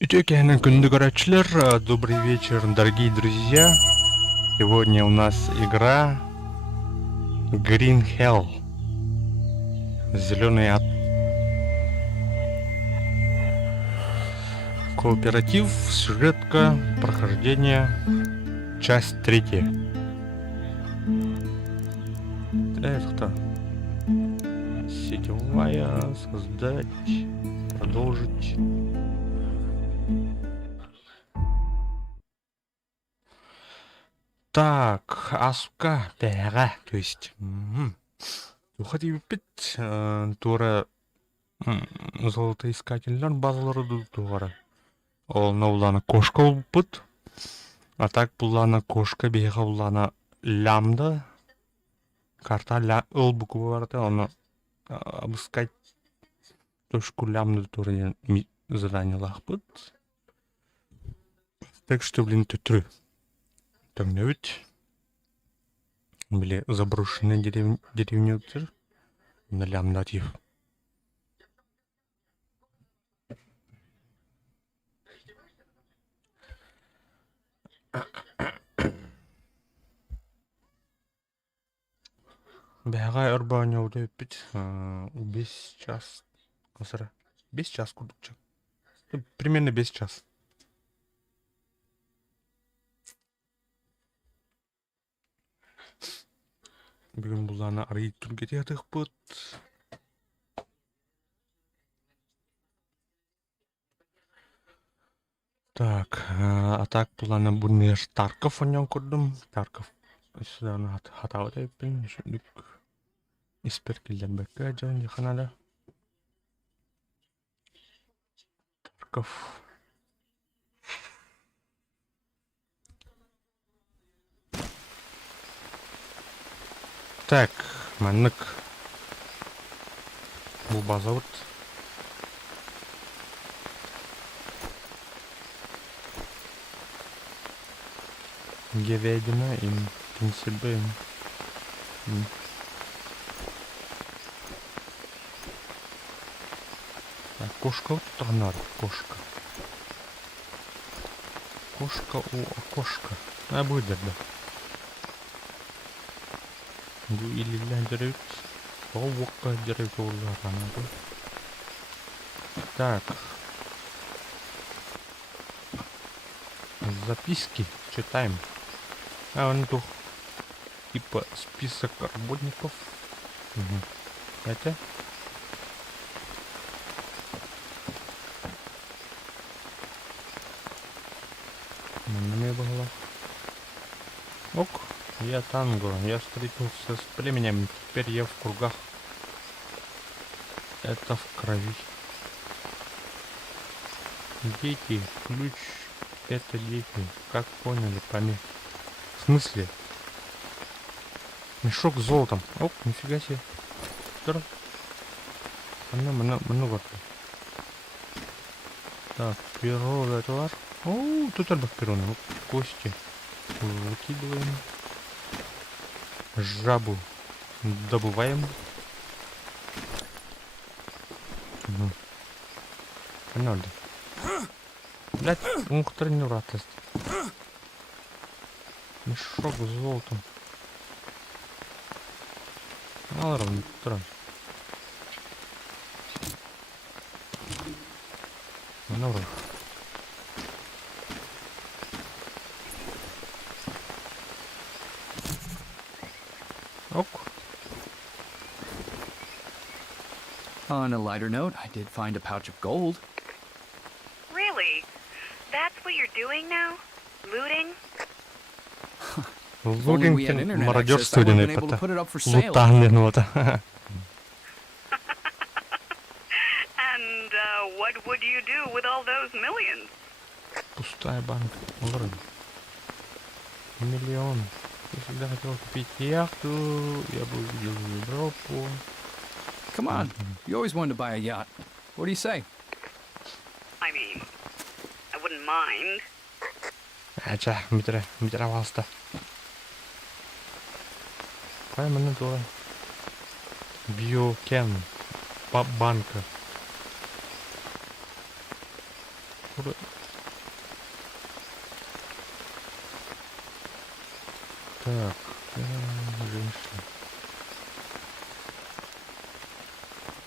Добрый вечер, дорогие друзья. Сегодня у нас игра Green Hell. Зеленый ад. Кооператив, сюжетка, прохождение, часть 3. Это кто? Сетевая, создать, продолжить. Так, асука, пера, то есть. Уходи пить, тура золотоискательдер базалары тура. Ол наулана кошка болбут. А так булана кошка бега булана лямда. Карта ыл буквы барда, оны обыскать точку лямды тура задание лахбут. Так что, блин, төтрü. Там не ведь. Были заброшенные деревня на лямдатив. Бәға ұрбаны өді өппіт 5 час. Қосыра. 5 час күрдікчі. Примерно 5 час. Бүгін бұланы арайы түргеде атық бұд. Так, а так бұланы бұны Тарков онен көрдім. Тарков. Сюда хатауы да өппін. Шүндік. Исперкелден бәкке жауын деханада. Тарков. Так, мәнік. Бұл база өт. Говядина и пенсибин. Так, кошка вот тут надо, кошка. Кошка у окошка. А будет, да. Бу или деревья. Волка деревья надо. Так. Записки читаем. А он тут типа список работников. Это? Не было. Ок, я танго. Я встретился с племенем. Теперь я в кругах. Это в крови. Дети, ключ. Это дети. Как поняли, пойми. В смысле? Мешок с золотом. Оп, нифига себе. Что? Много. Так, природа товар. О, тут арбах перона. Кости. Выкидываем. Жабу добываем. Надо. Блять, ух, тренироваться. Мешок с золотом. Ладно, трон. Ну, ок. On a lighter note, I did find a pouch of gold. Really? That's what you're doing now? Looting? If only we had internet access, I would have been able to put it up for sale. And what would you do with all those millions? Пустая банка. Миллион. Я всегда хотел купить яхту. Я бы увидел Европу. Come on, you always wanted to buy a yacht. What do you say? I mean, I wouldn't mind. Ача, митра валста. Какая мне то? Биокен. Банка. Burada... Так, женщина.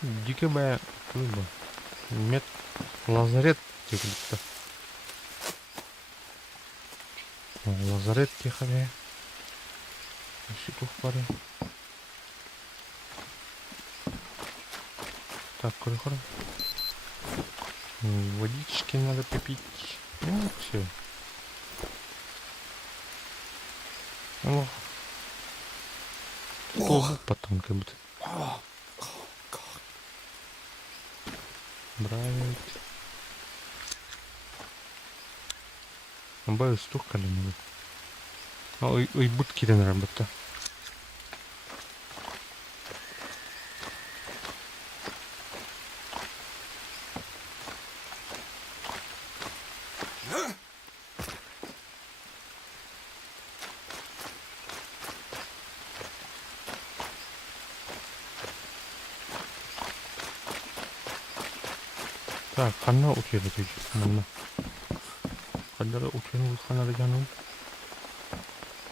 Дикая рыба. Мед... Лазарет тегілікті. Лазарет тихая. Щитух парень. Так, куда-куда? Водички надо попить. Ну, все. Ну, плохо потом как будто. Брать. Боюсь, стукали надо. Ой, будки на работа. Так, хана учили тут. Манна. Хадара учили хана раджану.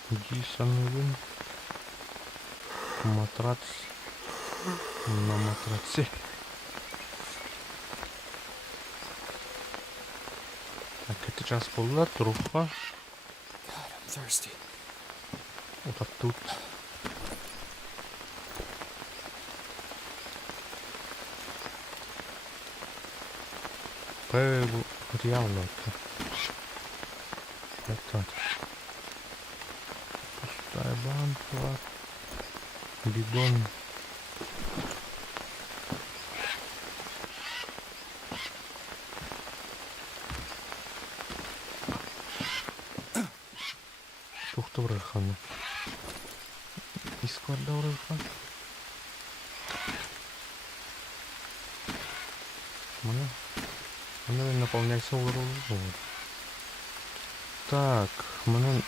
Дисануын. Матрац. На матраце. Так, это час была труха. God, I'm thirsty. Вот так тут. Пэву реально это. Пустая банка. Бидон. Тухта врахана. Искладда врахан. Она наполняется уровнем. Так, мене...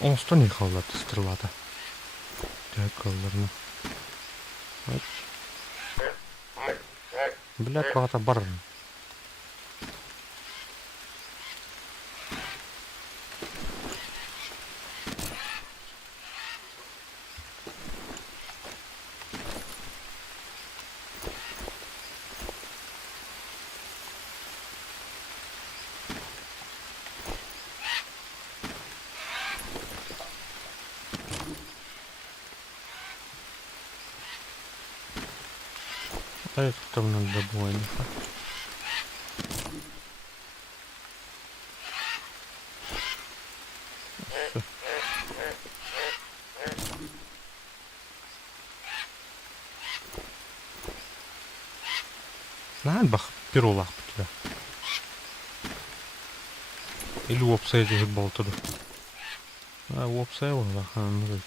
Он сто не халат стрелата. Дякую. Блять, багато бар. А это там надо добывать. Знает бах, перулах по тебя. Или опса эти болтады. А опса его лахан.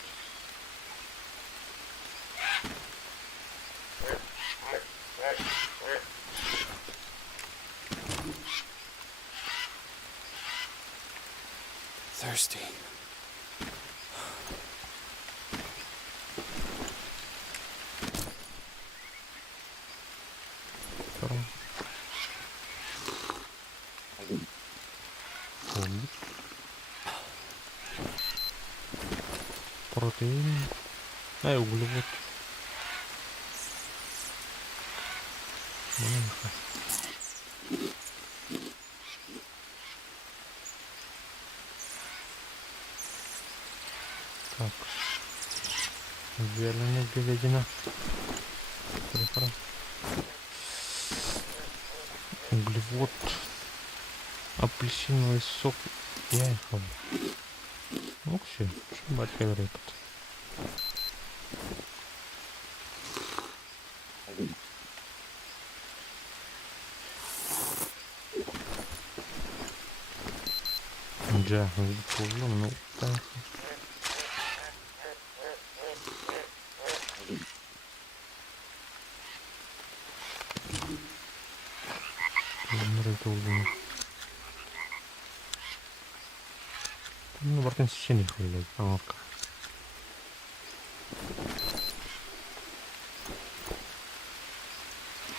Thirsty. Протеин. Углевод. Маленько. Так. Зеленая говядина. Хорошо. Углевод. Апельсиновый сок. Яйца. Ну все, что батька репот. Да, выполнил, ну так. Ну, бартен сечение хвалит, помолка.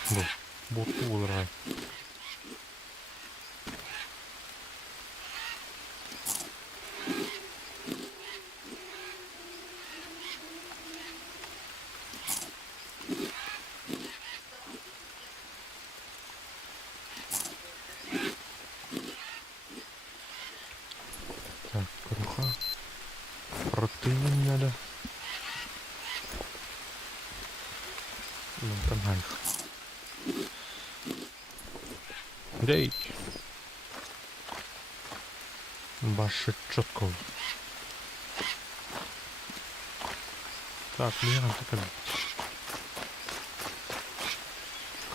Вот, вот улра. Так, круха. Протеин надо. Ну, там альх. Дей. Баши четко. Так, блин, так.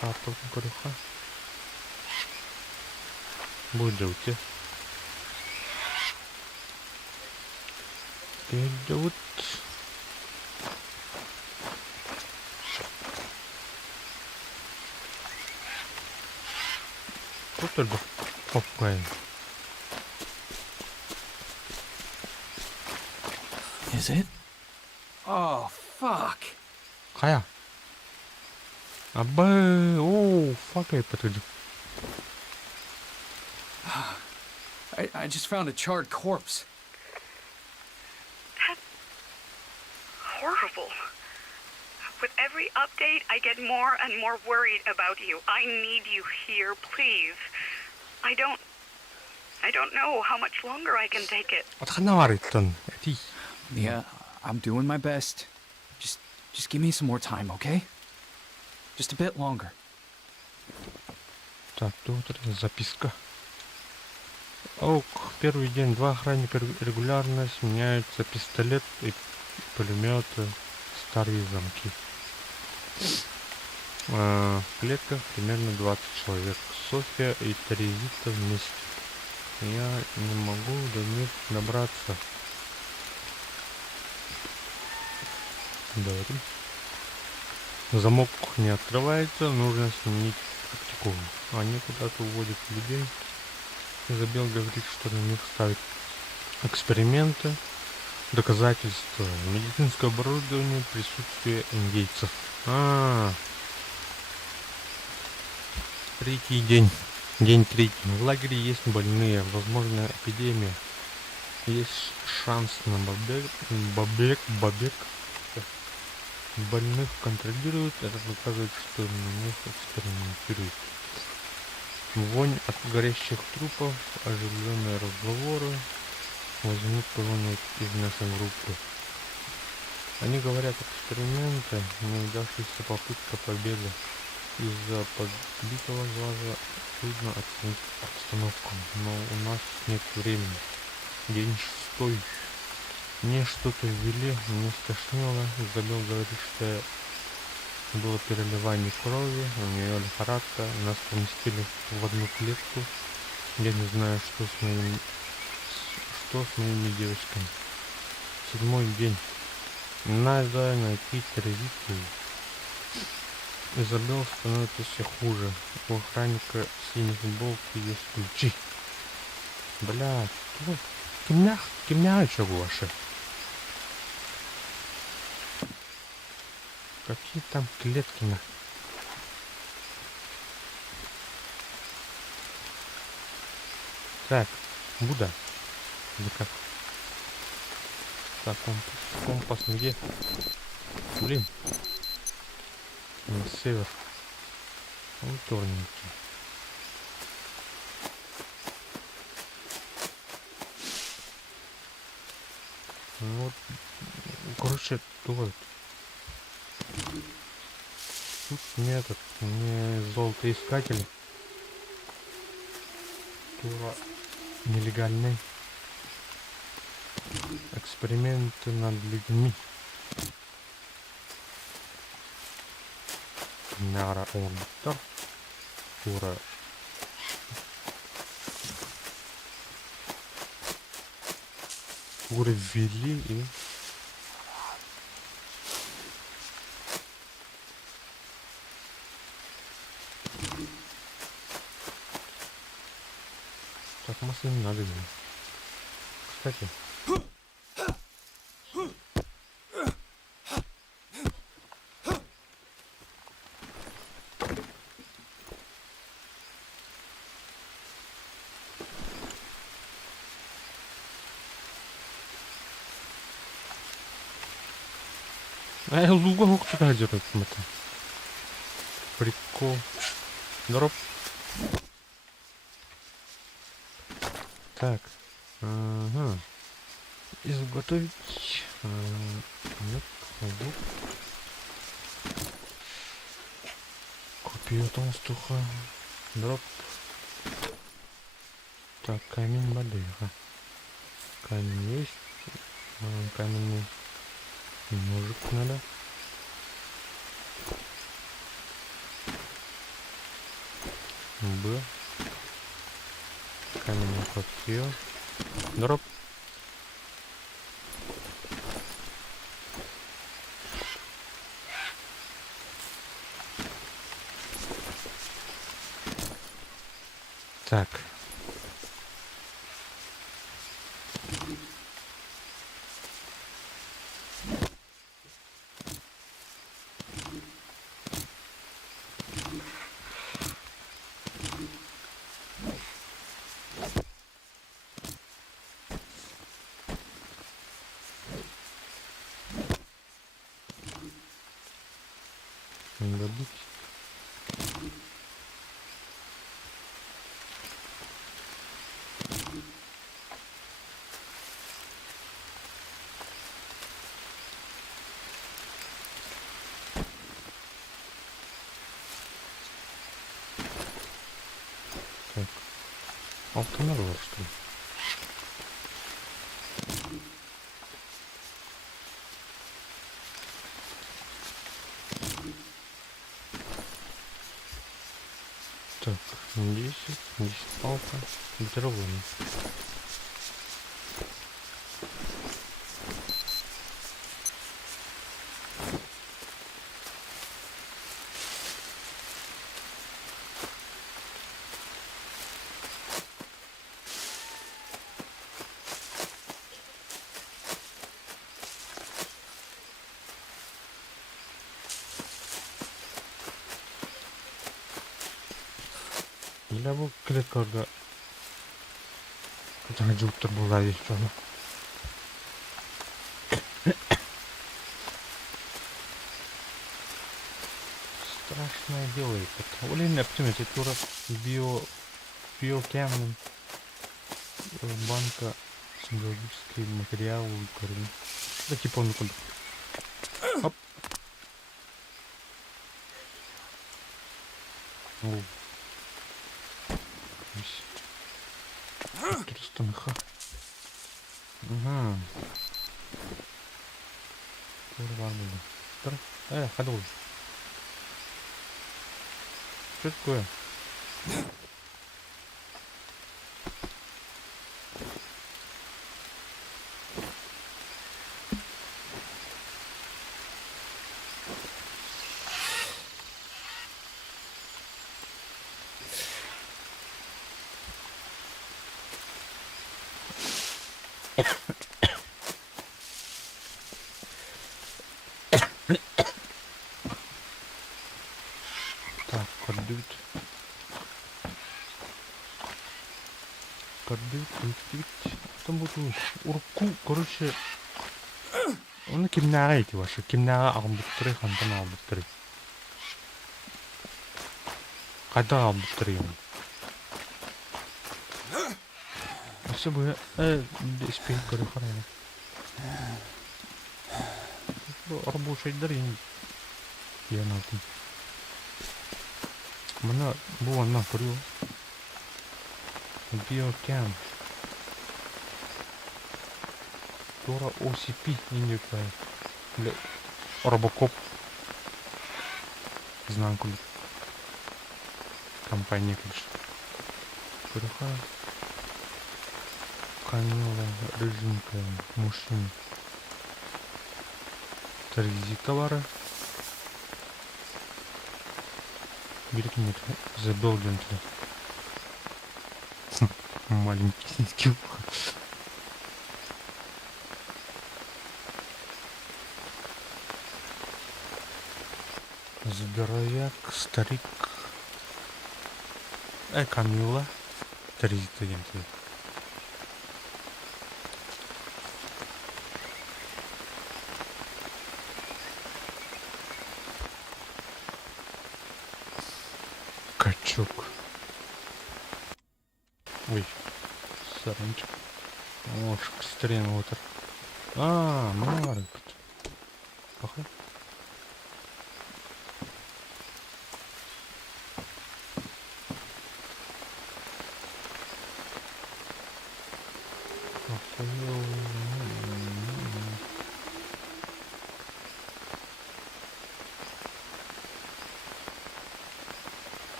Карту круха. Будете. Идут. Тут только попаем. Is it? Oh, fuck. Кая? Абы, о, фак, я подойду. I just found a charred corpse. Horrible. With every update, I get more and more worried about you. I need you here, please. I don't know how much longer I can take it. Wat gaat nou Ariton? Die. Yeah, I'm doing my best. Just give me some more time, okay? Just a bit longer. Так, тут записка. Ок, первый день 2 охранника регулярно сменяются пистолет и пулеметы, старые замки. В клетках примерно 20 человек. София и Терезита вместе. Я не могу до них добраться. Говорим. Замок не открывается, нужно сменить тактику. Они куда-то уводят людей. Изабел говорит, что на них ставят эксперименты, доказательства, медицинское оборудование, присутствие индейцев. Третий день. День третий. В лагере есть больные, возможно, эпидемия. Есть шанс на побег. Больных контролируют, это доказывает, что на них экспериментируют. Вонь от горящих трупов, оживленные разговоры. Возьмут кого-нибудь из нашей группы. Они говорят эксперименты, неудавшаяся попытка побега. Из-за подбитого глаза трудно оценить обстановку, но у нас нет времени. День 6. Мне что-то ввели, мне стошнило. Изабел говорит, что было переливание крови, у нее лихорадка. Нас поместили в одну клетку. Я не знаю, что с моими девочками. 7 день. Надо найти Терезиту. Изабел становится все хуже. У охранника синей футболки есть ключи. Бля, кемня чего ваше? Какие там клетки на? Так, Буда. Или как? Так, компас где? Блин. На север. Вторники. Вот. Короче, тут. Тут не этот, не золотоискатели. Тура нелегальный. Эксперименты над людьми. Нара орбитер. Тура. Туры ввели и... Так, масло не надо. Кстати. Луга мог туда делать, смотри. Прикол. Здоров. Так. Ага. изготовить. Нет, вот. Копию толстуха. Дроп. Так, камень бадыха. Камень есть. Каменный ножик надо. Б. Каменное копье. Дроп. Так. Добыть. Так. Автонарод, что ли? Так, 10 палка, бутерброды. Для bu клеткорга жаңа жууптар була вещаны. Страшное дело это. Олень оптимизация тура биокамень, банка с биологическим материалом, корень. Да типа он куда. Оп. О. Тристанха. Ага. Ходил. Что такое? Так, кардют. Там вот урку, короче. Он кимнага эти ваши. Кимнага албуттыры, хантан албуттыры. Кайда албуттыры ему. Все бы, спей, короче, харайна. Рабочий дарин. Я на этом. Мана, була на курю. Биокам. Тора OCP индюкая. Для Робокоп. Знаю, куда. Компания, конечно. Куриха. Камила, рыженькая, мужчина. Тарзи товара. Берегнет. Забыл где-то. Маленький скилл. Здоровяк, старик. Камила. Тарзи агенты. Качок. Ой, саранчик. Ошк, стрим утр. Мына бар екен. Бақай.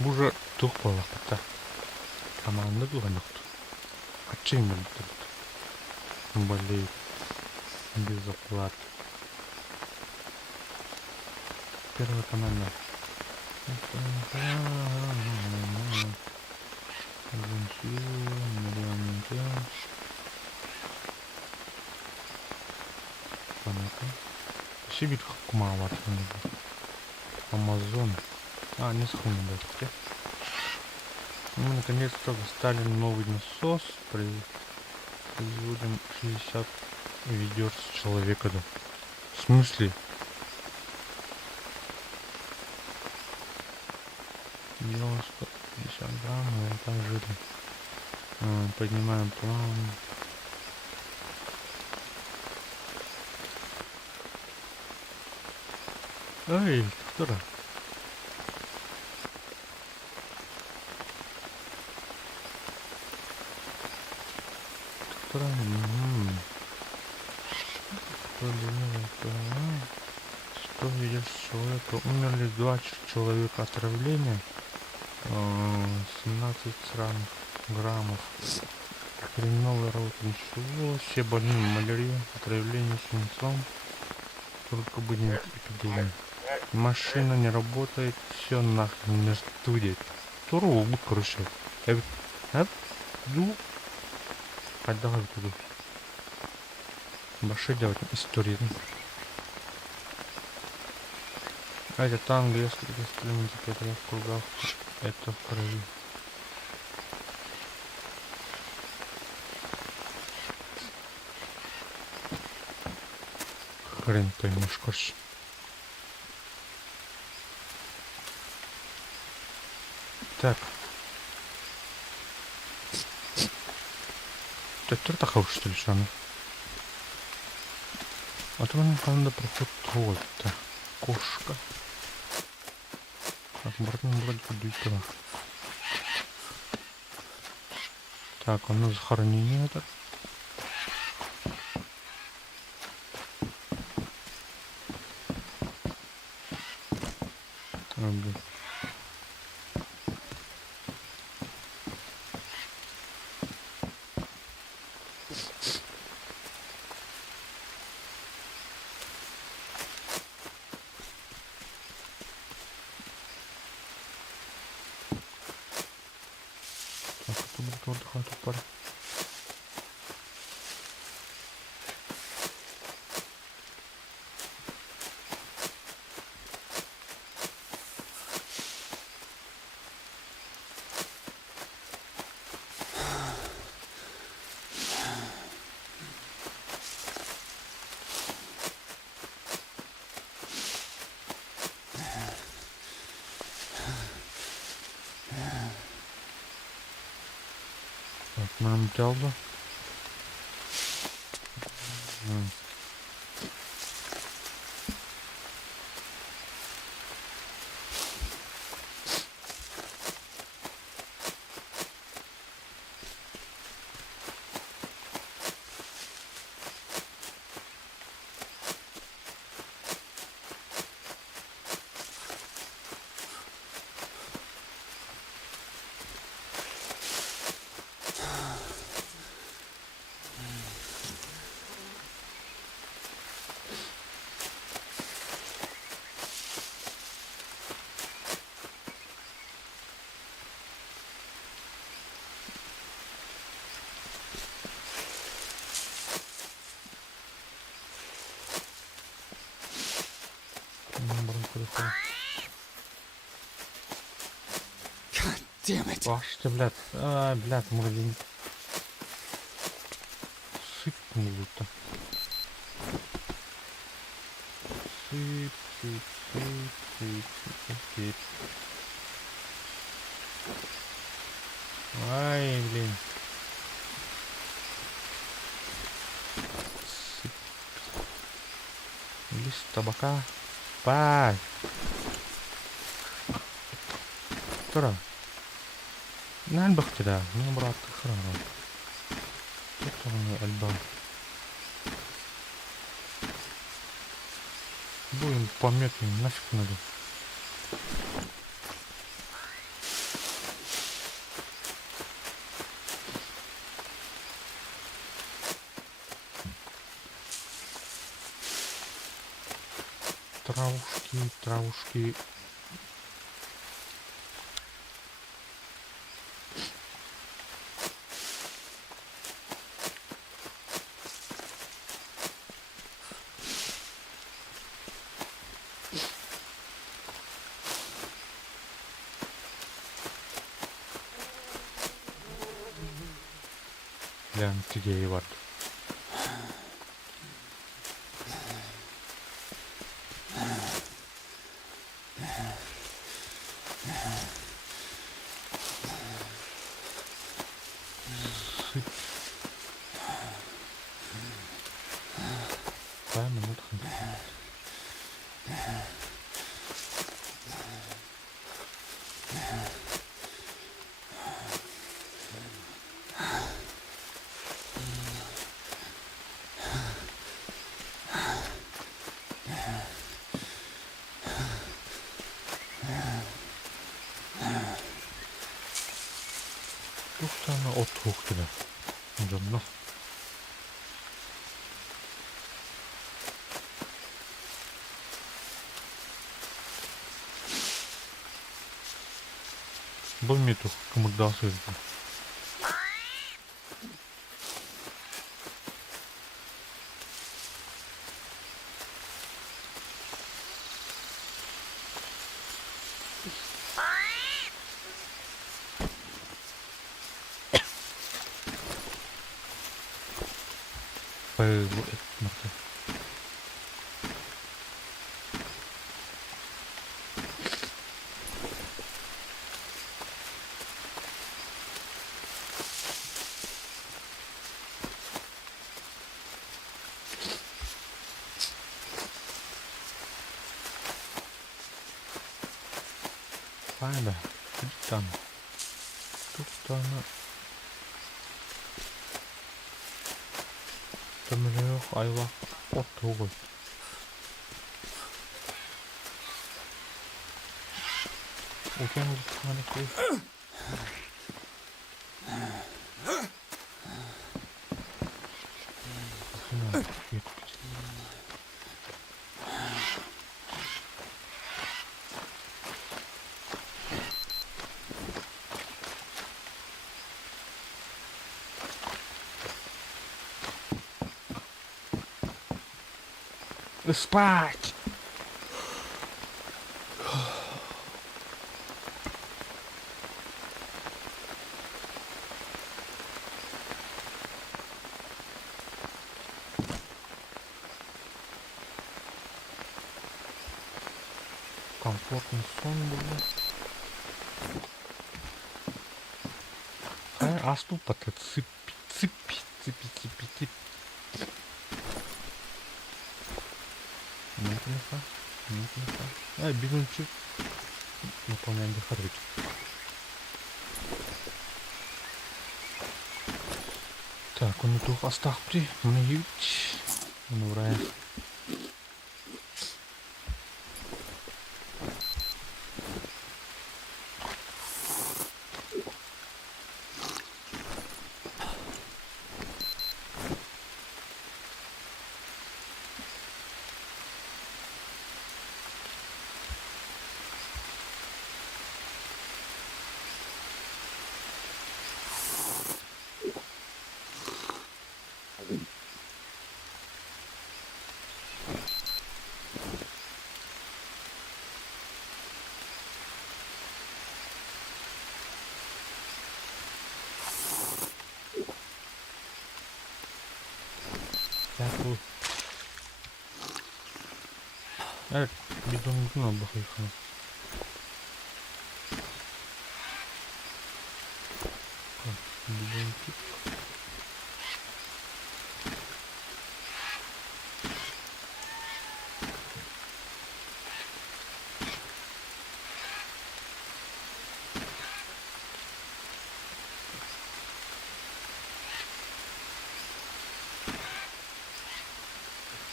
Бұл же тух болақта. Команда болған жоқты. Отчим был. Болеет. Без оплаты. Первая команда. Понятно. Сибирь мало. Амазон. Не схуну дать. Мы наконец-то достали новый насос. Производим 60 ведер с человека. Да. В смысле? 50 грамм, там жирно. Поднимаем план. Эй, кто то? Что видишь человека? Умерли 2 человека отравления. 17 сраных граммов. Хреновый рот, ничего. Все больны малярией, отравление свинцом. Только бы не эпидемия. Машина не работает, все нахрен не студит. Туру короче. Отдавай туда. Большой делать истории. А это танго, если стрелять в кругах, это в крови. Хрен поймешь, короче. Так. Ты тахал, что ли, Шана? А то мне надо проход вот-то. Кошка. Так, братан, вроде подвигала. Так, у нас захоронение это. Блин. Так, это будет отдыхать у пары. Так, нам дело. God damn it. Аж ты, блядь. Блядь, муравей. Сыпнул будто. Сыпь, сыпь, сыпь, сыпь, сыпь, сыпь. Ай, блин. Табака. Пай. Тора. Нан бахтida. Мен брат храна. Это он альбом. Будем пометки нафиг надо. Травушки, травушки. Гляньте, где Ивар. Сыпь. 2 минуты. Тухтана от тухтана. Жомно. Болмиту кымырдасы. Файда. Там. Тухтана. Төмөлөк айла от тугуй. Океан узканы кой. Спать! Комфортный сон был. А ступа-то цепи. Неплохо. Бегунчик. Выполняем дыхарыч. Так, он тут остахпти. Мне ють. Он урая. Дякую. Бідон бахайха. Бідончик.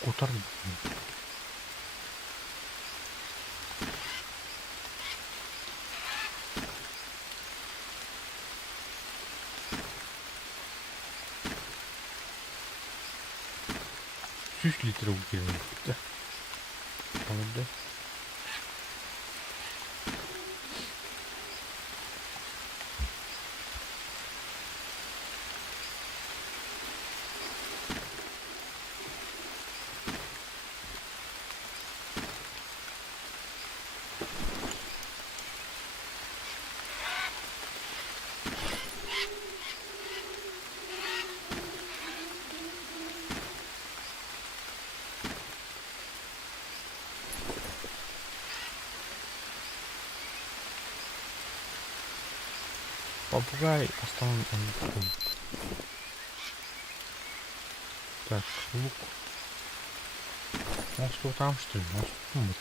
Котар. Жүз литр өткізді. Алды. Попугай остановлен. Так, лук. Он что там, что ли? Он что думает?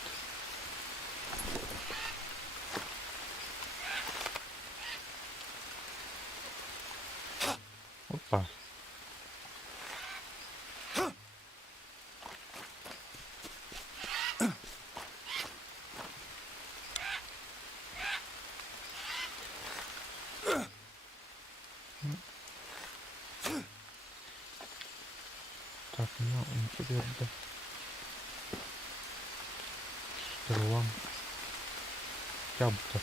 Опа. Так, ну, интересно. Стрела. Яблоко.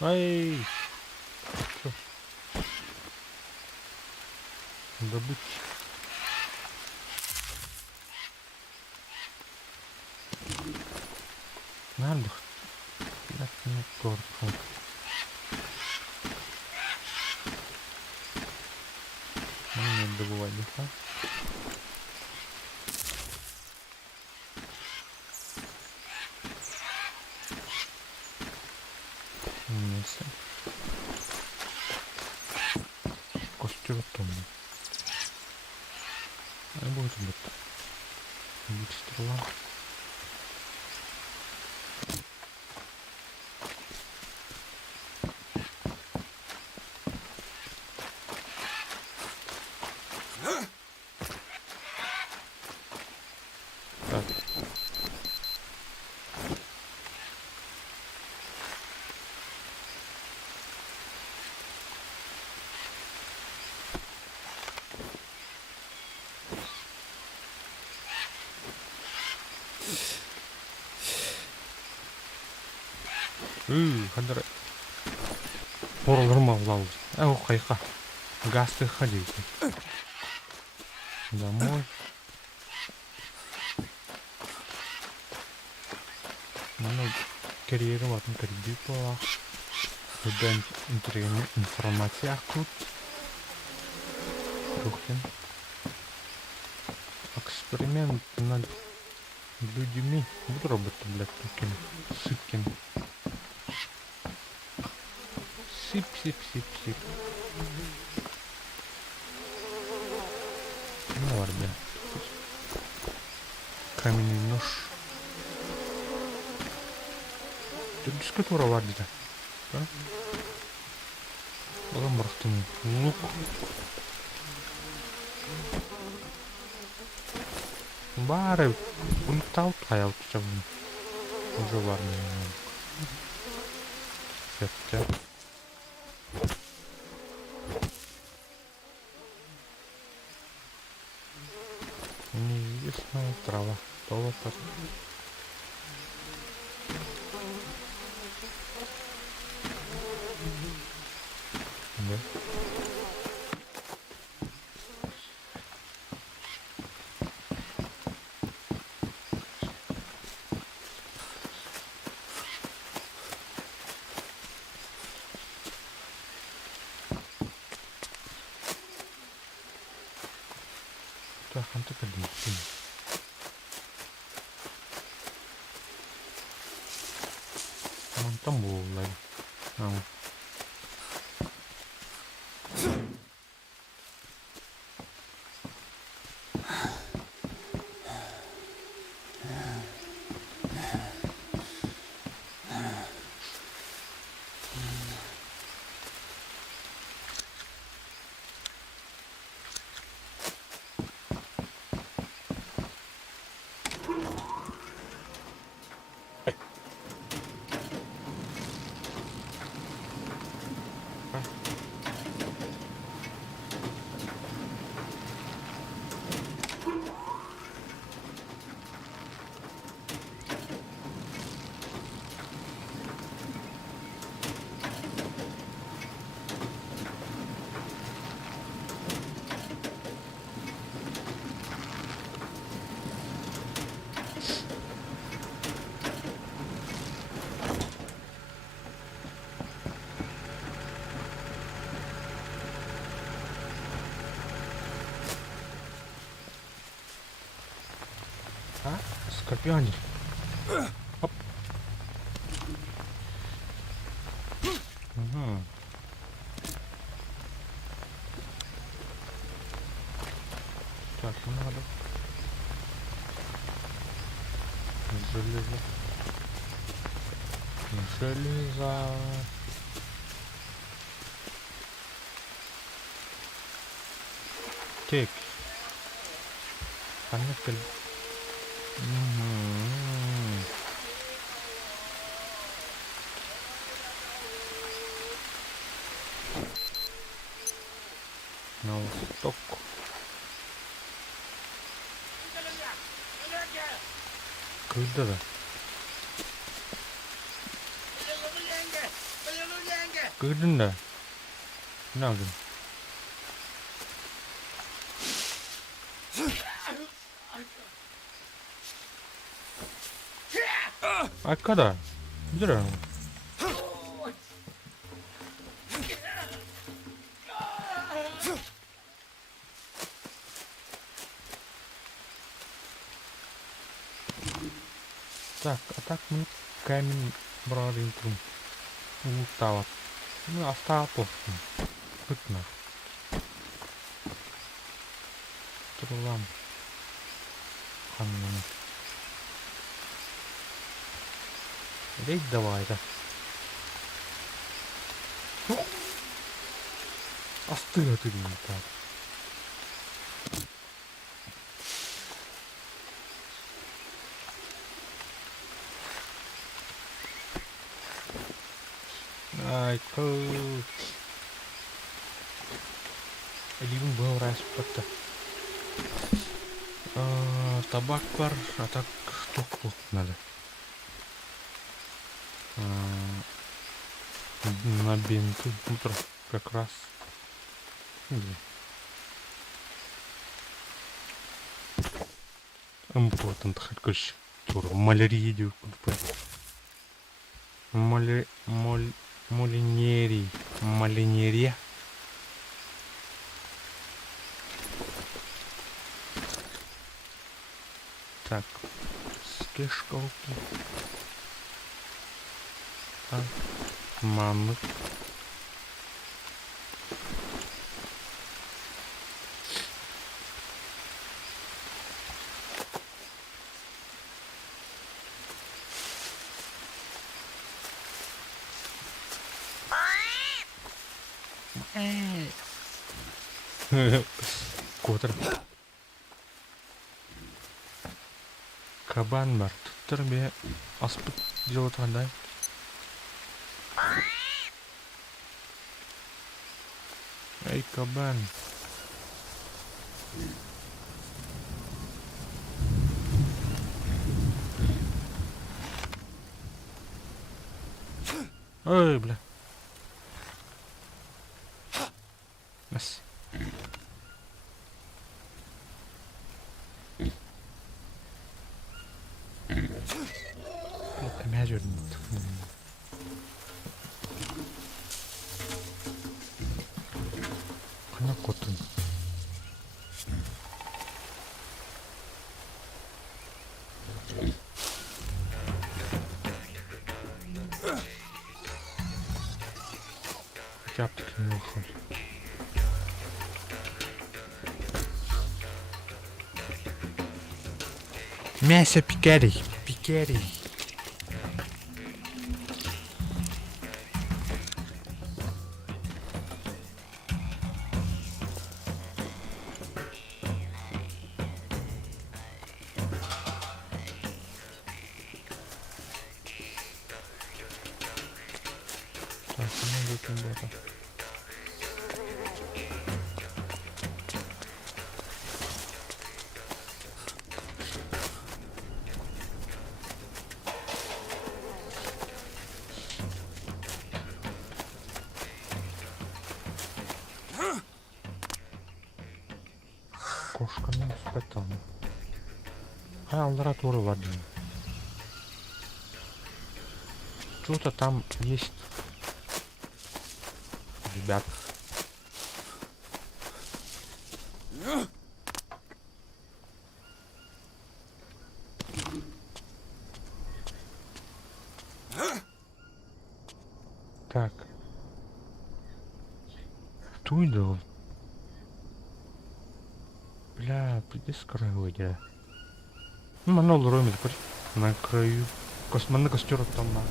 Ай! Чё? Добыть. Надо. Так, не торкнул. Не добывать, да? Мясо. Костюм томный. А будет вот. Будет стрела. Так. Хадыр. Порылырма лал. Қайқа. Гасты ходить. Домой. Mana carrier waktu kerja pola. Sudah informasi aku. Рухин. Эксперимент над людьми. Вот роботы, блядь, таким. Сыпкин. Сип. Ну ладно. Каменный нож. Тут без которого ладно. Да? Ламбрахтин. Лук. Бары. Улетал, таял, чего. Уже варный. Сетка. Неизвестная трава. Толота. Да. Так, он так один. Он там был, наверное. Скорпиончик. Оп. Угу. Так, ну надо. Железо. Железо. Тек. Поехали. Мгм. На восток. Когда да? Когда да? Надо. А когда? Зря. Так, а так мы камень брали трум. Устала. Ну, осталось просто. Пытно. Трулам. Ханна. Рейд давай, да. Остыла ты не так. Ай, кыл. Elim был распата. Табак бар, а так что надо. На бинты утро как раз. Important hakkaş. Sonra malariye diyor. Молинери. Малинерия. Так. Скешковки. Мамы. Котыр. Кабан бар. Туттыр бе аспыт деп отырғандай. Эй, кабан. Ой, бля. Нас. Look, imagine. Kana kotun. Yaptık ne olsun. Мясо пикари. Пикари. Так, ну вот ребята. Кошканың спектакль. Аллара туры var. Что-то там есть. Ребят. Так. Туйдо. Бля, приди с краю выйдя. Ну, манол ромит на краю. Космонный костер там на.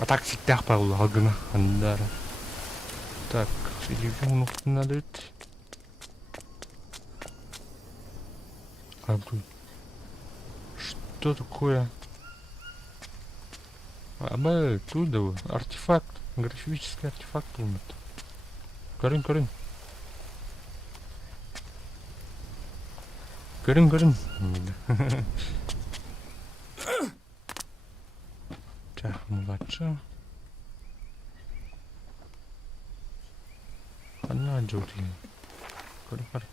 А так всегда полагано. Андара. Так, телефон надо идти. А тут... Что такое? Абе, туда артефакт. Графический артефакт умер. Карин. Карин. Так, младша. Она джоти.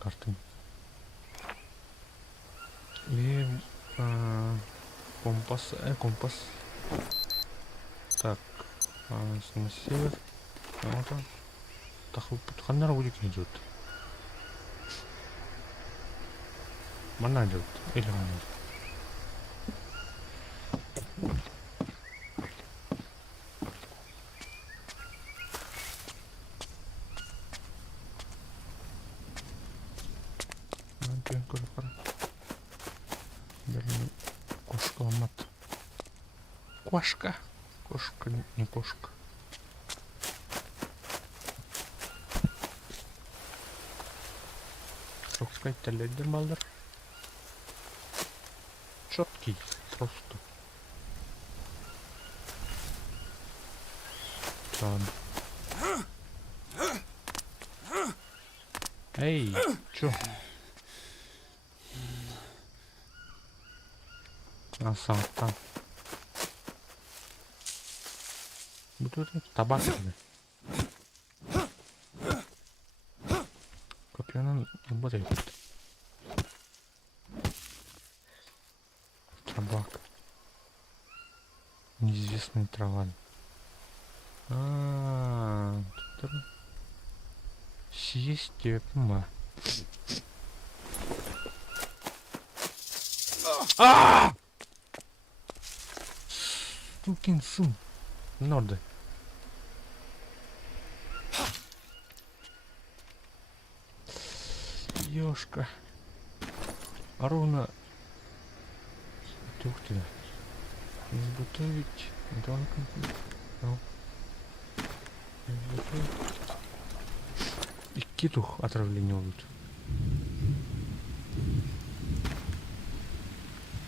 Карты. И компас. Так, на север. Вот он. Так, ханнар будет идет. Мана идет. Или мана. Кошка ломат. Кошка, не кошка. Сколько ледер малдер? Четкий, просто. Ладно. Эй, чё? А сам там. Бутылка табак. Копьяна работает. Табак. Неизвестный трава. Съестепно. Сукин сын. Норды. Ёшка. А ровно... Ух ты. Изготовить... И китух отравление будет.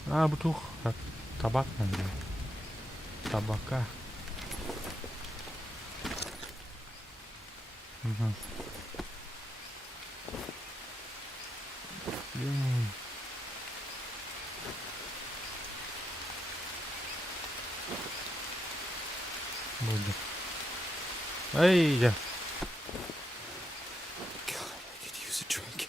А, бутух. Табак, наверное. Табака. Угу. Будет. Эй, я. God, I could use a drink.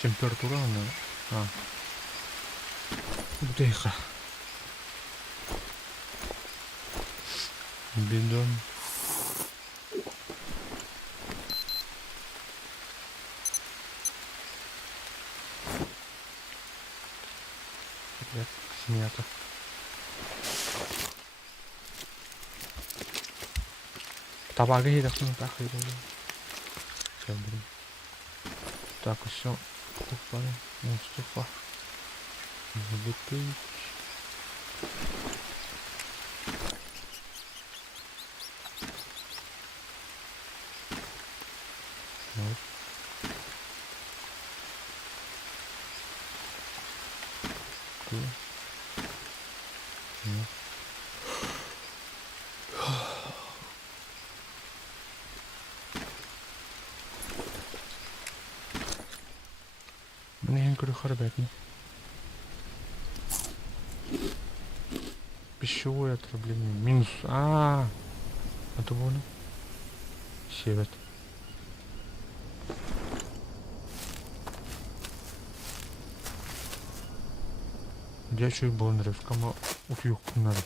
Температура она. Бутылка. Бидон. Снято. Табага едет, ну так и все, блин. Так, все. Купали. Мустафа. Забутыль. Вот. Мне говорю, харбятни. Пищевое отравление. Минус. А то вон. Севет. Я чую бонрев, кому утюг надо.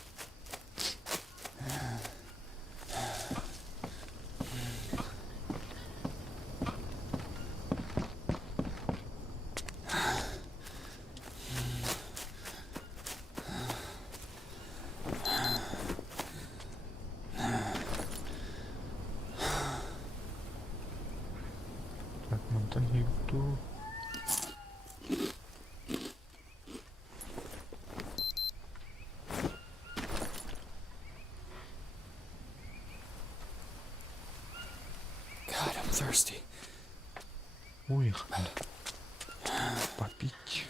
thirsty. Уехать надо. Попить.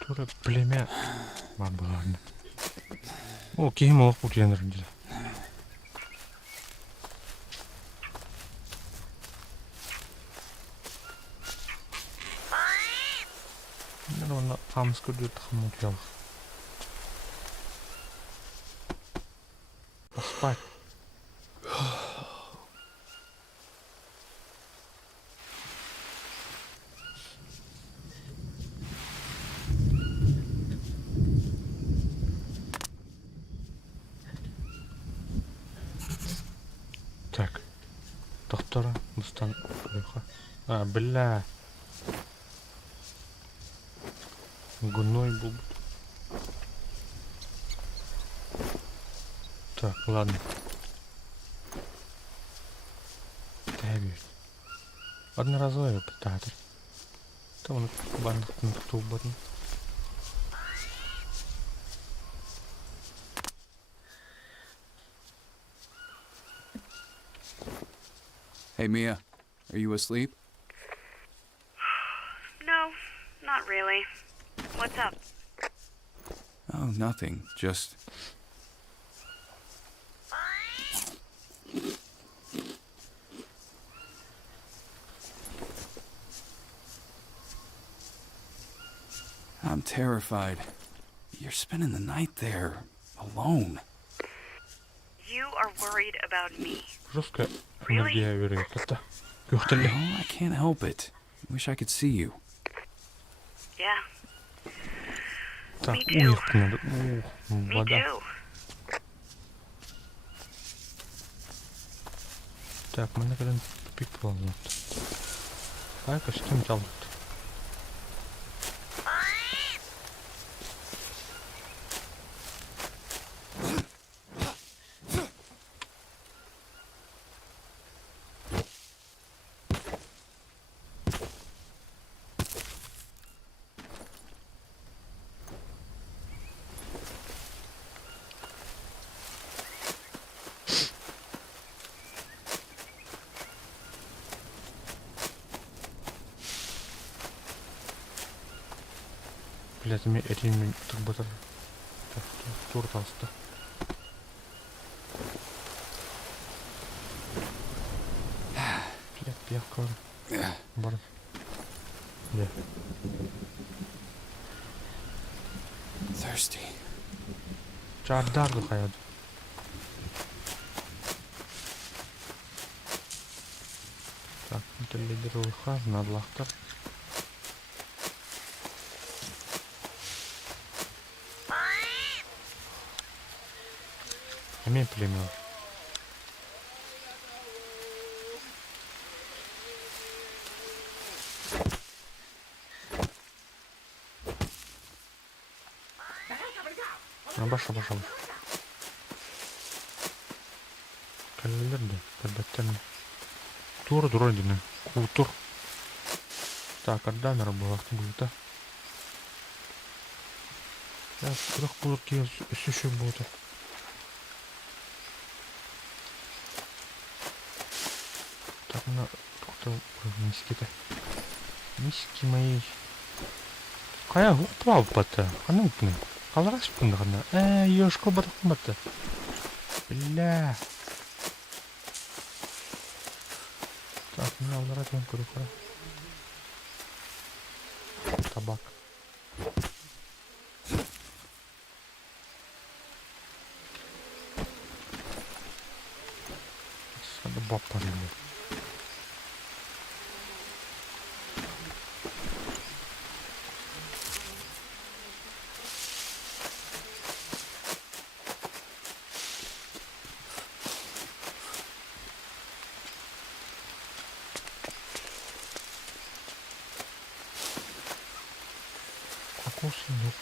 Тура племя. Ладно. О, киім оқу жеңірінде. Мен оны қамысқы дөт қамыт ял. Поспать. Так. Доктора, бустан уйха. А, бля. Гуной был. Так, ладно. Таби. Одноразовый питатель. Там он бандах на ктубер. Hey, Mia. Are you asleep? No, not really. What's up? Oh, nothing. Just... I'm terrified. You're spending the night there, alone. You are worried about me. Жесткая энергия вероятно. Это кюхтель. No, I can't help it. Wish I could see you. Yeah, Так, Me too. уехать надо. me Вода. too. Так, мы наконец тупик ползут. Так, а что там? Блять, мне эти так бы так турталсты. Блять, пьявка. Бар. Да. Thirsty. Чардар духает. Так, это лидер выха, надлахтар. Имей племя. Баша. Каллерді, кәлбәттен. Тур дұройдыны, кутур. Так, аддамер бұлақты бұлда. Я сұрақ бұлыр кей үсіші бұлды. Так, мына тоқты мискеті. Миски мои. Қая ұқпы алып баты? Қаны өтіні? Қалар ашпынды қана? Ешко батықпын баты. Бля. Так, мне алдар атымен көрі қара. Табак. Сады бап парылы. Кокосы нет.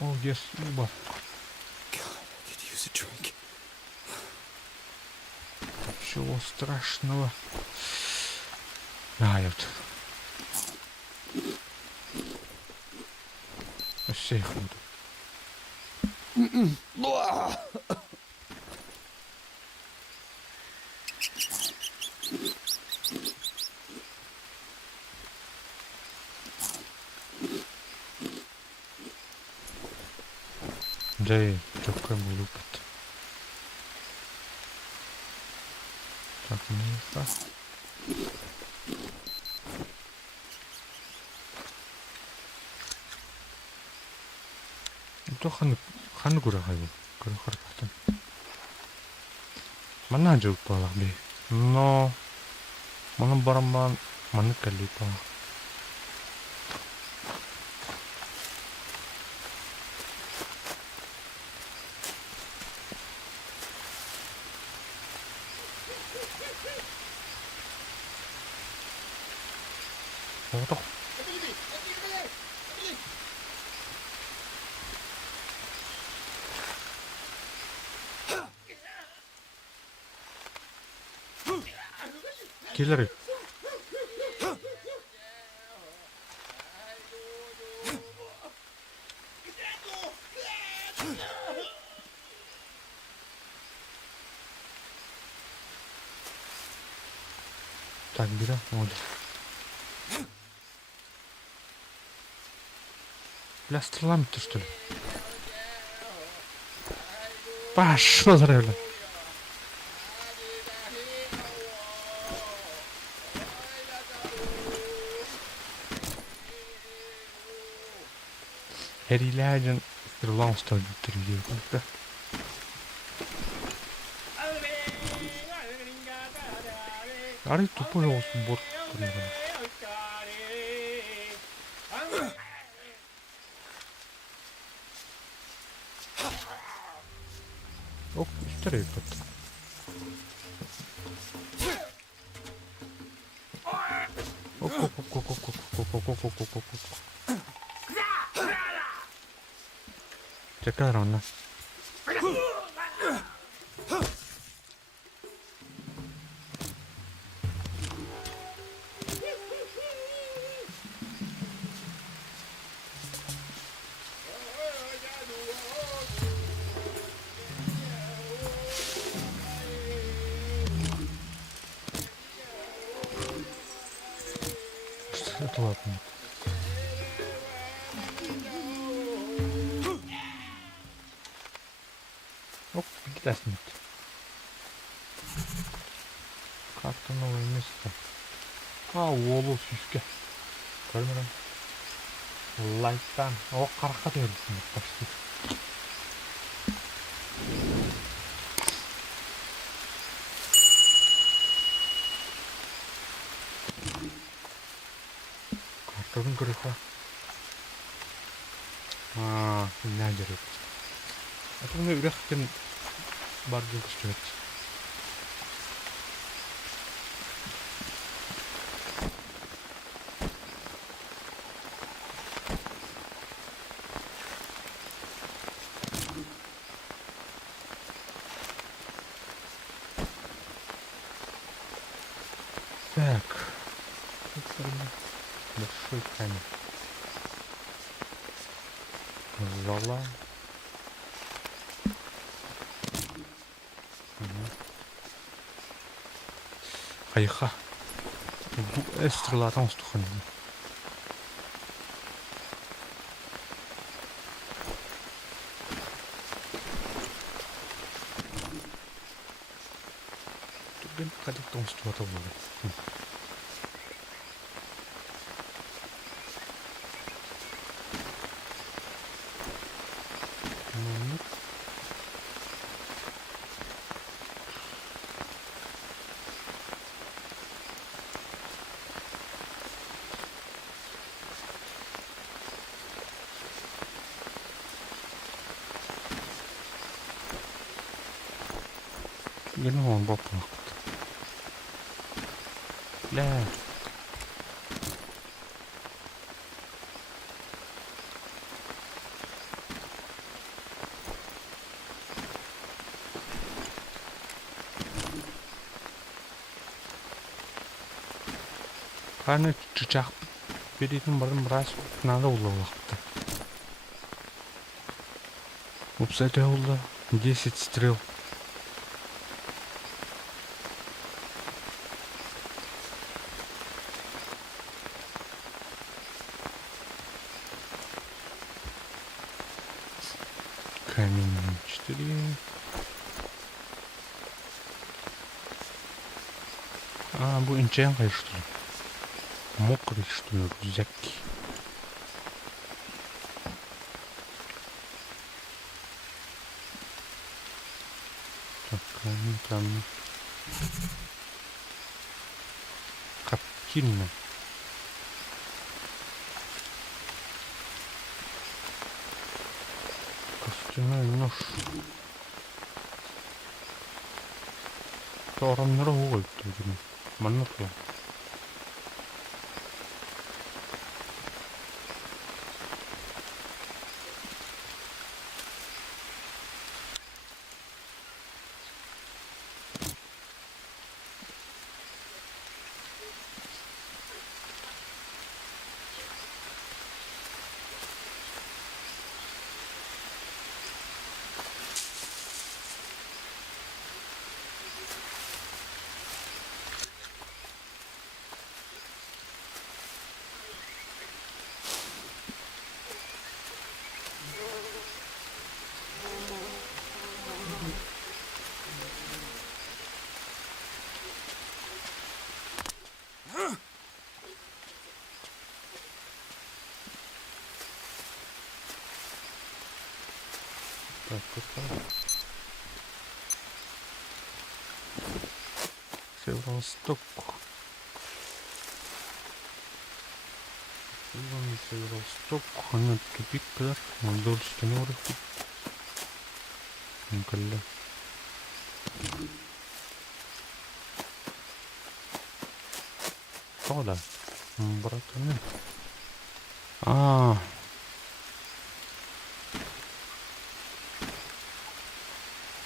О, yes, Uber. God, I could use a drink. Ничего страшного. А, я вот. Все их буду. Джей, чёрка лупит. Так, Миха. 또 하늘 그래가지고 그래 같은. 만나줄 거라 비. 너 mana baramban mana kalipa. 어떡. 길러리. Так, беда, вот. Бля, стрелами-то что ли? Пошел зря. Herrilärden sırlanstöldü diyor. 아래 돋보여 뭐 그런 거. Üstlere yıkattı. Tekrar onunla. Это ладно. Оп, гитаснет. Как-то новое место. Олу сүйіске. Көрмедім. Лайттан. Қараққа терілсін. Почти. Картадан көрейді. Нән жереді. Это мне үректен бар жылғы жүреді. Так. Большой камень. Зала. Хайха. Эстрелатан устухан. Тут блин кадыктан устуата болду. Гэнэ он бапна. Бля. Ханы чичак беретін барын біраз надо улы уақытта. Упсайте улы 10 стрел. Камень 4. А, bu инченкой, что ли? Мокрый, что ли, рюкзаки. Так, камень. Коптильня. Костяной нож. Орамнары ғой түгін. Мана тұр. Так, это... Северо-восток. Северо-восток. Она тупик, да? Вдоль стены вроде. Николя. О, да. Братаны.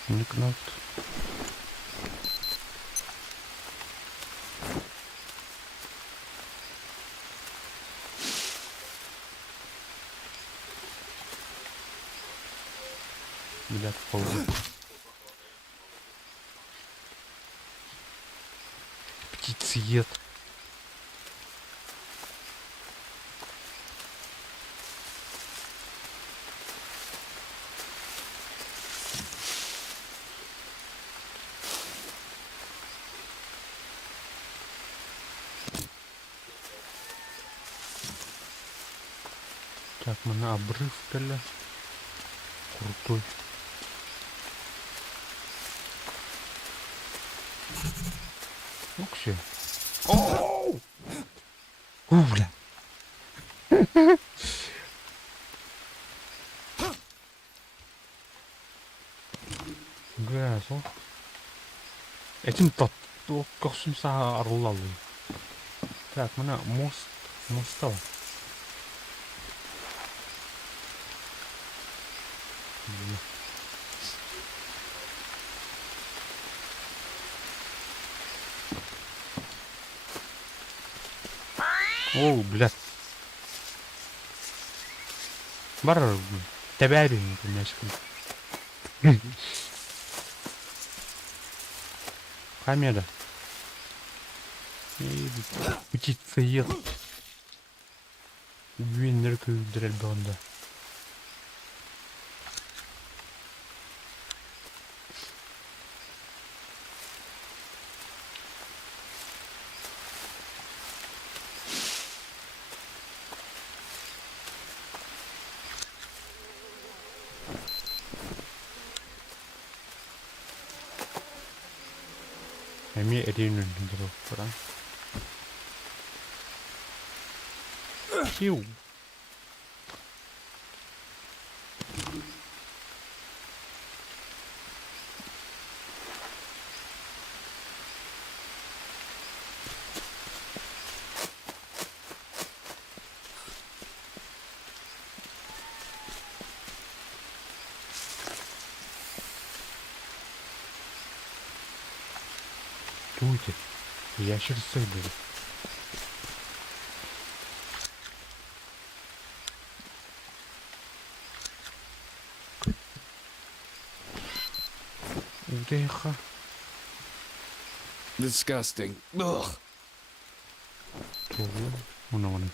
Никнат. Блядь, полный. Птицеед. Так, мы на обрыв пили. Крутой. Вообще. Оу! Бля. Газ, о. Этим тот космоса орлал. Так, мы на мост. Моста. Оу, блядь. Бар, тебя бейін, мячиком. Камера. Птицеед. Венер көйдірел бонда. Эми эринүн дөрөв бара. Хиу. Туйте. Ящерцы были. Тихо. Disgusting. Ugh. Ого, вон.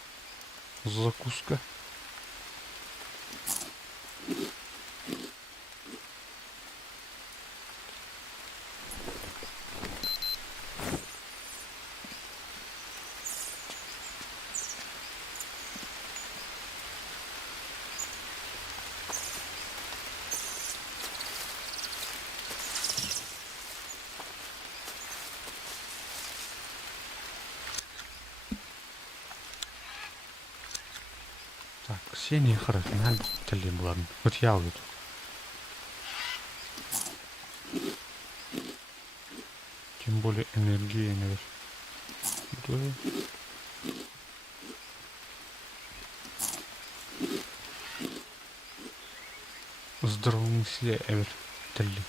Закуска. Так, Ксения, хорошо, надо ладно. Вот я вот. Тем более энергия, наверное. Здравомыслие, Эвер. Телли.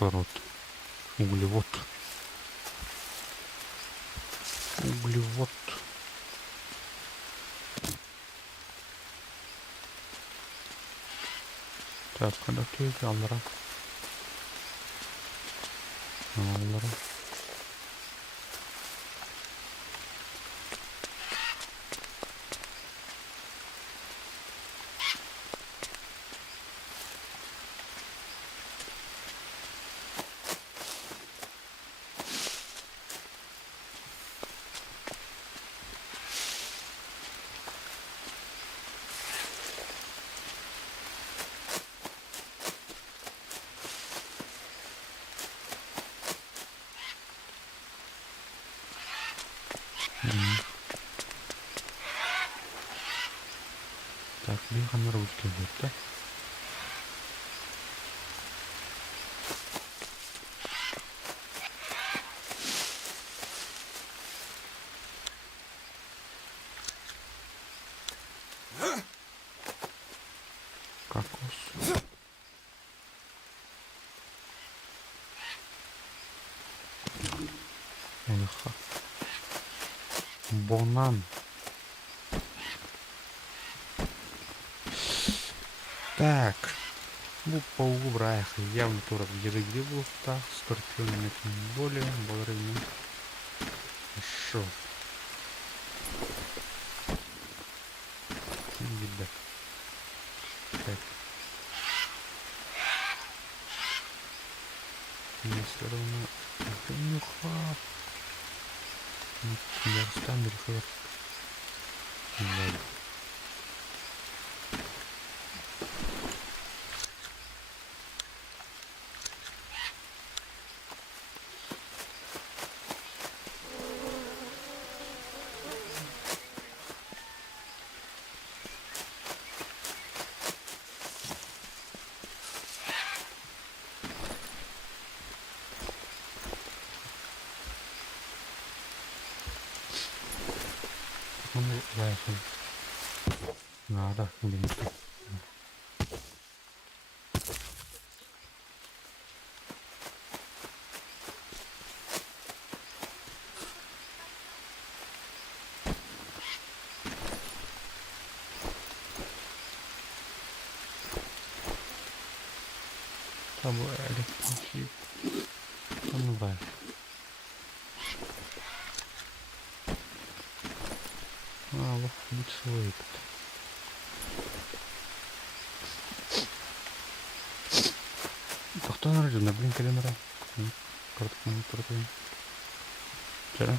Кислород. Углевод. Углевод. Так, когда ты Аллара. Аллара. Так, лиха на русский будет, да? Кокос. Лиха. Банан. Так. По углу браях явно турок где был так, скорпионами тем более, балерины. Хорошо. Еда. Так. Мне все равно... Это нюха. Я стану рихло. Ладно. Ну, ясно. Надо, блин. Там электрический. Ну, давай. Вот будет свой этот. А кто народил? На блин календаря. Короткий. Вчера.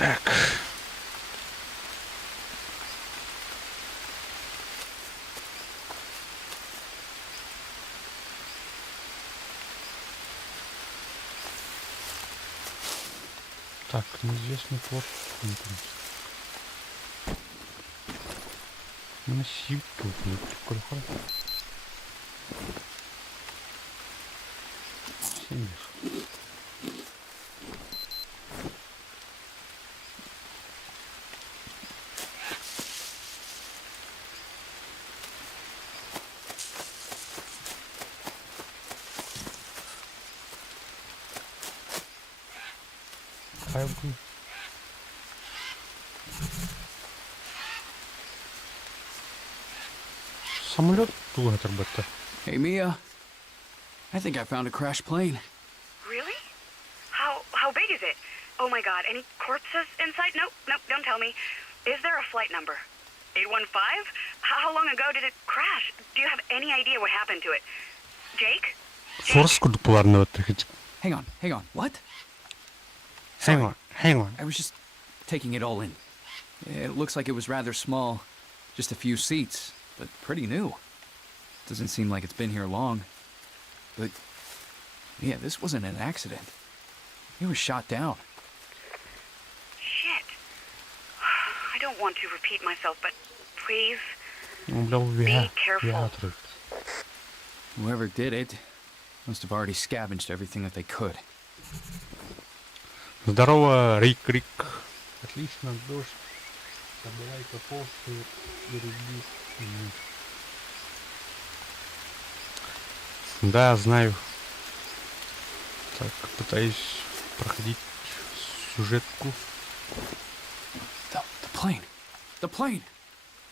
Так. Так, неизвестный плод. Насип тут, прикольно. Сидишь. Хайвку. Самолет туго отрабатывает. Hey, Mia. I think I found a crashed plane. Really? How big is it? Oh my god, any corpses inside? Nope, don't tell me. Is there a flight number? 815? How long ago did it crash? Do you have any idea what happened to it? Jake? Форску популярного трохи. Hang on. What? Hang on. I was just taking it all in. It looks like it was rather small. Just a few seats, but pretty new. Doesn't seem like it's been here long. But, yeah, this wasn't an accident. It was shot down. Shit. I don't want to repeat myself, but please, Be be careful. Whoever did it must have already scavenged everything that they could. Здорово, Рик. Отлично, дождь. Собирай капусту и руби. Да, знаю. Так, пытаюсь проходить сюжетку. The plane. The plane.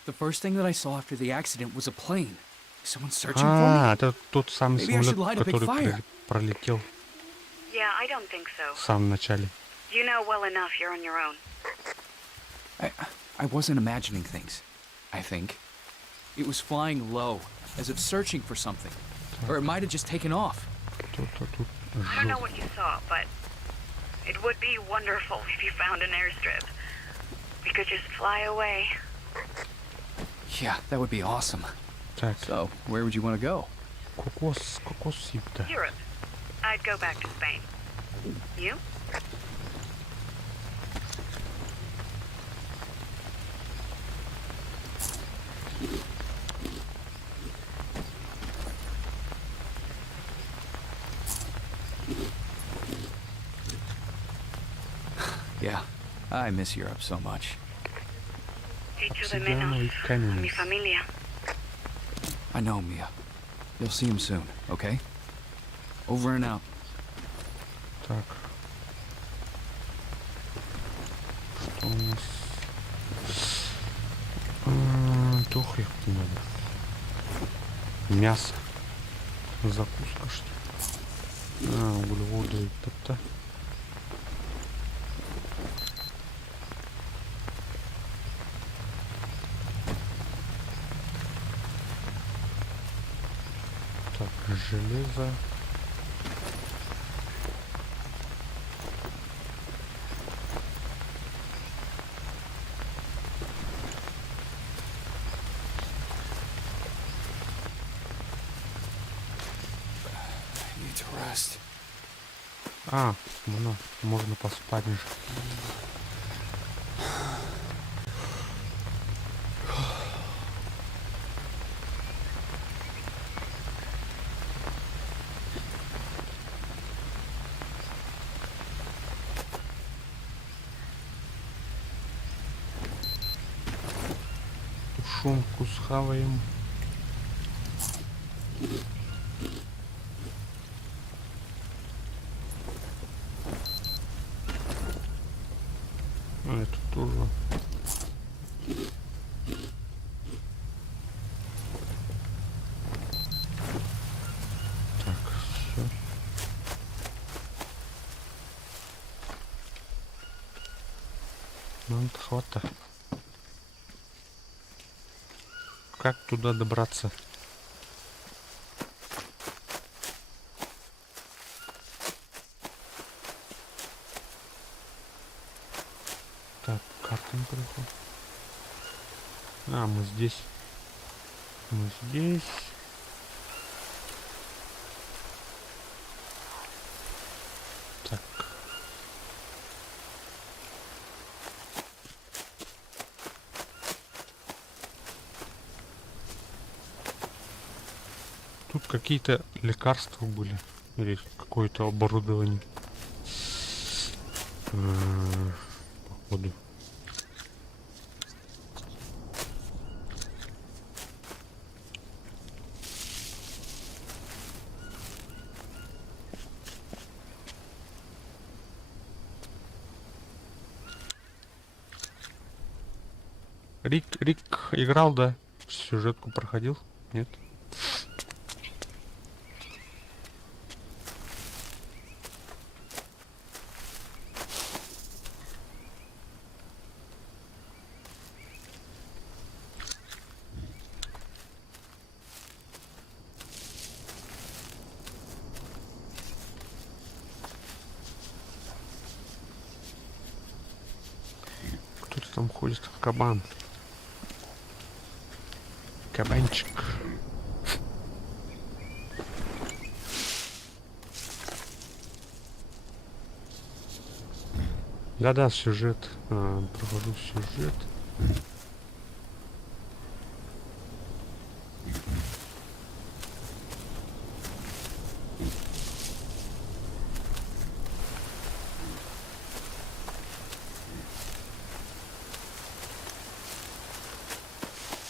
The first thing that I saw after the accident was a plane. Is someone searching for Это тот самый Maybe I should light самолет, a big который fire. пролетел Yeah, I don't think so. в самом начале. You know well enough you're on your own. me? I wasn't imagining things, I think. It was flying low, as if searching for something. Or it might have just taken off. Кто-то тут I don't know жёг. what you saw, but it would be wonderful if you found an airstrip. We could just fly away. Yeah, that would be awesome. Так, So, where would you want to go? кокос сип-то. Europe. I'd go back to Spain. You? Yeah, I miss Europe so much. Echo de Obsidiano y menos a mi cánones. familia. I know, Mia. You'll see him soon, okay? Over and out. Так. Что у нас? Тухлик надо. Мясо. Закуска, что ли? Углеводы и т.п. Так, железо. I need to rest. Можно поспать же. Тушенку схаваем. Это тоже. Так, все. Нам хватает. Как туда добраться? карта не приехала. А, мы здесь. Мы здесь. Так. Тут какие-то лекарства были. Или какое-то оборудование. Походу. Рик играл, да? Сюжетку проходил? Нет? Кто-то там ходит, кабан. Кабанчик. Да-да, сюжет. Прохожу сюжет.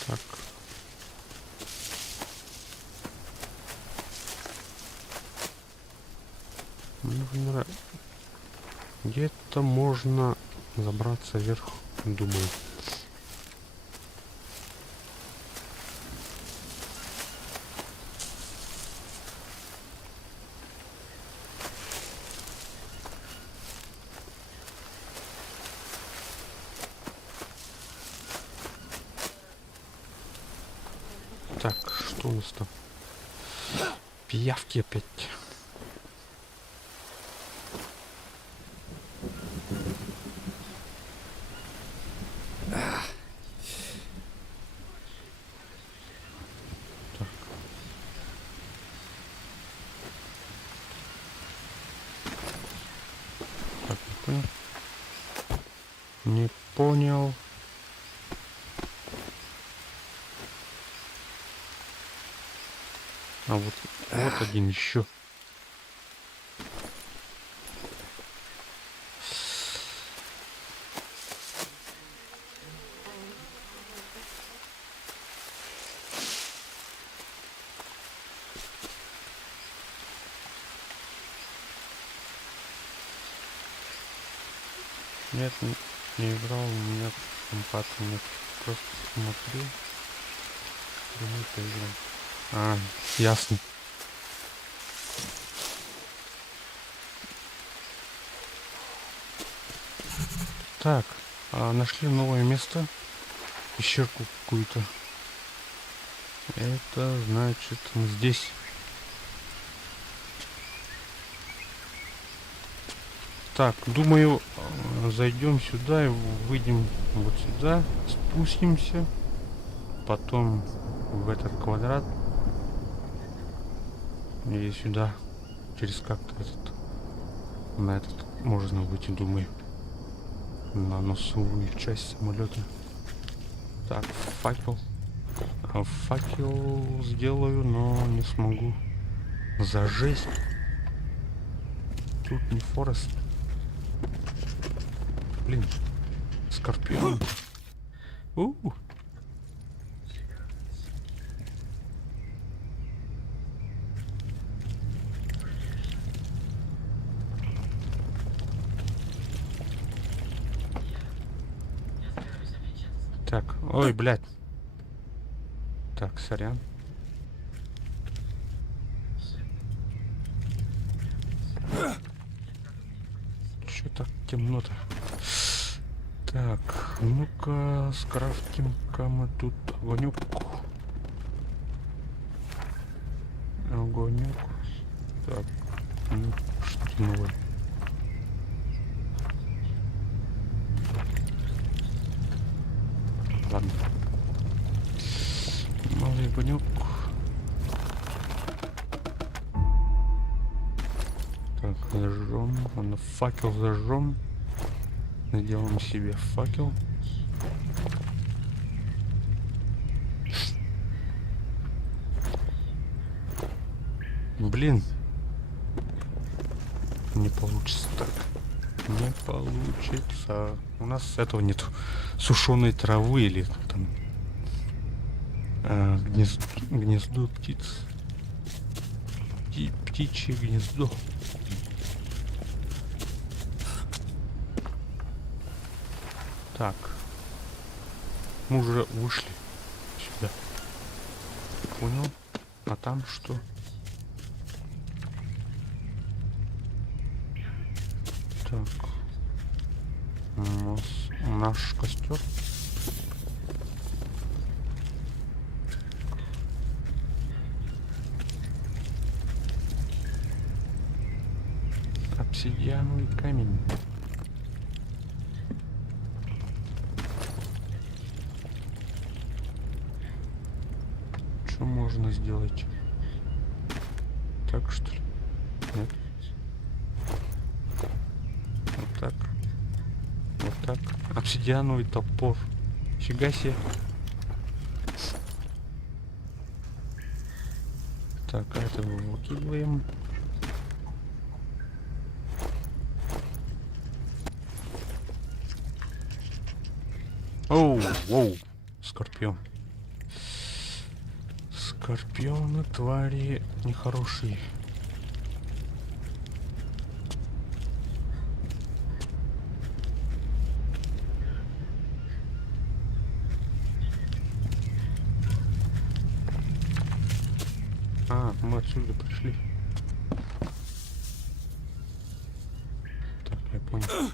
Так. Мне нравится. Где-то можно забраться вверх, думаю. Так, что у нас там? Пиявки опять. Так, не понял. Не понял. А вот один еще. Нет, не играл, у меня компата нет. Просто смотрю. Мы поиграем. А, ясно. Так, нашли новое место. Пещерку какую-то. Это значит мы здесь. Так, думаю, зайдем сюда и выйдем вот сюда, спустимся, потом в этот квадрат и сюда, через как-то на этот можно выйти, думаю, на носовую часть самолета. Так, факел. Факел сделаю, но не смогу зажечь. Тут не форест. Блин, скорпион. Так, ой, блядь. Так, сорян. Чё так темно-то? Так, ну-ка, скрафтим-ка мы тут огонек. Огонек. Так, ну, что новое? Панюк. Так, зажжем. Факел зажжем. Сделаем себе факел. Блин. Не получится так. Не получится. У нас этого нету. Сушеной травы или там гнездо птиц. Птичье гнездо. Так. Мы уже вышли сюда. Понял. А там что? Так. Наш костер. Обсидиановый камень. Что можно сделать? Так что ли? Нет. Вот так. Вот так. Обсидиановый топор. Фига себе. Так, а это выкидываем. Оу, воу, скорпион. Скорпионы, твари нехорошие. А, мы отсюда пришли. Так, я понял.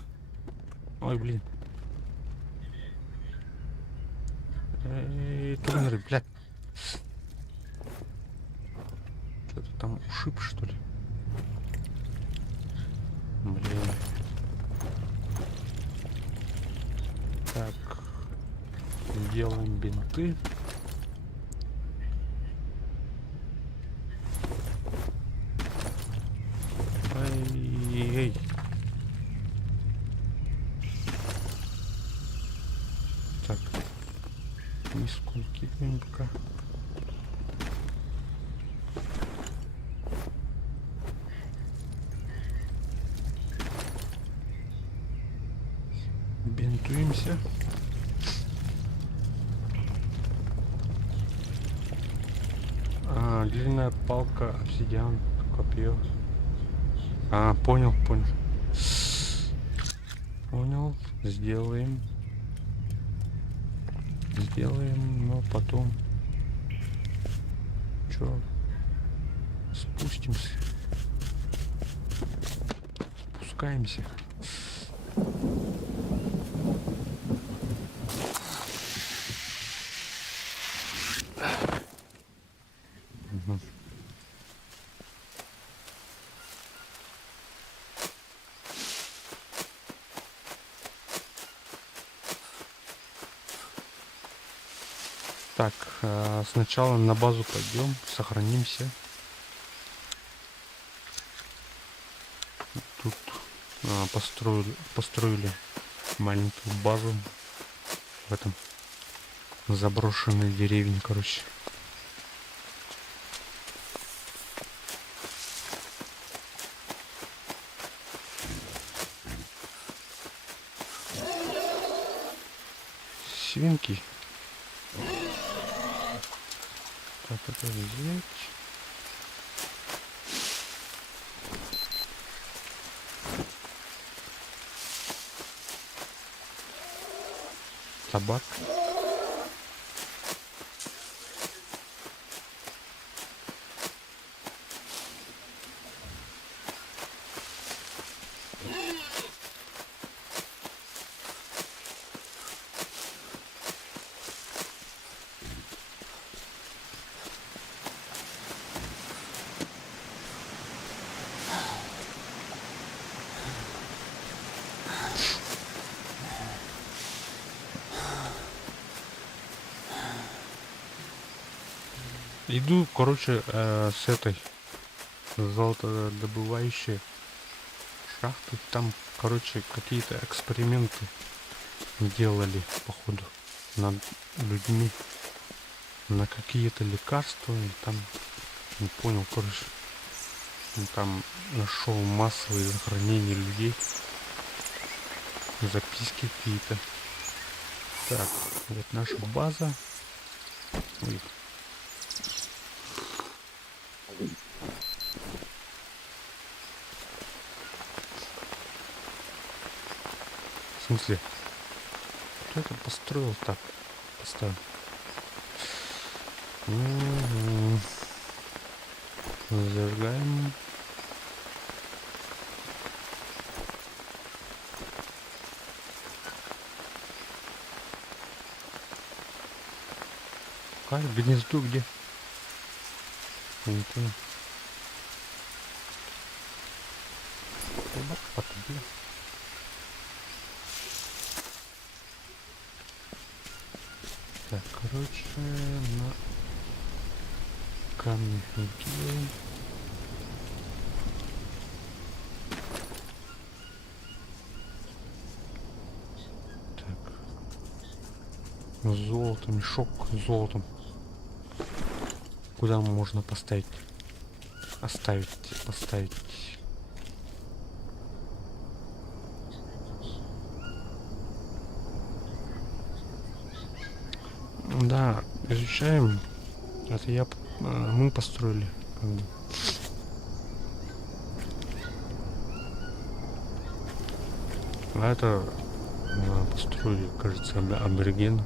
Ой, блин. Эй, туннеры, блядь. Что-то там ушиб, что ли? Блин. Так. Делаем бинты. Эй. Так. Миску кидаем пока. Бинтуемся. А, длинная палка, обсидиан, копье. А, понял. Понял. Сделаем, но потом. Чё? Спустимся. Спускаемся. Мгм. Так, сначала на базу пойдем, сохранимся. Тут построили маленькую базу в этом заброшенной деревне, короче. Свинки. Так, это взять. Табак. Иду, короче, с этой золотодобывающей шахты. Там, короче, какие-то эксперименты делали, походу, над людьми. На какие-то лекарства. И там, не понял, короче. Там нашел массовые захоронения людей. Записки какие-то. Так, вот наша база. Ой. В смысле? Кто это построил так? Поставил. Угу. Зажигаем. А, гнездо где? Я не понял. Собака, блин. Так, короче, на камни не делаем. Так. Золото, мешок с золотом. Куда можно поставить? Поставить. Да, изучаем. Это мы построили. Как бы. А это построили, кажется, абориген.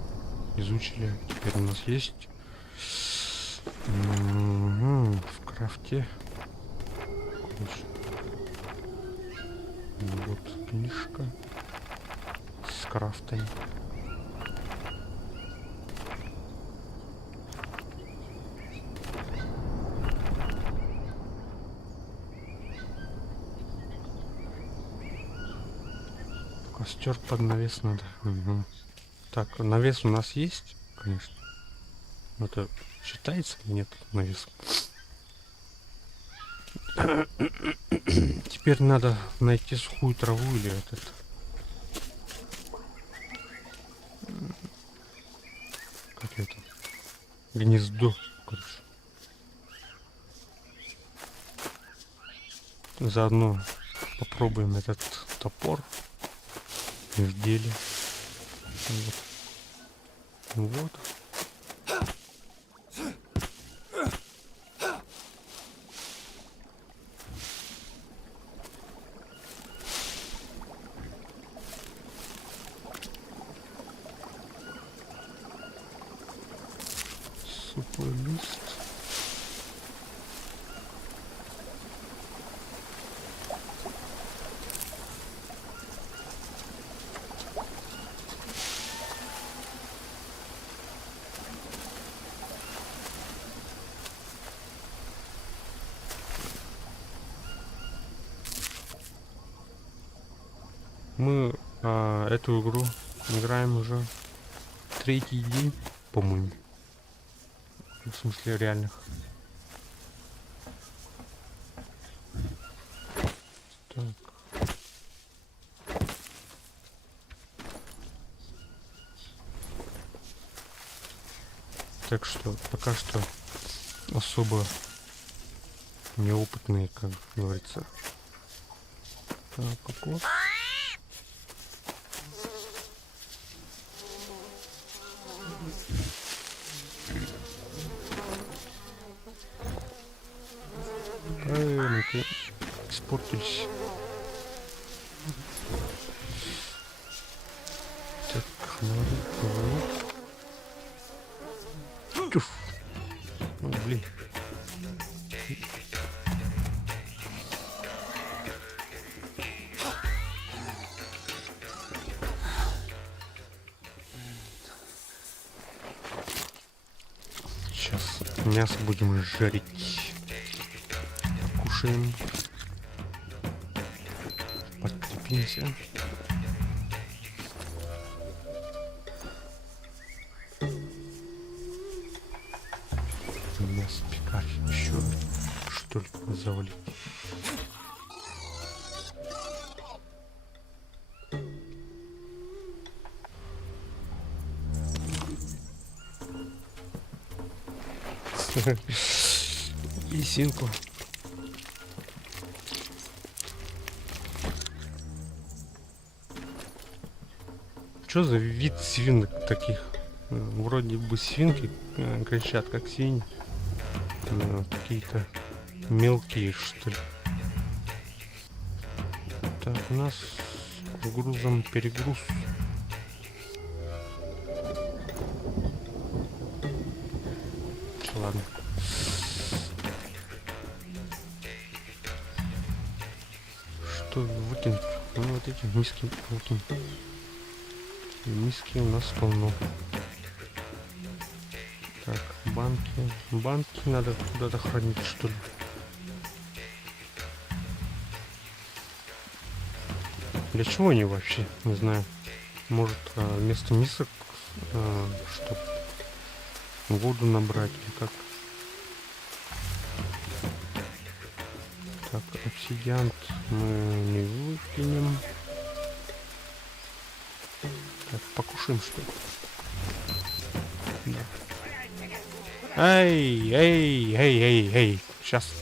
Изучили. Теперь у нас есть в крафте. Вот книжка с крафтом. Костер под навес надо. Угу. Так, навес у нас есть, конечно. Но это считается или нет навес? Теперь надо найти сухую траву или этот. Как это? Гнездо, короче. Заодно попробуем этот топор в деле. Вот. Сухой лист. Мы эту игру играем уже третий день, по-моему. В смысле реальных. Так. Так что пока что особо неопытные, как говорится. Так, кокос. Правильно, испортились. Так, Тюф. Ну, блин. Сейчас мясо будем жарить. Кушаем. Подкрепимся. Мясо. завалить. Лисинку. Что за вид свинок таких? Вроде бы свинки кричат как свиньи. Но какие-то мелкие, что ли. Так, у нас с грузом перегруз. Ладно. Что выкинуть? Ну вот эти миски выкинуть. Миски у нас полно. Так, банки. Банки надо куда-то хранить, что ли. Для чего они вообще? Не знаю. Может, вместо мисок, чтобы воду набрать или как. Так, обсидиант мы не выкинем. Так, покушаем, что ли? Да. Эй, эй, эй, эй, эй. Сейчас.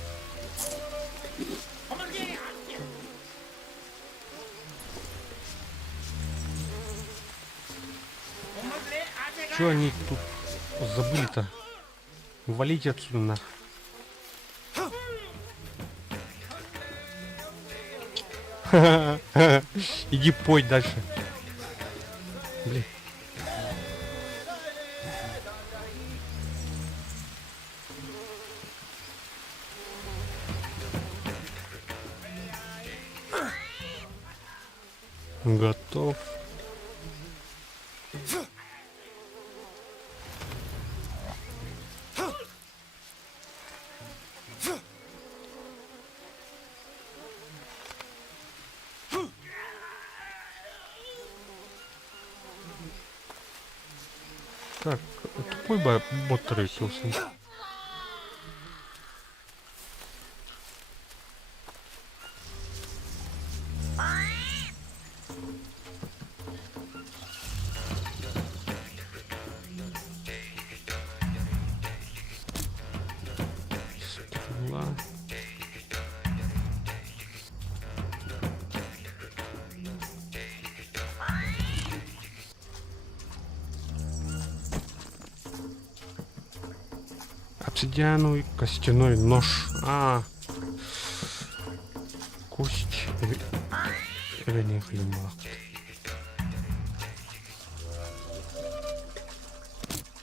Чё они тут забыли-то? Валите отсюда нах. Иди пой дальше. Блин. Готов. Так, тупой бот трекился. Стрела. Обсидиановый костяной нож. Кость. Не хлема.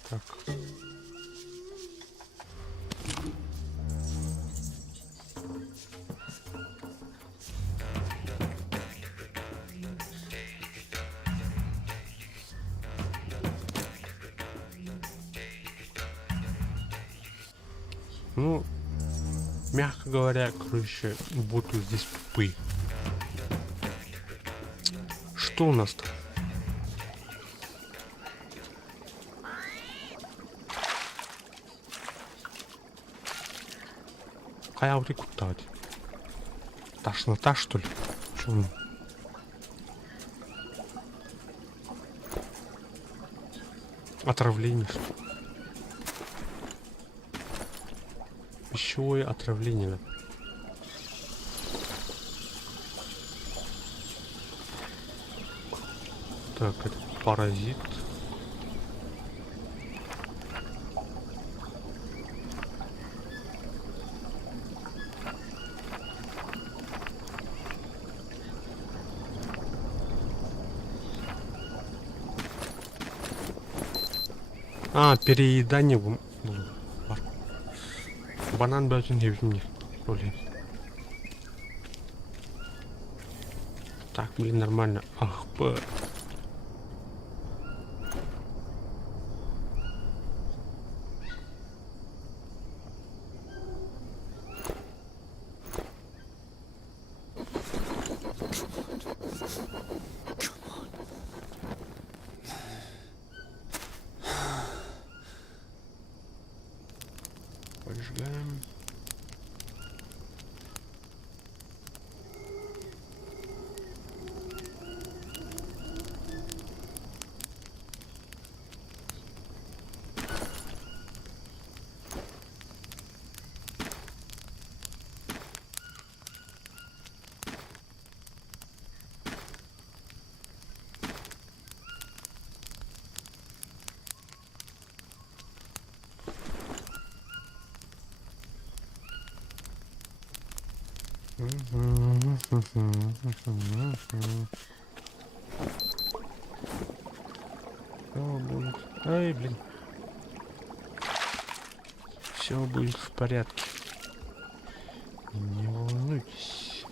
Так. Ну, мягко говоря, короче, буду здесь тупые. Что у нас там? Какая аурикутать? Тошнота, что ли? Что он? Отравление, что ли? Пищевое отравление, да? Так, это паразит. Переедание. Банан бәлкім мне. Так, блин, нормально. Ах, Поджигаем. Все будет. Ай, блин. Все будет в порядке. Не волнуйтесь.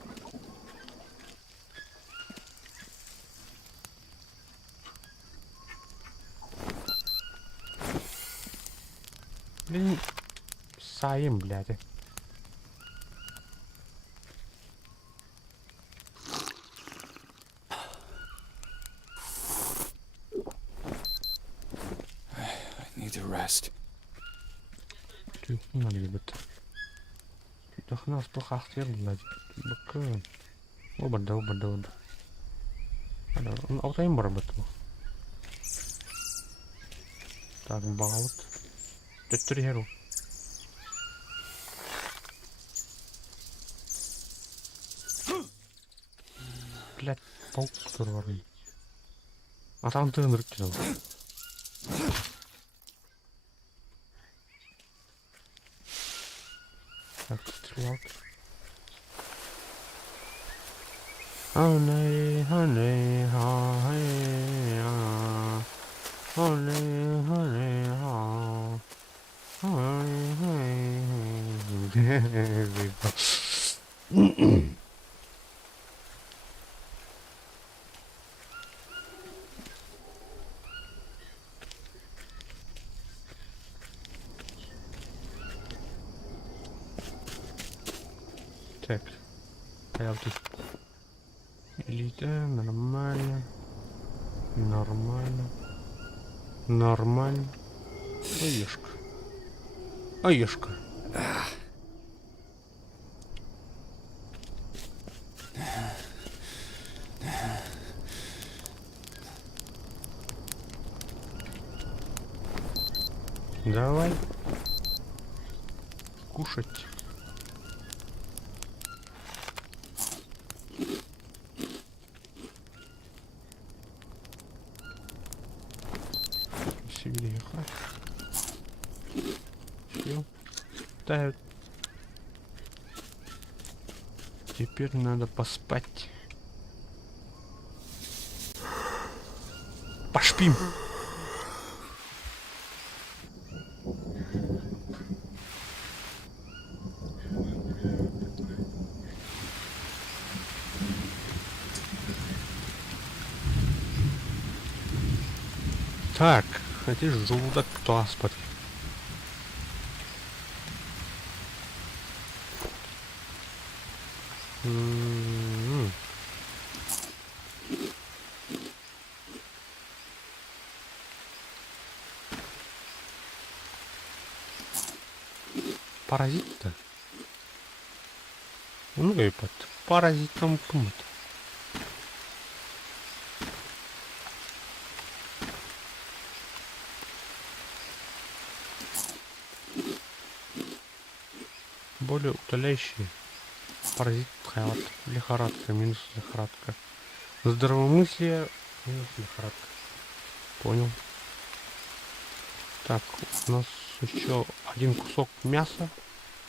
Блин, Саим, блядь. Need to rest. Ты надо ебать. Дохна сплохах блядь. Bakın. Обада. Ada, autayım var betul. Так, багаут. Töttürüyorum. Блядь, паук var. Атаң тыгындырып кетеді. Так, стрелок. Honey, honey, honey, honey, honey, honey. Так, я тут элита, нормально, нормально. Оешка. Давай кушать. Сибириха. Все. Да. Теперь надо поспать. Пошпим. Так, хотишь желудок паспорт. Паразит-то? Ну и под паразитом кому-то. Более утоляющие. Паразит, лихорадка, минус лихорадка. Здравомыслие, минус лихорадка. Понял. Так, у нас еще один кусок мяса.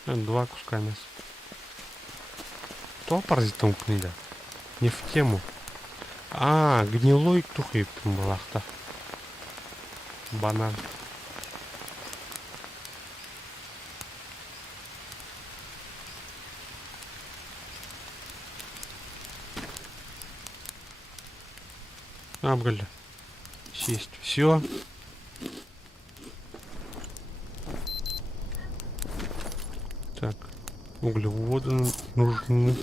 Два куска мяса. Кто паразитом книга? Не в тему. А, гнилой тухлый балахта. Банан. Бля. Сесть. Все. Так. Углеводы нужны.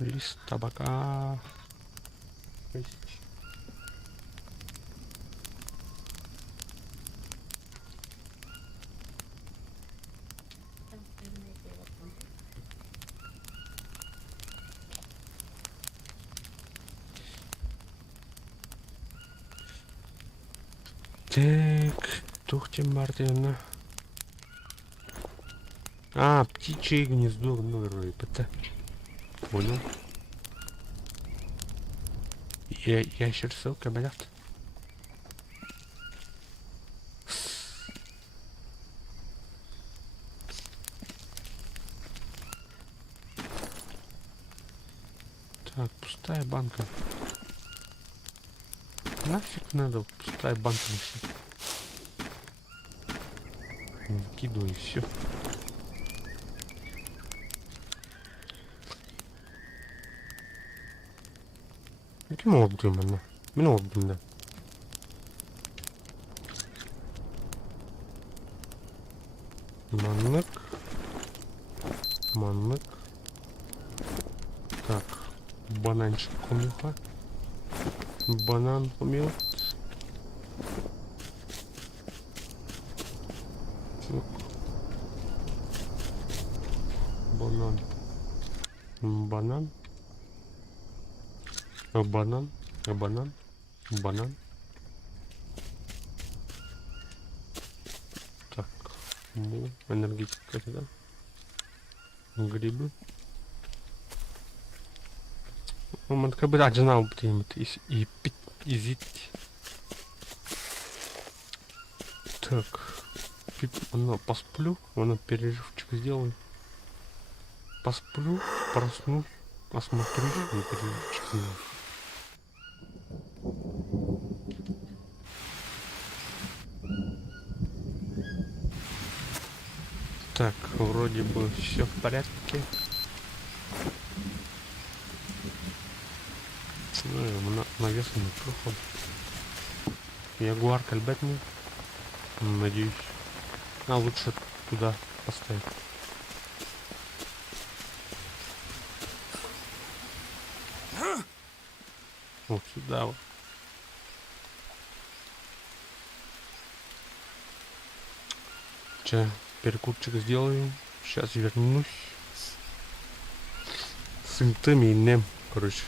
Лист табака. Так, тухте Мартина. А, птичье гнездо, ну, рыба-то. Понял. Ящерка, блядь. Так, пустая банка. Нафиг надо пустая банка носить. Выкидывай и все. Kim olduğum ben? Ben oldum da. Маннык. Маннык. Так. Бананчик кумилка. Банан кумил. Банан. Банан. Банан. Банан. Банан. Так. Ну, энергетика, да? Грибы. Ну, как бы отжинал бы и изить. Так. Посплю, перерывчик сделаю. Посплю, просну, осмотрю, перерывчик сделаю. Так, вроде бы все в порядке. Ну, навеса не проходит. Ягуар кальбетный. Надеюсь. А лучше туда поставить. Вот сюда вот. Че, перекупчик сделаю. Сейчас вернусь. С интами и нем, короче.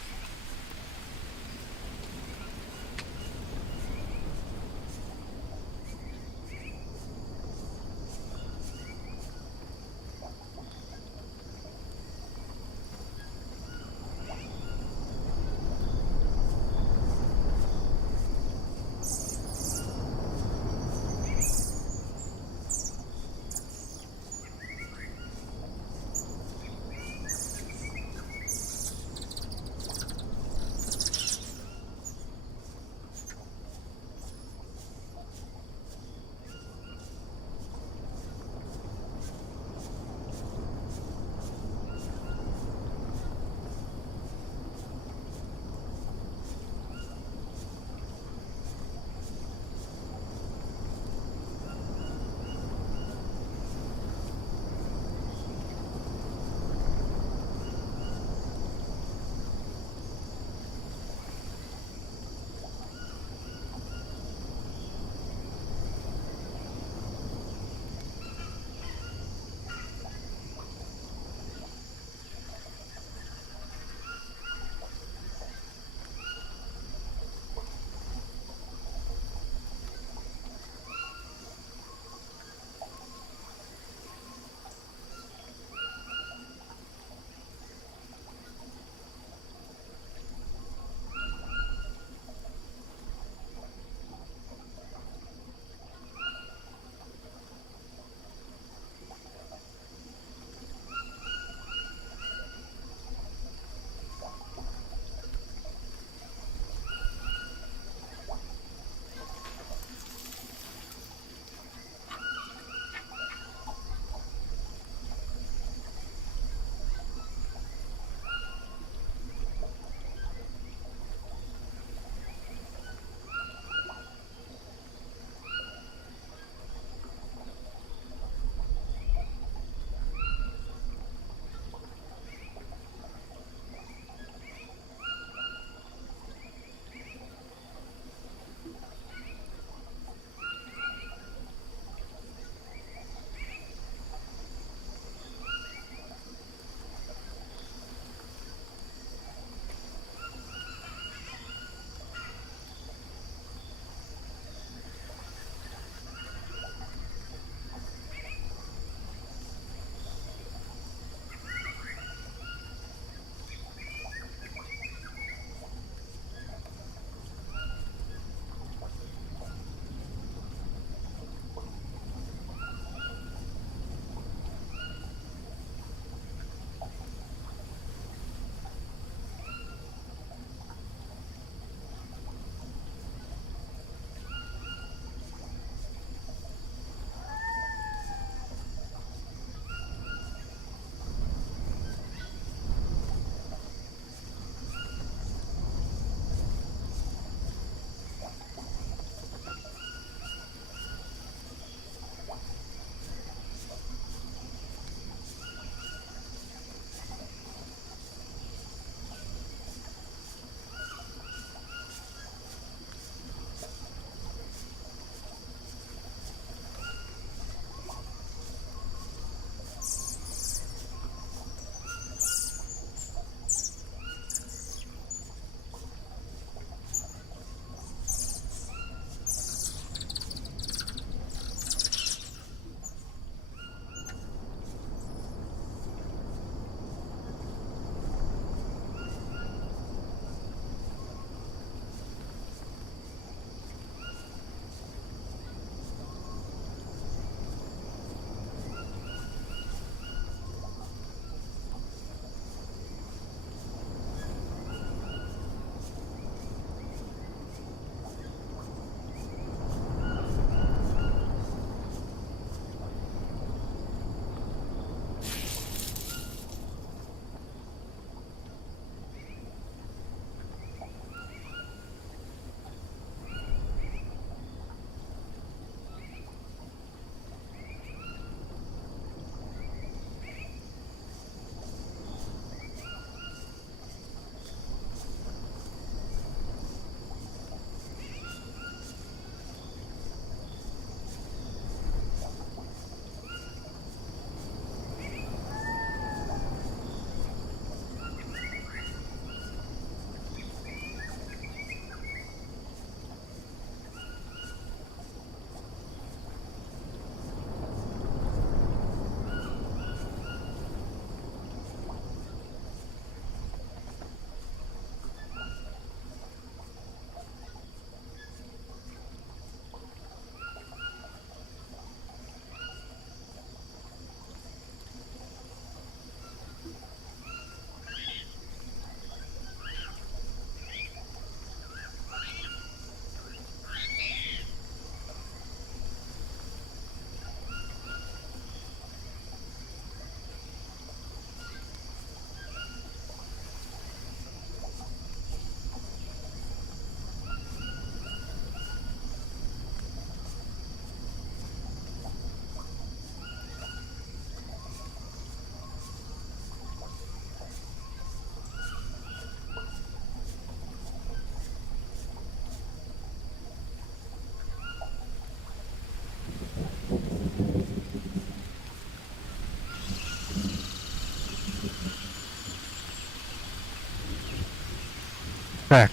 Так,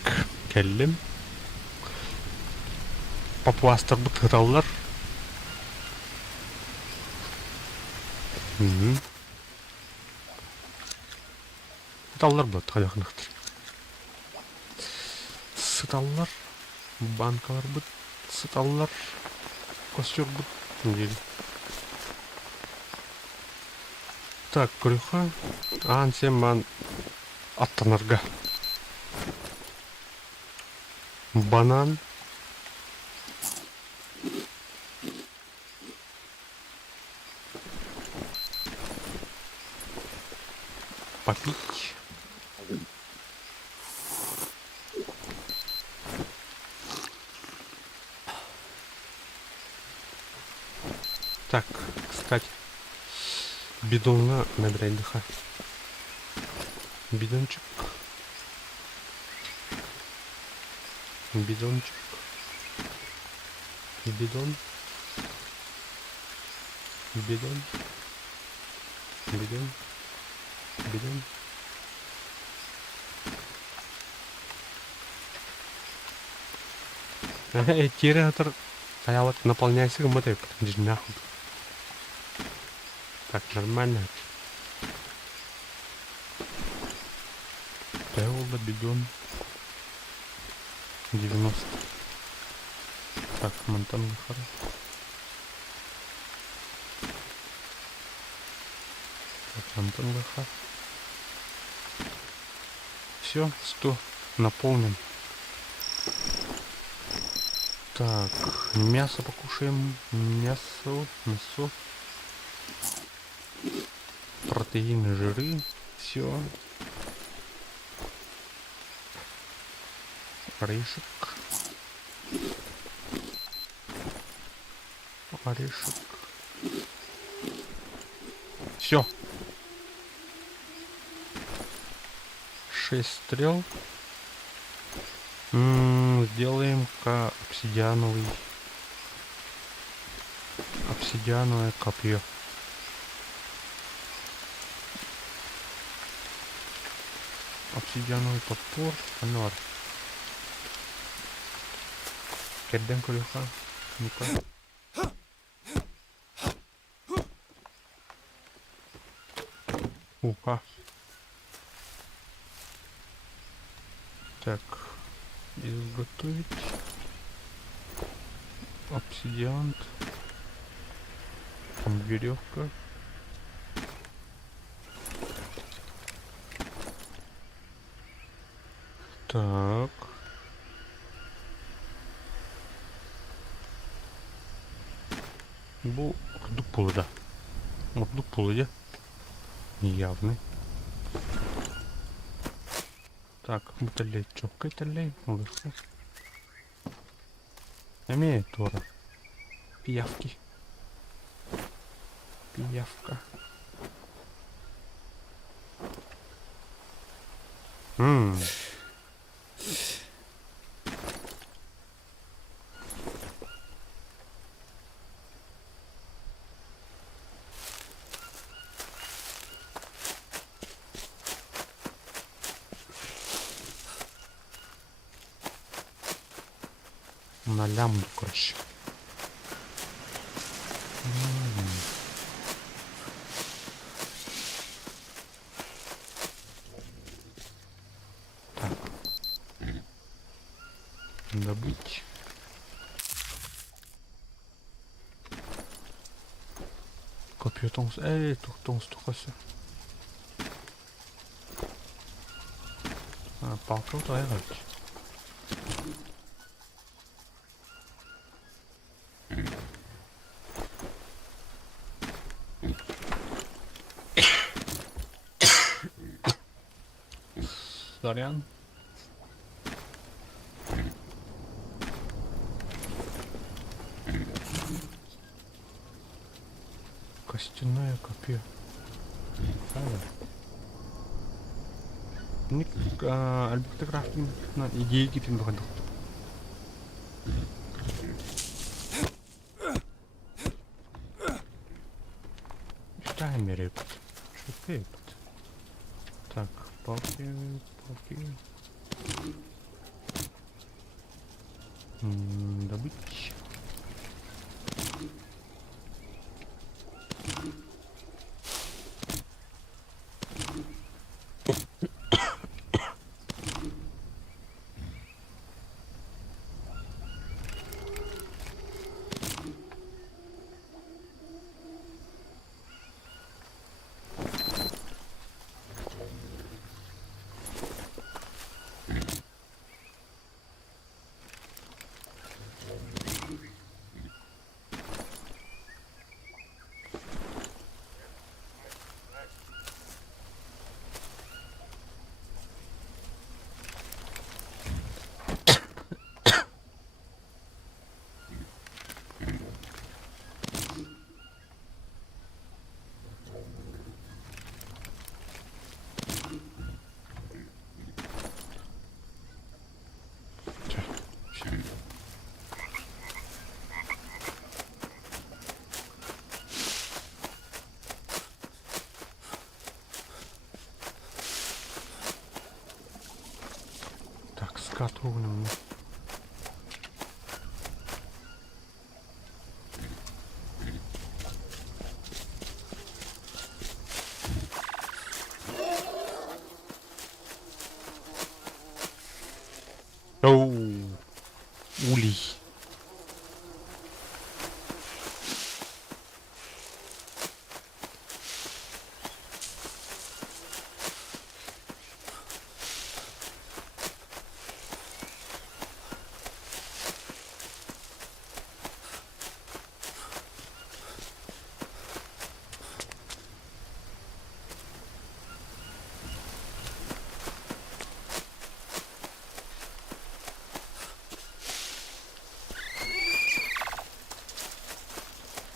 келдим. Папуастырды тыраллар. Сыталлар болады, қайдақынықтыр. Сыталлар, банкалар бұд, сыталлар, костер бұд. Неделі. Так, күріға. Ан сен ман аттанарға. Банан. Попить. Так, кстати, бидонға набирайдыха. Бидончик. Бидончик. Бидон. Бидон. Бидон. Бидон. Тире стоял, наполняйся гмотой, потому нахуй. Так, нормально. Теола, бидон. 90. Так, Монтан Гахара. Так, Монтан Гахара. Все, 100 наполнен. Так, мясо покушаем. Мясо. Протеины, жиры. Все. Орешек. Орешек. Все. 6 стрел. Сделаем-ка обсидиановое копье. Обсидиановый топор. Анор. Кедден кулюха. Ну-ка. Уха. Так. Изготовить. Обсидиант. Там веревка. Так. Bu ordu pulu da. Ordu pulu ya. Неявный. Так, бутылей, чокай талей, лырса. Имеет тора. Пиявки. Пиявка. На лямбу, короче. Так. Добыть. Копье тонс. Эй, тонс, тухася. Палка твоя. Сорян. Костяное копье. Ник альбекте крафтинг на идеи кетен бахадық. Что меряет? Что пеет? Так, палки. Добыть. Так, скат огненный. Оу, улей.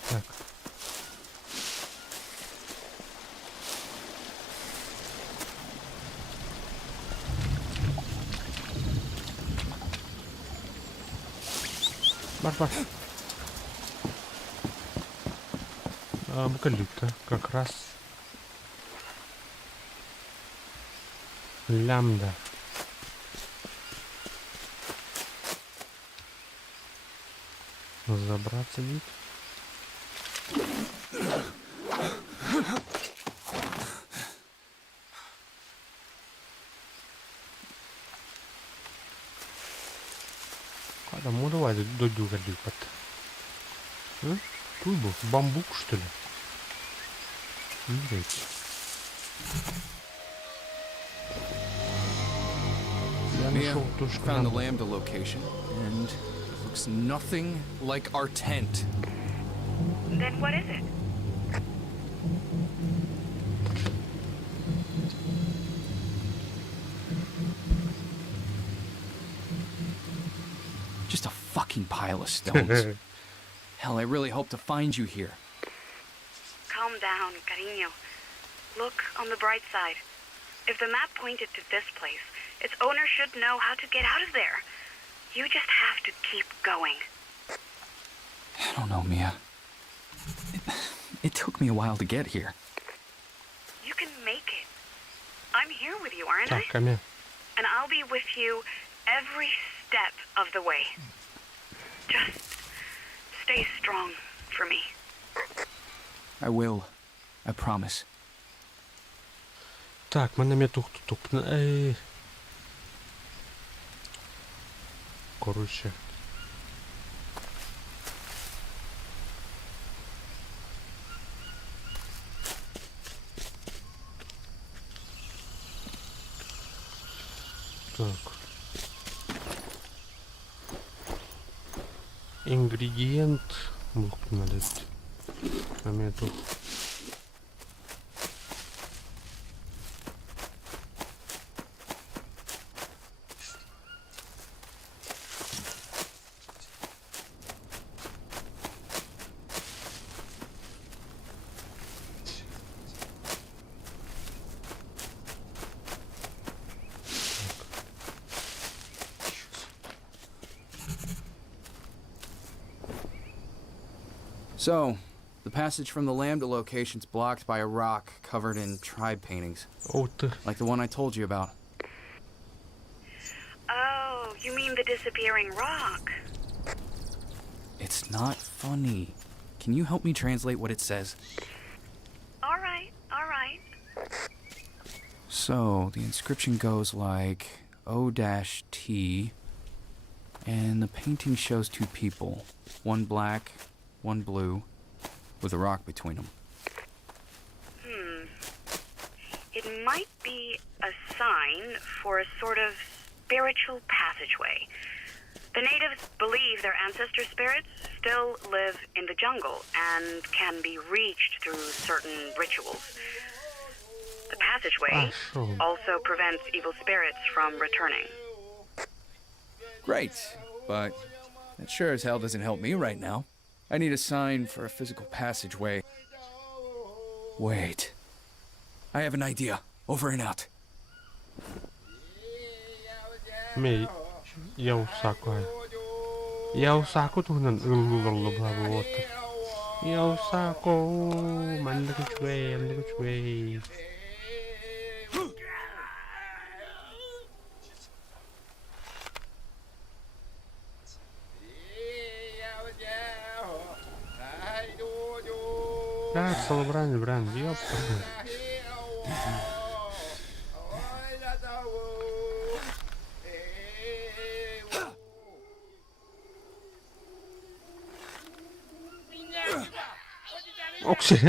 Так. Марш. Бакалита как раз. Лямда. Забраться ведь. Когда мудовать до дюга липат. Тут был бамбук, что ли? Видите? Я Mia, нашел то, что found the надо. Lambda location, and it looks nothing like our tent. Then what is it? Just a fucking pile of stones. Hell, I really hope to find you here. Calm down, cariño. Look on the bright side. If the map pointed to this place, its owner should know how to get out of there. You just have to keep going. I don't know, Mia. It took me a while to get here. You can make it. I'm here with you, aren't I? Так, Камя. And I'll be with you every step of the way. Just stay strong for me. I will. I promise. Так, мене метух тут. Короче. Так. Ингредиент. Лук надо. Метух. So, the passage from the Lambda location's blocked by a rock covered in tribe paintings, О, ты. like the one I told you about. Oh, you mean the disappearing rock? It's not funny. Can you help me translate what it says? All right, all right. So, the inscription goes like O-T, and the painting shows two people, one black, one blue, with a rock between them. It might be a sign for a sort of spiritual passageway. The natives believe their ancestor spirits still live in the jungle and can be reached through certain rituals. The passageway sure. also prevents evil spirits from returning. Great, but that sure as hell doesn't help me right now. I need a sign for a physical passageway. Wait. I have an idea. Over and out. Mei, Yausako. Yausako tunnen yllulla vuotta. Yausako, man look which way, and look which way. Кажется, брань, ёпта. Okej.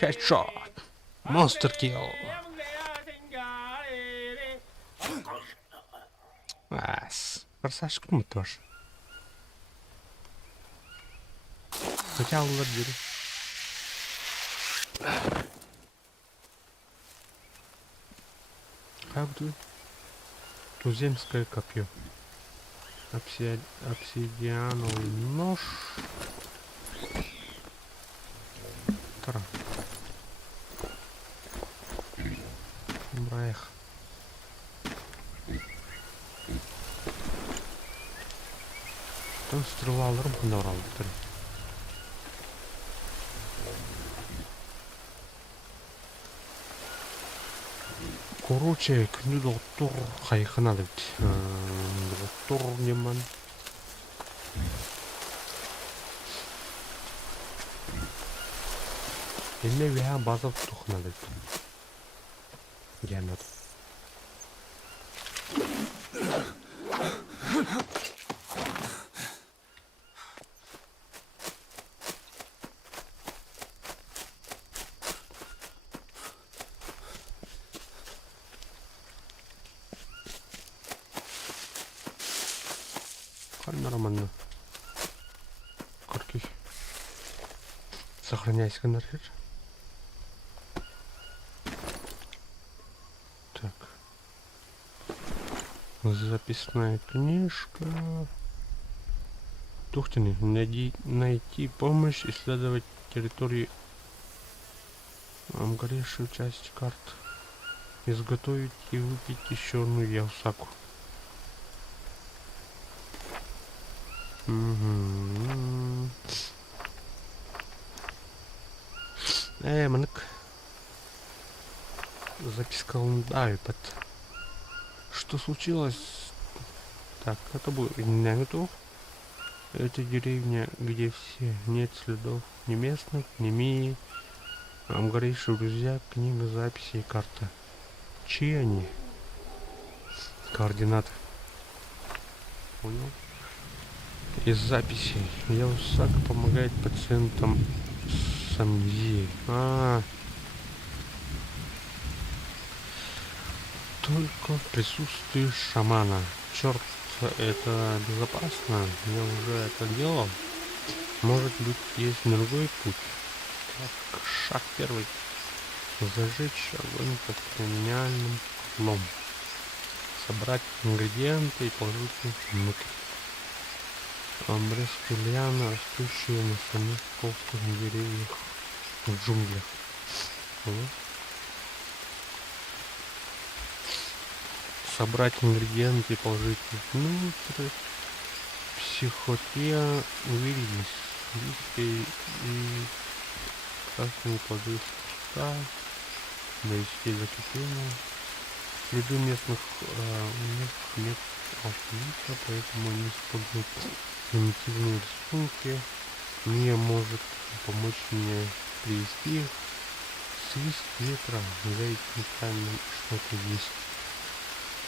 Headshot. Monster kill. Nice. Красавчик мы тоже. Хотя уладили. Как бы туземское копье. Обсидиановый нож. Тара. Браях. Там стрелаларым кунавралды. Короче, күнү доктор кайхана деп. Доктор неман. Эме веа база тухна деп. Генат. Нормально. Корки. Сохраняйся, Канархер. Так. Записная книжка. Тухтины. Найти помощь, исследовать территории. Горевшую часть карт. Изготовить и выпить еще одну яусаку. Манок. Записка да, iPad. Что случилось? Так, это будет Нагату. Это деревня, где все нет следов ни местных, ни Мии. Горейшие друзья, книга, записи и карта. Чьи они? Координаты. Понял? Из записей. Яусак помогает пациентам с амнезией. Только в присутствии шамана. Черт, это безопасно. Я уже это делал. Может быть, есть другой путь. Так, шаг первый. Зажечь огонь под криминальным котлом. Собрать ингредиенты и положить их внутрь. Обрезки лианы, растущие на самих толстых деревьях в джунглях. Собрать ингредиенты и положить их внутрь. Психотия увиделись. Листья и красные плоды пуста, да и сеть закипела. Среди местных у них нет алфавита, поэтому они используют примитивные рисунки. Мия может помочь мне привести их. Свист ветра, за этим камнем что-то есть.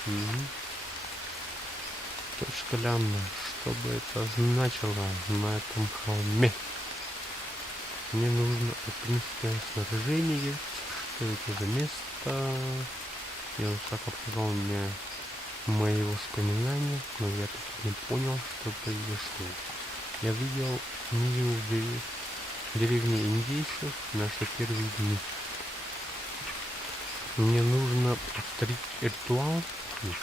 Мгм. Точка лямбда. Что бы это значило на этом холме? Мне нужно алпинистское снаряжение. Что это за место? Яусака показал мне мои воспоминания, но я так и не понял, что произошло. Я видел Мию в деревне индейцев в наши первые дни. Мне нужно повторить ритуал. Нет.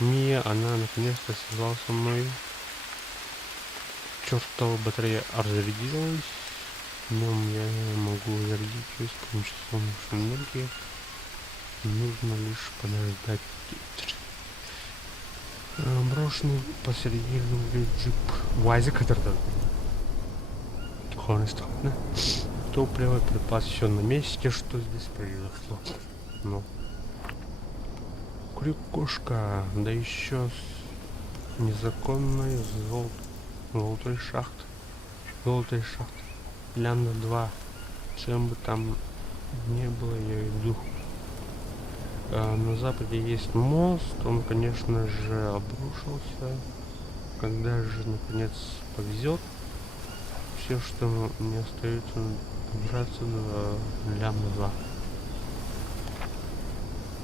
Мия, она наконец-то связалась со мной. Чертова батарея разрядилась. Днем я могу зарядить ее с помощью солнечной энергии. Нужно лишь подождать. Брошенный посреди джунгли джип УАЗик, который странно. Топливо, припас, все на месте. Что здесь произошло? Ну. Крюкошка, да еще с незаконной золотой шахты. Золотой шахты. Лямбда 2. Чем бы там не было, я иду. На западе есть мост, он, конечно же, обрушился. Когда же, наконец, повезет, все, что мне остается, добраться до Лямбда 2.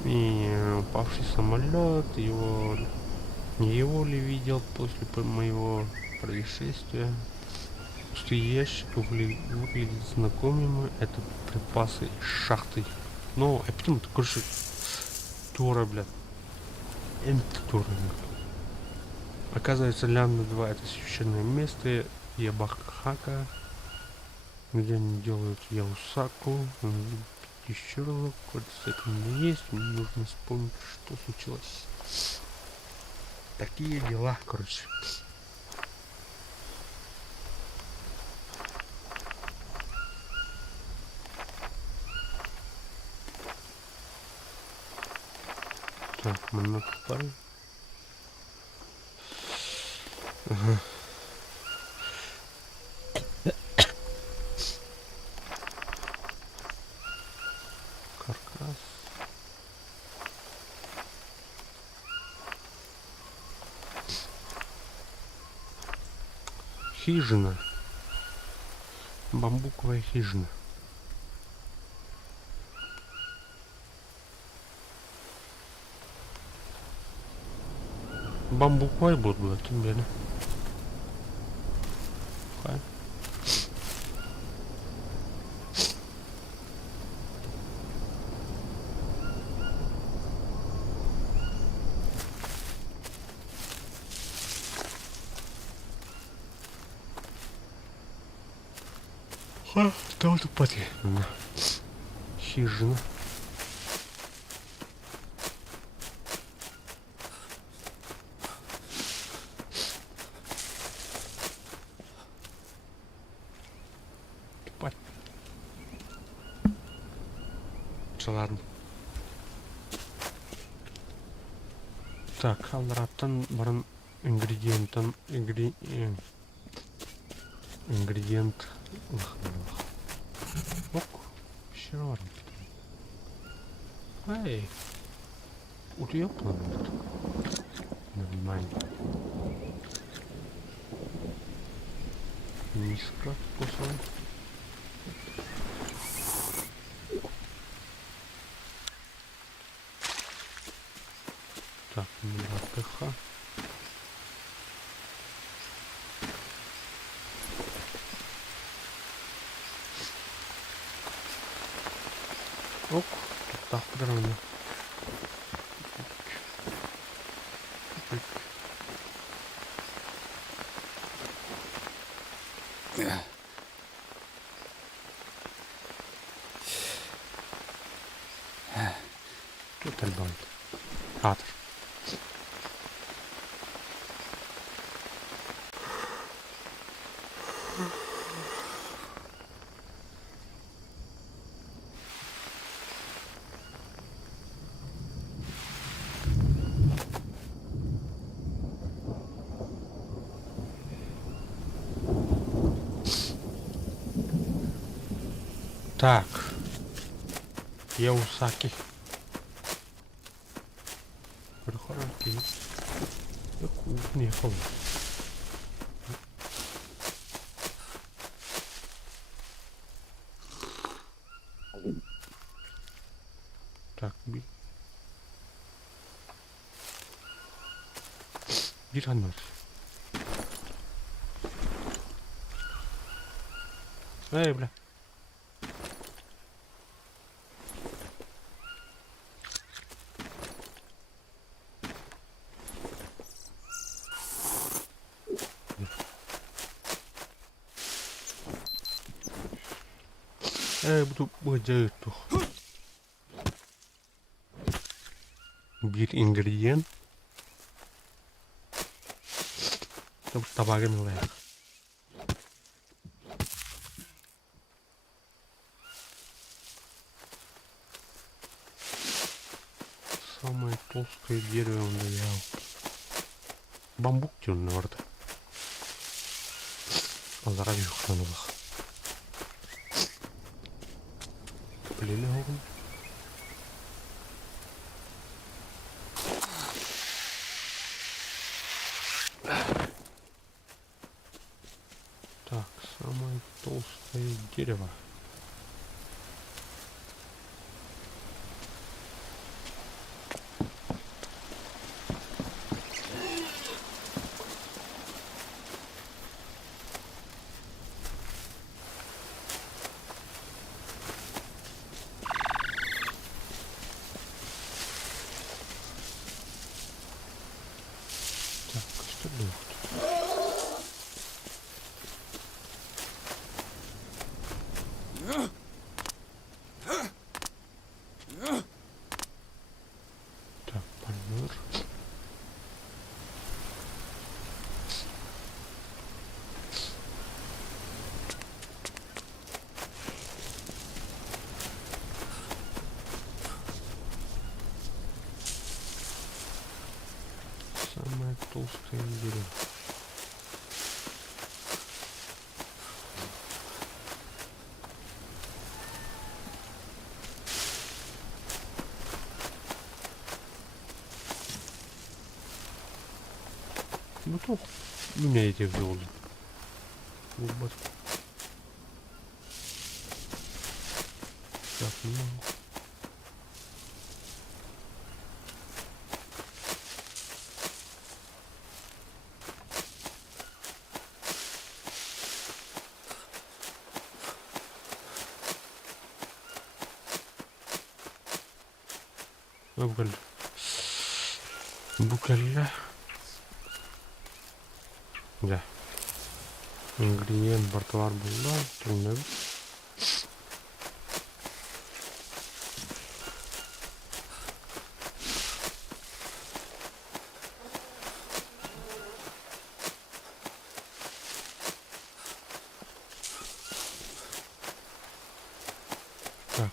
И упавший самолет, не его ли видел после моего происшествия? Пустые ящики выглядят знакомыми. Это припасы из шахты. Но, а почему такой же Тора, блядь. Тора. Оказывается, Лямбда 2 это священное место Ябахака, где они делают Яусаку. Еще разок, вот с этим есть, мне нужно вспомнить, что случилось. Такие дела, короче. Так, много пары. Ага. Каркас. Хижина. Бамбуковая хижина. Бамбуковый будет, блядь, тебе, да? Хай. Что тут поти? Хижина. Спать. Че, ладно. Так, алраттан баран ингредиент. Ок, еще раз. Эй, уёбно будет. Нормально. Низко вкусом. Так, ПХ. Ок, так, подробно. Что будет? Атор. Так. Яусаки. Прихоранки. Яку в'їхав. Так, Биранос. Эй, бля. Буду делать то. Bir ingredient. Табагами лайк. Самое толстое дерево он взял. Бамбук темный варда. А заради хранилах. Блин, так, самое толстое дерево. Так, что было тут? Так, помер. Самое толстое дерево. Ну то меня эти ввел. Вот. Так, не могу. Букаля. Да. Ингредиент бортовар булла. Трудно. Так.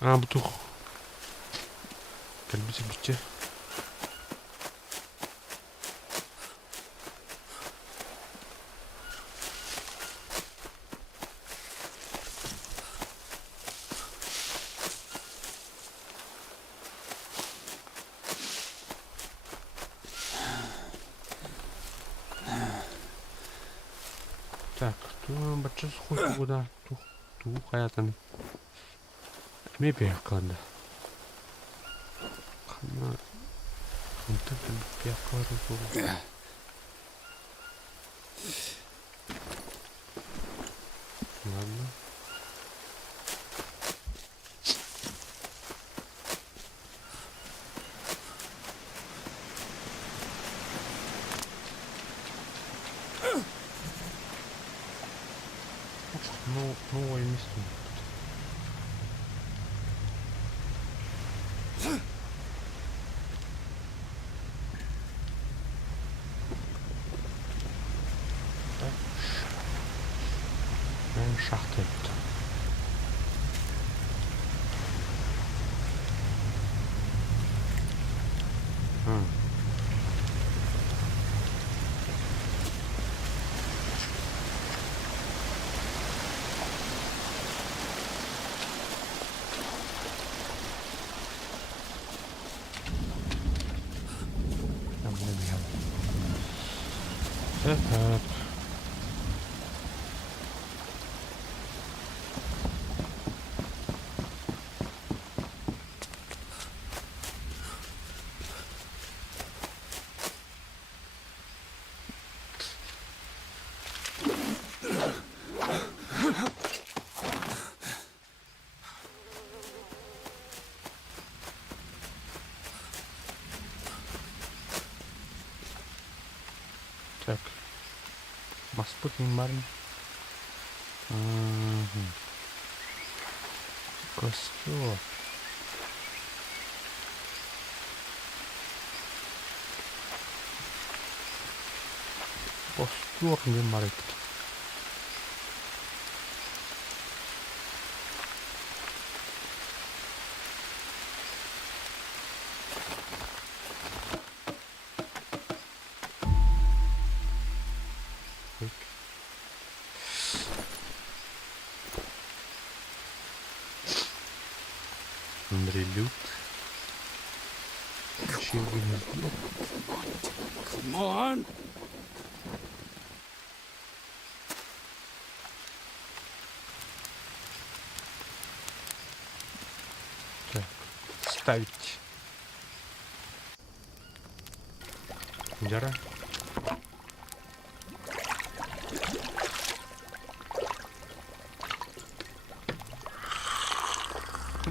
А, бутух. Кальбите бите. Так, ту бача схожу куда ту хаятан. Мебель кладда. Хана. Он так и пьяка. Ладно. Ну, новое место. Шахты. Этот. Так. Маспутный марин. Костер. Костер не марит. Андрелют. Чего не знаю. Come on. Так, ставить. Дяра.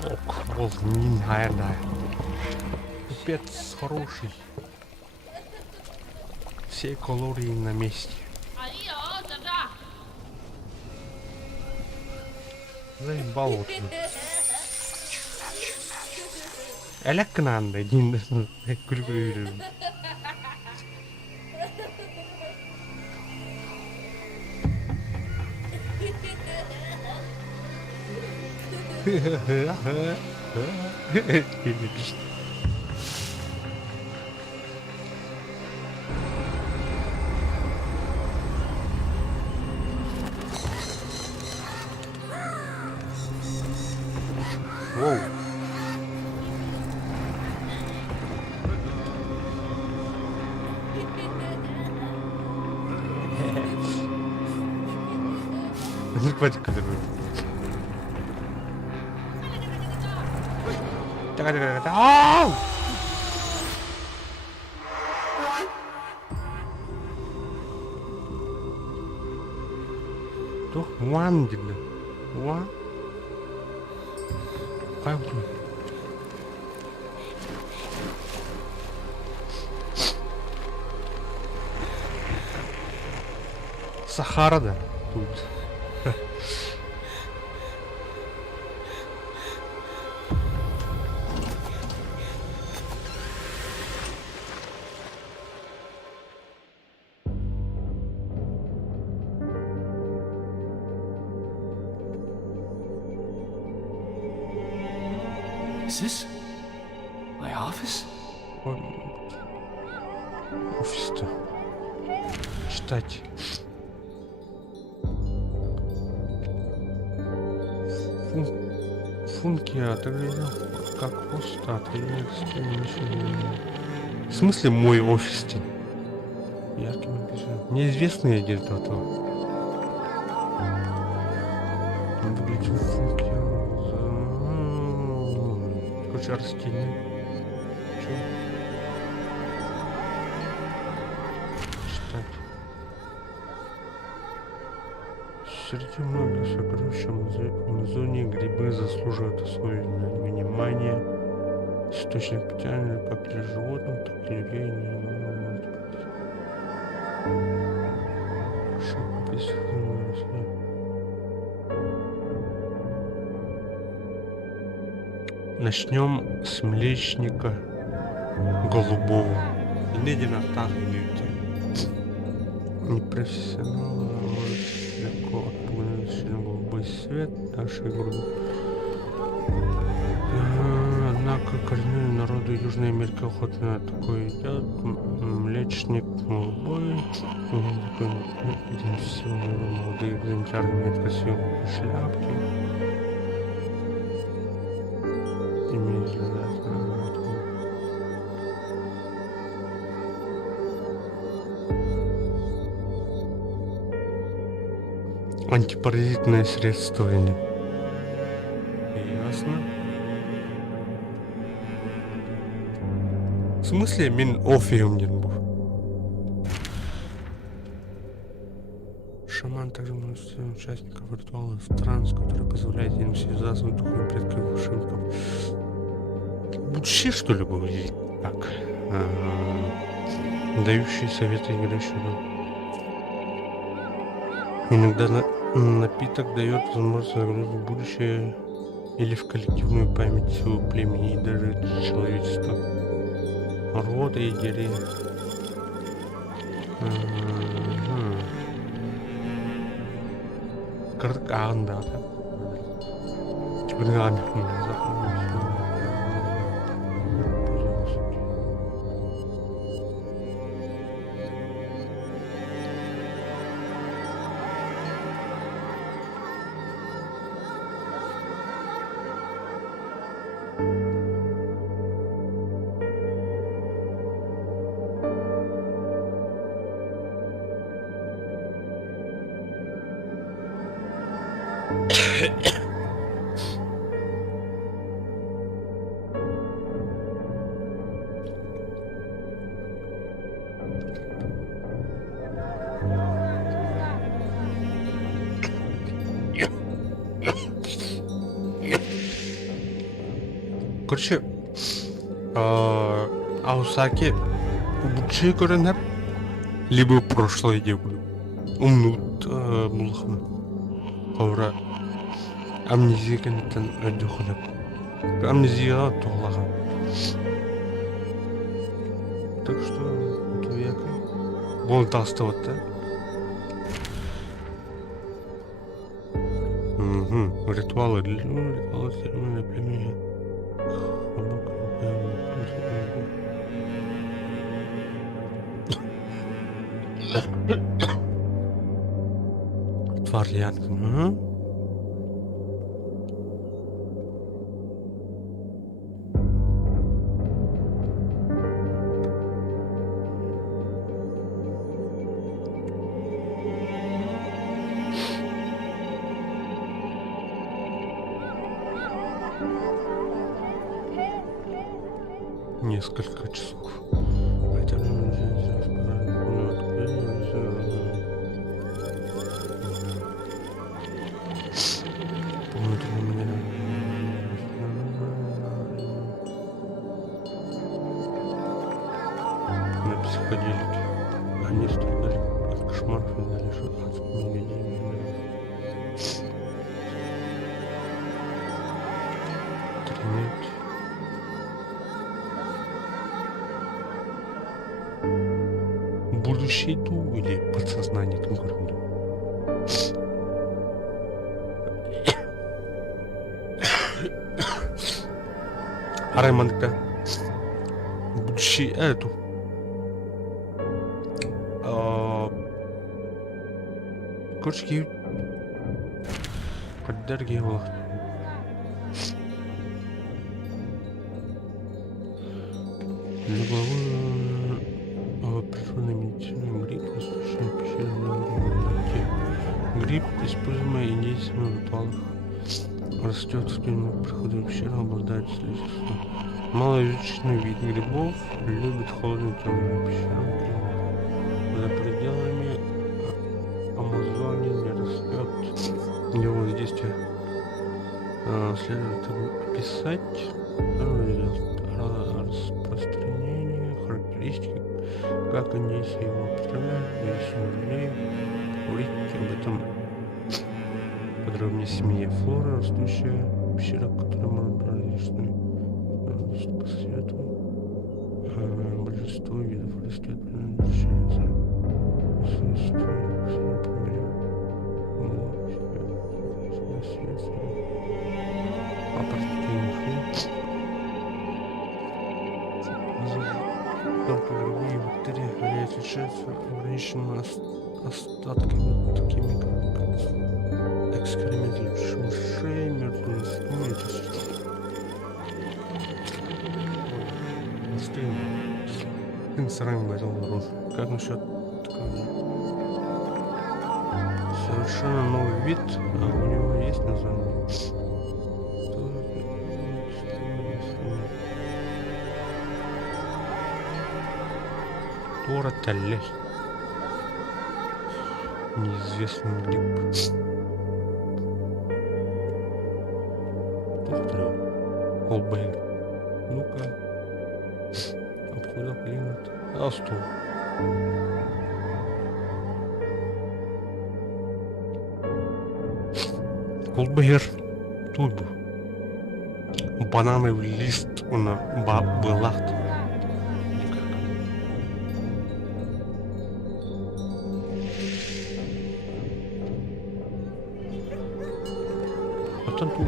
Ок, волнин, наверное. Купец хороший. Все калории на месте. Заебал вот. Электронный один. Курю-курю. Воу. Хватит, который. Так. Ау! Тух, ван дили. Ва? Пойду. Сахара, да? Тут. Is this my office? Офис-то. Читать. Функи отреагировал как просто В смысле мой офис-то? Ярким писанием. Неизвестные где-то то. Выглядит функи. Короче, растения. Чё? Читать. Среди многих сокровищ в Амазонии грибы заслуживают особенного внимания. Источник питания как для животных, так и людей. Начнем с млечника голубого. Медленно так идете. Непрофессионалы может легко отпугнуть сильно голубой свет нашей груди. Однако коренные народы Южной Америки охотно на такое едят. Млечник голубой. Идентифицированные молодые экземпляры имеют красивые шляпки. Имеет антипаразитное средство или нет? Ясно. В смысле, мен офиум не был. Шаман также может стать участником ритуала транс, который позволяет им связаться с духом предков волшебников. Будущее, что ли, было? Или как? Дающие советы играющего. Иногда напиток дает возможность заглянуть в будущее или в коллективную память всего племени и даже человечества. Рвота и диарея. Карканда. Теперь Короче, Аусаки будущее көрініп, либо прошлое деп умнут мулхам. Қаура амнезия кенттен өйді құнып. Амнезияға тоғылаған. Так что, туяка. Бұл тастыватты. Ритуалы для племени. Тварлянка, Несколько часов. Это на психоделике. Они страдали от кошмаров и залишили от невидения. Тренировать. Будущее ту или подсознание там говорю. Араймандка. Будущее эту. Короче, поддержки его. Для главы природной медицины гриб, насущный пещерный гриб, используемый индейцами в ритуалах, растет в спину прихода в пещеру, обладает слизистым. Малоизученный вид грибов любит холодную темную пещеру. За пределами Амазонии не растет. Его действия следует описать. Распространение, характеристики, как индейцы его употребляют, количество людей. Увидите об этом подробнее семье флора, растущая пещера, которая может быть различными по свету. Большинство видов растет принадлежащиеся только другие бактерии отличаются ограниченными остатками, такими как экскременты мышей, мертвые насекомые и сырым говорил народ. Как насчет такого? Все Совершенно новый вид, а у него есть название. Торотеллей. Неизвестный гриб. Повторю. Колбейн. Ну-ка. Обходил климат. А, стол. Колбейр. Тут был. Банановый лист на балахт. Вот он тут.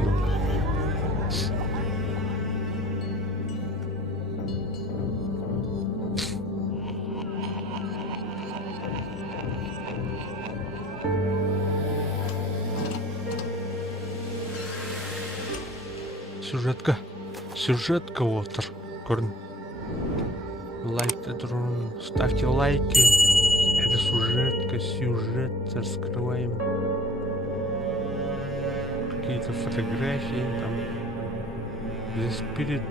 Сюжетка Уотер. Ставьте лайки. Это сюжет раскрываем. Какие-то фотографии там. The Spirit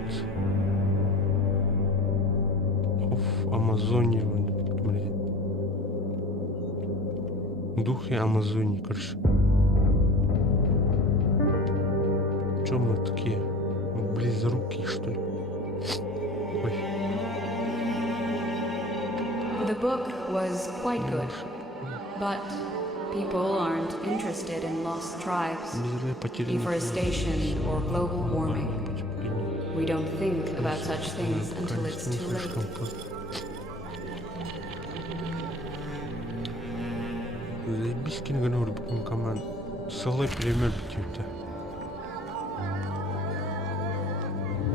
of Amazonia. Духи Амазонии, короче. Чё мы такие? Близорукие, что ли? Ой. The book was quite good, but people aren't interested in lost tribes, deforestation, or global warming. We don't think about such things until it's too late. Заебись киноганор буквально команд. Солы перемер битюта.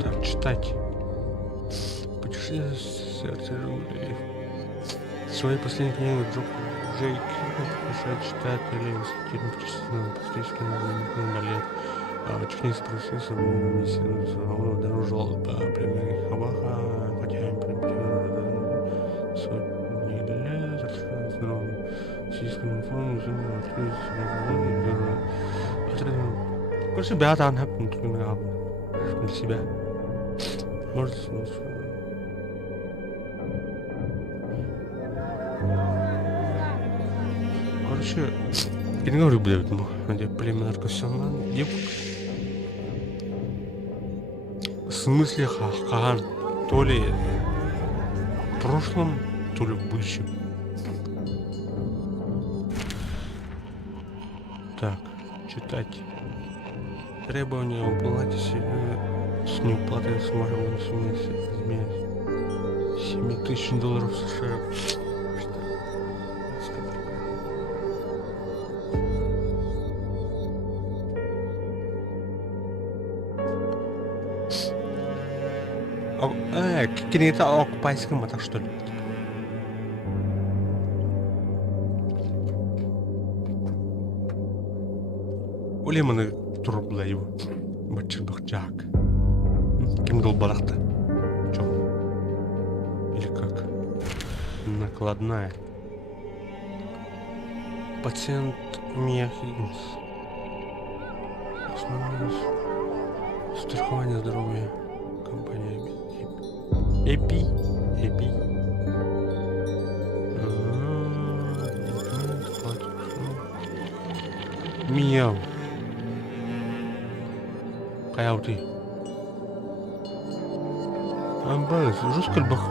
Так, читать. Путешествие сердца жули. Своей последней книги Джей Киркман приглашает читателей восхитительным путешествием по историческим на лет. Чехнец процесса он дорожил по племени Хабаха, хотя им примитивно сотни лет, здоровым физическим фоном, землю открыть себя. Короче, ребята, он для себя. Может, короче, я не говорю, блядь, ну, где племя наркосиоман, в смысле Хахан, то ли в прошлом, то ли в будущем. Так, читать. Требования уплаты с неуплатой смарываем изменять. $7000 США. Какие-то окупайском, так что ли? Улеманы турбла его. Бачербахчак. Кем долбарахта? Чё? Или как? Накладная. Пациент Мия Хиггинс. Основное страхование здоровья. Компания Эпи. Мияу. Каяути. Амбаз, жесткий бах.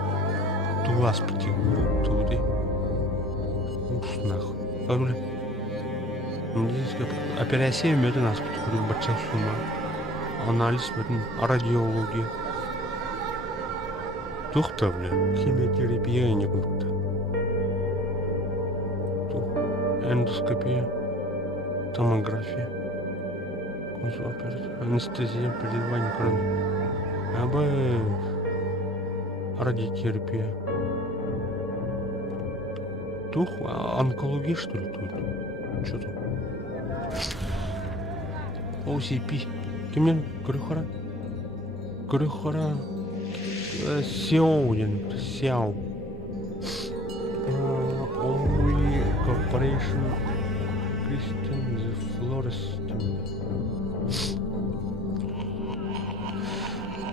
Туаз потягнул туди. Нахуй. Погули. Операция метод нас потягнул бача сума. Анализ метод, радиология. Тухта, бля, химиотерапия не будет. Эндоскопия, томография, анестезия, переливание крови, радиотерапия. Тух, онкология, что ли, тут? Что там? OCP. Кем Грюхара. Сяо. Only Corporation Кристиан the Florist.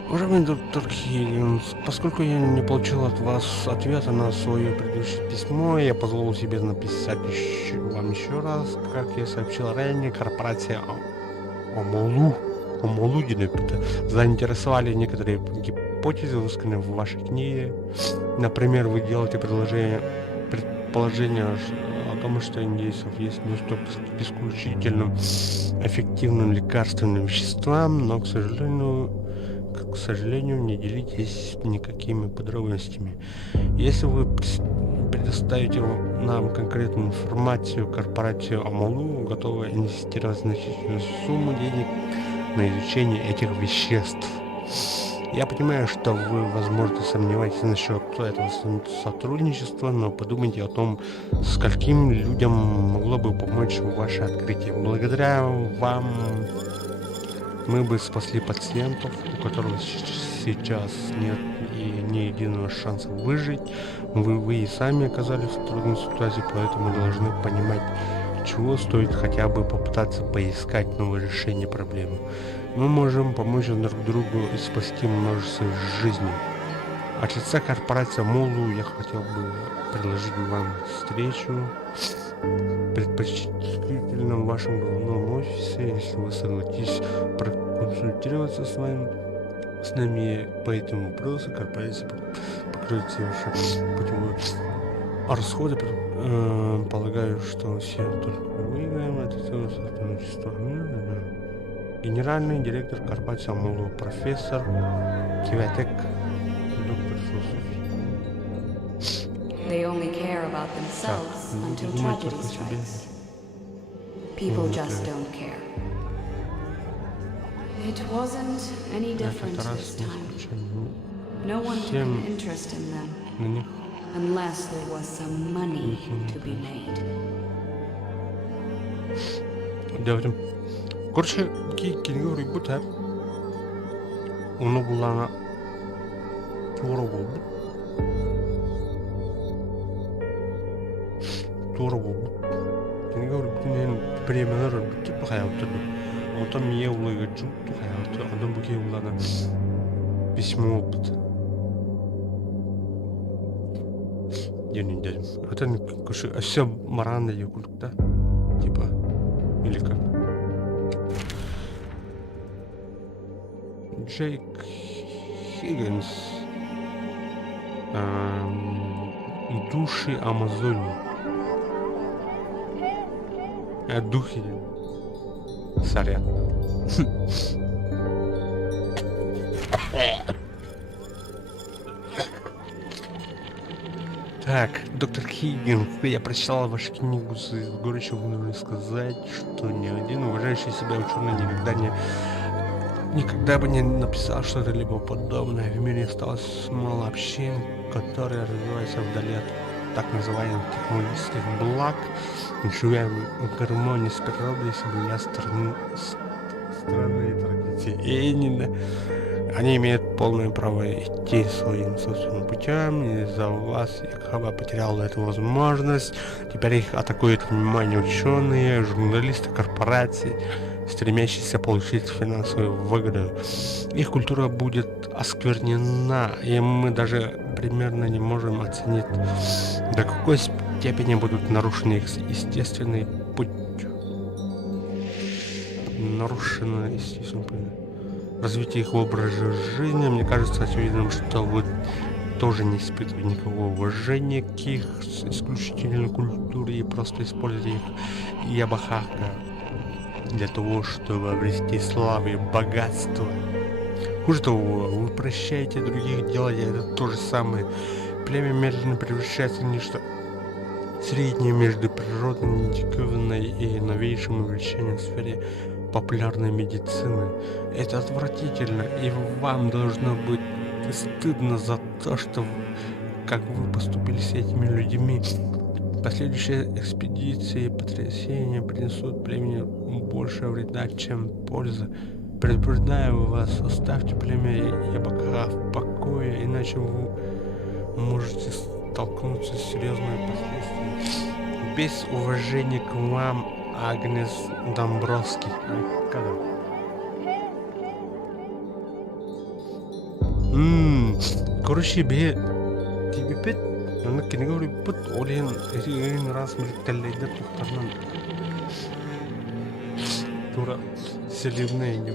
Уважаемый доктор Хиггинс, поскольку я не получил от вас ответа на свое предыдущее письмо, я позволил себе написать вам еще раз. Как я сообщил ранее, корпорация Омолу заинтересовали некоторые гипотезы, высказанные в вашей книге. Например, вы делаете предположение о том, что индейцев есть доступ к исключительно эффективным лекарственным веществам, но, к сожалению, не делитесь никакими подробностями. Если вы предоставите нам конкретную информацию, корпорация Амалу готова инвестировать значительную сумму денег на изучение этих веществ. Я понимаю, что вы, возможно, сомневаетесь насчет этого сотрудничества, но подумайте о том, скольким людям могло бы помочь ваше открытие. Благодаря вам мы бы спасли пациентов, у которых сейчас нет и ни единого шанса выжить. Вы и сами оказались в трудной ситуации, поэтому должны понимать, чего стоит хотя бы попытаться поискать новое решение проблемы. Мы можем помочь друг другу и спасти множество жизней. От лица корпорации Молу я хотел бы предложить вам встречу предпочтительно в вашем головном офисе, если вы согласитесь проконсультироваться с нами по этому вопросу. Корпорация покроет все ваши путевые расходы. Полагаю, что все только выиграем от этого сотрудничества. Генеральный директор корпорации Амулу, профессор Киватек, доктор философии. They only care about themselves until tragedy strikes. People just don't care. It wasn't any different this time. No one took an interest in them, unless there was some money to be made. Devrim. Короче, кенгуру бутер. Onu bulana doğru buldu. Doğru buldu. Kenguru bütün pремиялар бүтіп hayatı. Одан мие улайга жутту hayatı. Адам бүге улана письмо опыт. День. Это куши все мараны якулта. Типа или как? Джейк Хиггинс. Души Амазонии. Духи. Сорян. Так, доктор Хиггинс, я прочитал вашу книгу с горечью, вынужден сказать, что ни один уважающий себя ученый никогда бы не написал что-то либо подобное. В мире осталось мало общин, которые развиваются вдали от так называемых технологических благ, живя в гармонии с природой, соблюдая странные традиции. И они имеют полное право идти своим собственным путем. Из-за вас Якоба потерял эту возможность. Теперь их атакуют внимание ученые, журналисты, корпорации, стремящиеся получить финансовую выгоду. Их культура будет осквернена, и мы даже примерно не можем оценить, до какой степени будут нарушены их естественный путь. Нарушено естественный путь. Развитие их образа жизни, мне кажется очевидным, что вы тоже не испытываете никакого уважения к их исключительной культуре и просто используете их ябахака для того, чтобы обрести славу и богатство. Хуже того, вы прощаете других, делая это то же самое. Племя медленно превращается в нечто среднее между природной, диковинной и новейшим увлечением в сфере популярной медицины. Это отвратительно, и вам должно быть стыдно за то, что как вы поступили с этими людьми. Последующие экспедиции и потрясения принесут племени больше вреда, чем пользы. Предупреждаю вас, оставьте племя Ябака в покое, иначе вы можете столкнуться с серьезными последствиями. Без уважения к вам Агнес Домбровский. Когда? Короче, тебе она кенегори пут олен эрин раз милтеллейдер туттарнан тура селивная не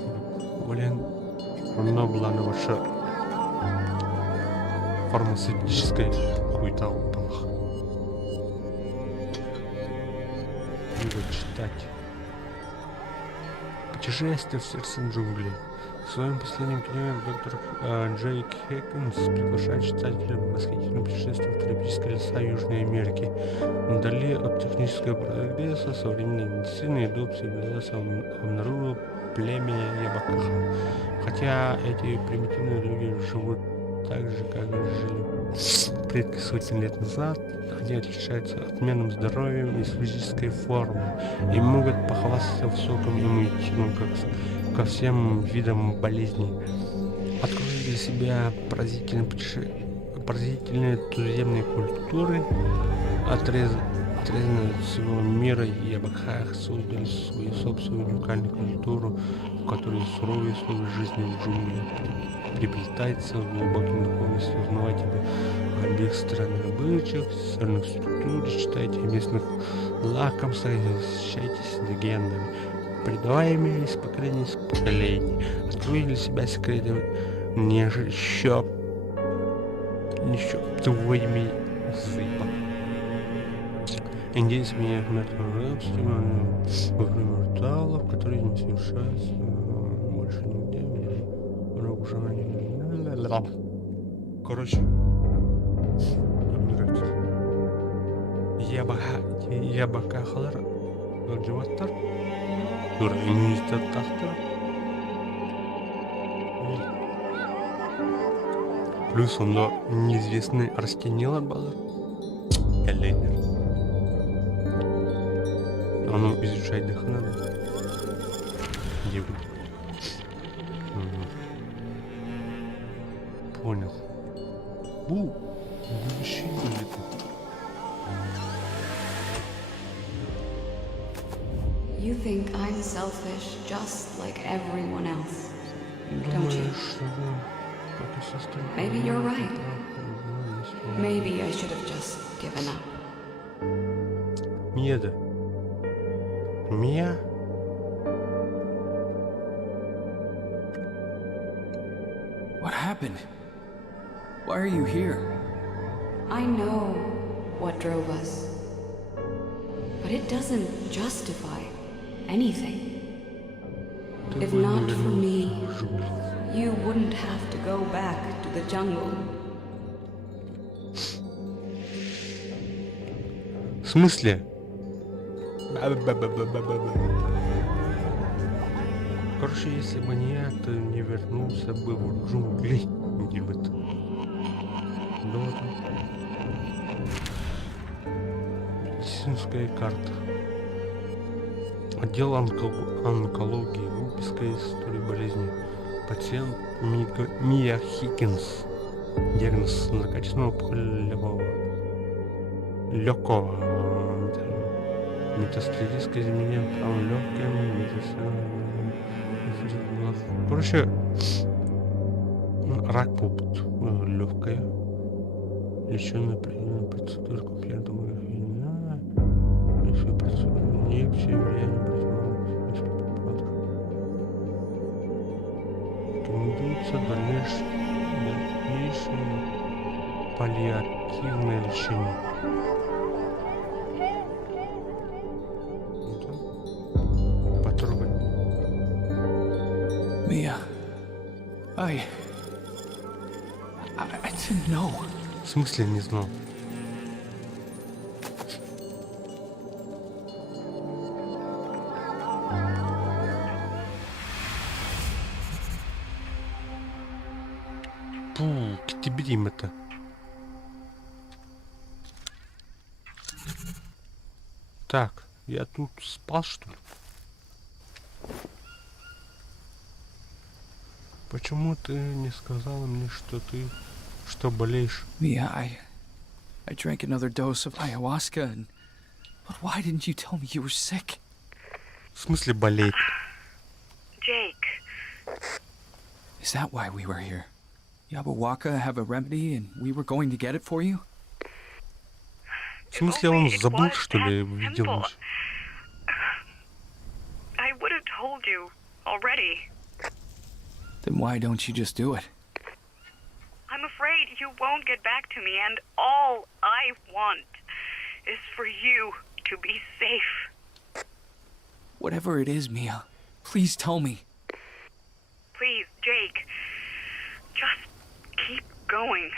олен она была на ваша фармацевтической хуйта упалах. Его читать. Путешествие в сердце джунглей. В своем последнем книге доктор Джейк Хекинс приглашает читателя в восхитительное путешествие в тропические леса Южной Америки. Вдали от технического прогресса, современной медицины и доб цивилизации он обнаружил племя Ябакаха. Хотя эти примитивные люди живут так же, как и жили предки сотни лет назад, они отличаются отменным здоровьем и физической формой и могут похвастаться высоким иммунитетом ко всем видам болезней. Откройте для себя поразительные туземные культуры, отрезанные от всего мира, и Ябакхах создали свою собственную уникальную культуру, в которой суровые условия жизни в джунглях приплетается в глубоком духовности. Узнавайте об их странных обычаях, социальных структурах, читайте о местных лакомствах, восхищайтесь легендами, передаваемыми из поколения в поколение. Откройте для себя секреты не еще твоими зыба. Индейцы меняют мертвым рабством во время ритуалов, которые не совершаются больше нигде. Короче, мне нравится. Ябакахалар Джаваттар Тахтар. Плюс он неизвестный растения базар. Элейнер. Оно изучает дыхание. Девушка. Понял. Вообще далеко. You think I'm selfish just like everyone else, don't you? Думаешь, что как и со остальными? Maybe you're right. Maybe I should have just given up. Мiedo. Mia? What happened? Why are you here? I know what drove us, but it doesn't justify anything. Ты If бы not не for me, вернулась в джунгли. you wouldn't have to go back to the jungle. В смысле? Короче, если бы не я, то не вернулся бы в джунгли. Иди в это. Дота. Медицинская карта. Отдел онкологии. Выписка истории болезни. Пациент Мия Хикинс. Диагноз злокачественного опухоли легкого. Метастатическое изменение в правом легком. Короче, рак попут. Легкая. Лечебная определенная процедура компьютерного вина. Лечебная процедура инъекции, влияние противоположных препаратов. Рекомендуется дальнейшее паллиативное лечение. Потрогать. Mia, I didn't know. В смысле не знал? Пу, китебрим это. Так, я тут спал, что ли? Почему ты не сказала мне, что болеешь? Mia, I drank another dose of ayahuasca, but why didn't you tell me you were sick? В смысле болеть? Jake, Is that why we were here? Yabawaka have a remedy and we were going to get it for you? В смысле он It забыл, was что ли, that видел? simple. I would have told you already. Then why don't you just do it? I'm afraid you won't get back to me, and all I want is for you to be safe. Whatever it is, Mia, please tell me. Please, Jake, just keep going.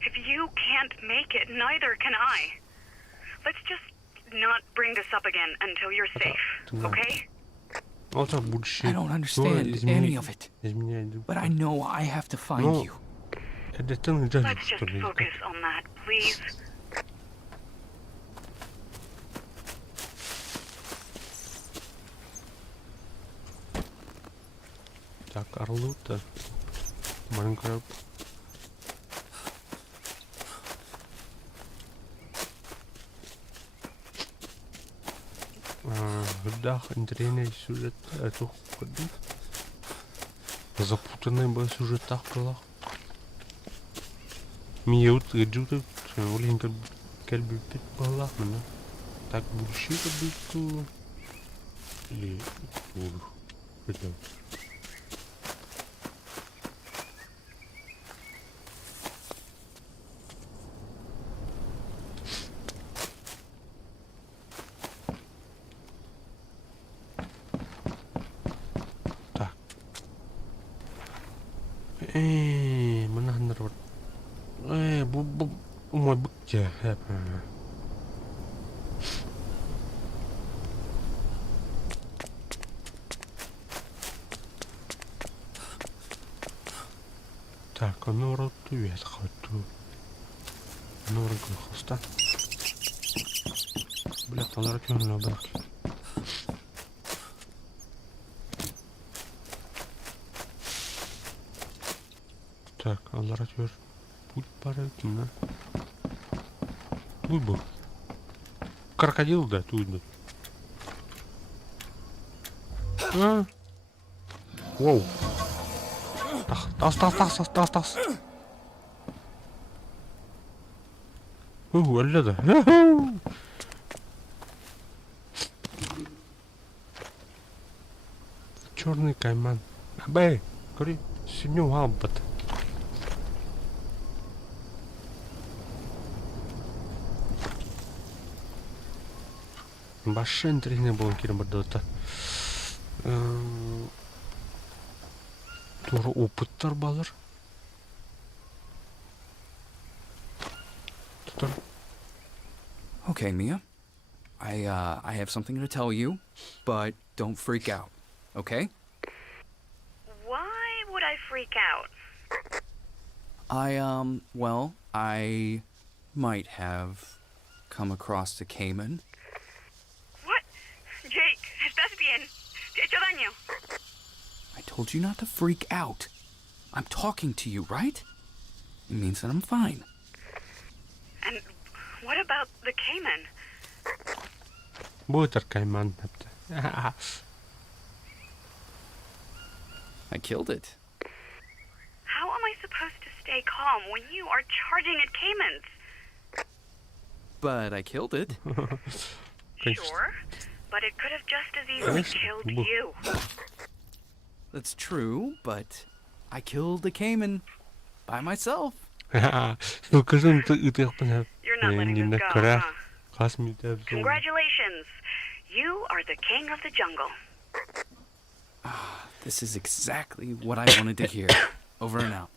If you can't make it, neither can I. Let's just not bring this up again until you're safe, okay? Вот так будущее. I don't understand any of it, Изменяет. but I know I have to find No. you. Это ты ждешь, Let's just что ли? focus on that, please. Так, орлу-то. Майнкрафт. Да, интересный сюжет. Это ходы. Запутанный был сюжет так было. Миют, джуты, улин кальби пит была, мана. Так будущее будет. Или это. Mana narot. Bu mồi bức chè hẹp. Так, народ тует хочу. Народ хоста. Бля, таларак он лабак. Так, алар atıyor. Путь паракина. Бульбу. Крокодил, да, тут. А? Воу. Тас. Оляда. Черный кайман. Абей, говори, синю албат. Башен интересный был кирбадота. Тур опыттар балар. Okay, Mia. I have something to tell you, but don't freak out, okay? Why would I freak out? I might have come across the Cayman. What? Jake, estás bien? ¿Te he hecho daño? I told you not to freak out. I'm talking to you, right? It means that I'm fine. And what about the Cayman? Будет кайман. I killed it. How am I supposed to stay calm when you are charging at Caymans? But I killed it. Sure, but it could have just as easily killed you. That's true, but I killed the Cayman by myself. Ну, кажем, ты понял. You're not letting this go, huh? Congratulations! You are the king of the jungle. This is exactly what I wanted to hear. Over and out.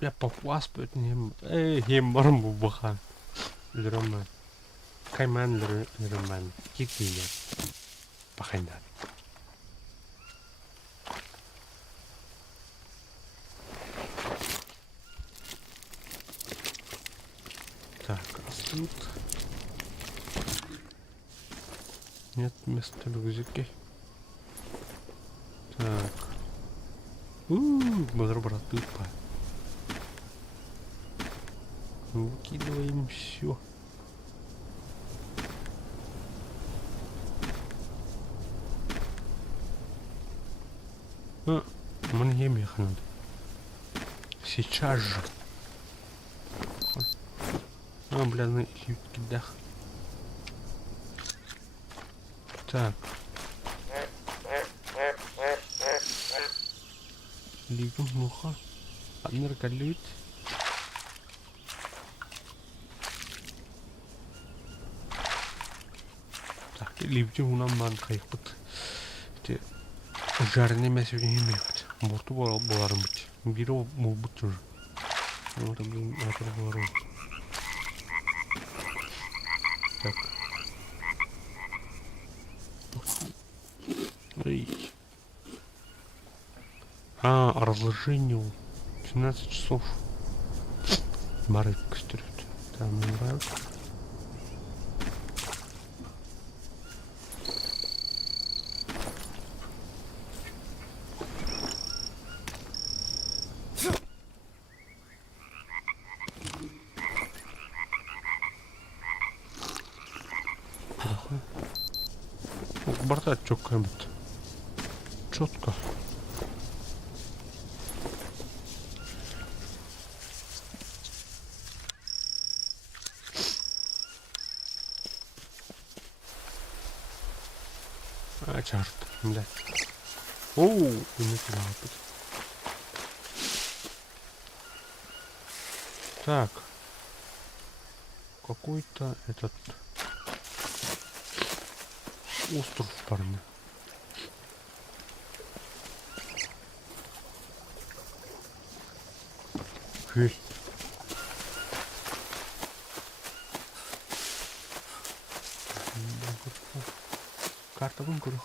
Я попуас пойт нем. Хем марм бубахан. Лероман. Кайман лероман. Кикия. Пахайна. Так, а тут нет места в рюкзаке. Так. Бутерброд тупо. Выкидываем все. Мне мех надо. Сейчас же. Бля, на кидах. Так. Лигум муха. Адмир галют. Так, ливчи унам ман кайхут. Те жарне месвини мехт. Борту боларым бит. Биро мулбут уже. Вот это говорю. Так. Эй. Разложение 17 часов. Марик стрит. Там мне нравится. Борта чокаемт. Четко. Черт, блядь. Оу, не туда опять. Так. Какой-то этот остров, парни. Есть. Карта вон куда.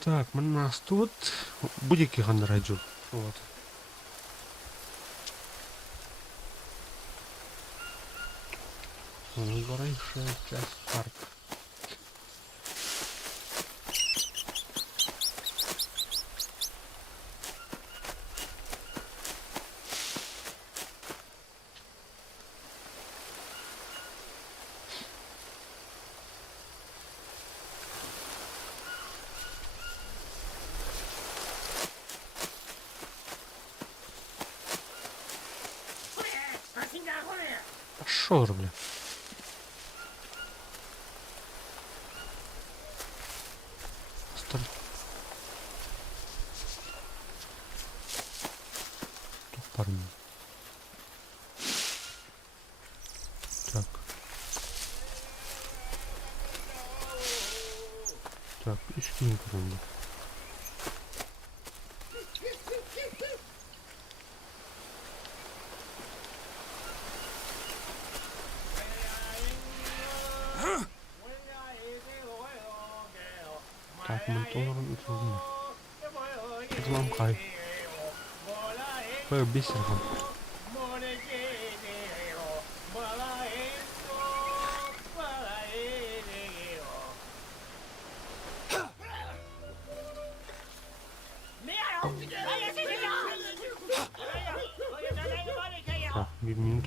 Так, у нас тут будики ханраджу. Вот. Горящая часть карты. Пошел, бля. Парни. Так. Так, ишки не кроме. Так, мы тоже не трудно. Взломкай. Бисер вам. Так, минус.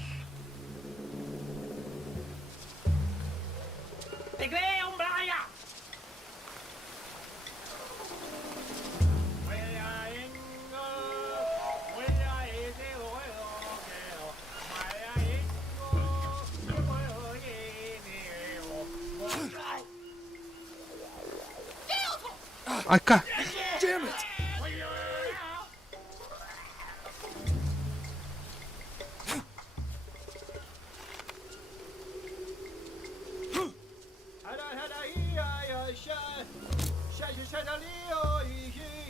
Айка!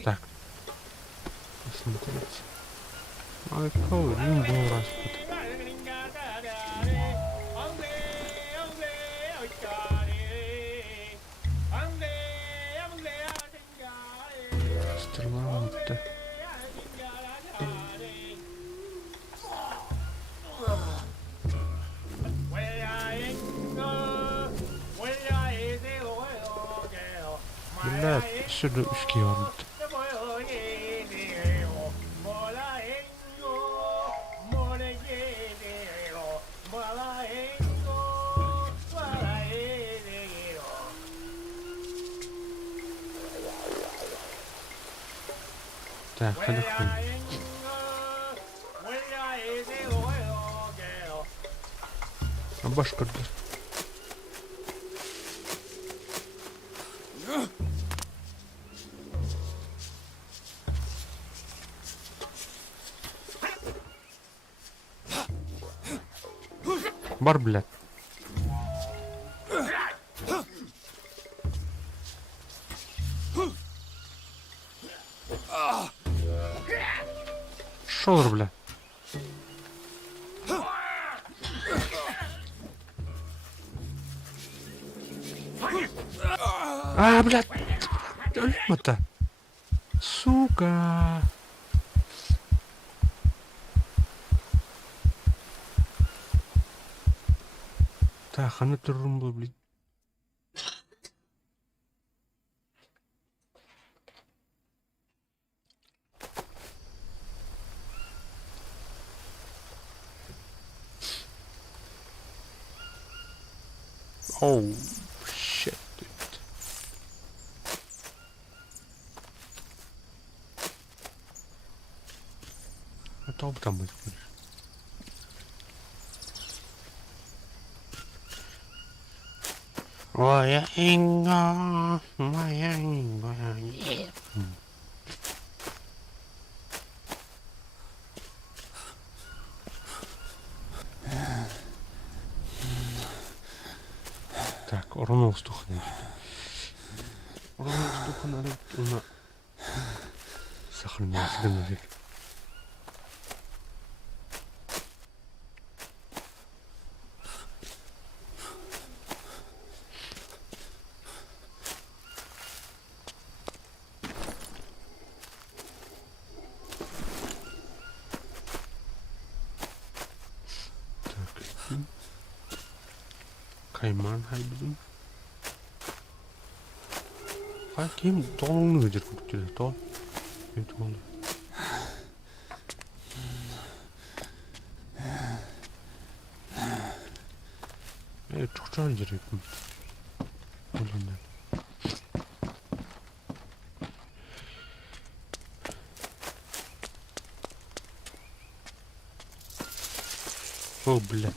Так. Посмотрите. Айка, один был распут. Стреломет-то. Бля, сюда ушки варнут. Так, это хуй. А башка где? Бар, блядь. Шо, бля? А, блядь! Это. Сука! Так, а на трумбу, блядь. Оу, щет. Это там будет. Моя Инга, моя Инга. Так, урон воздуха надо. Урон воздуха надо. Сохраняется. Kayman haybidin. Kim doğumlu gıcır kurtuluyor to. Evet oldu. Evet çok can gıcır yapım. Oldu. Oh bля.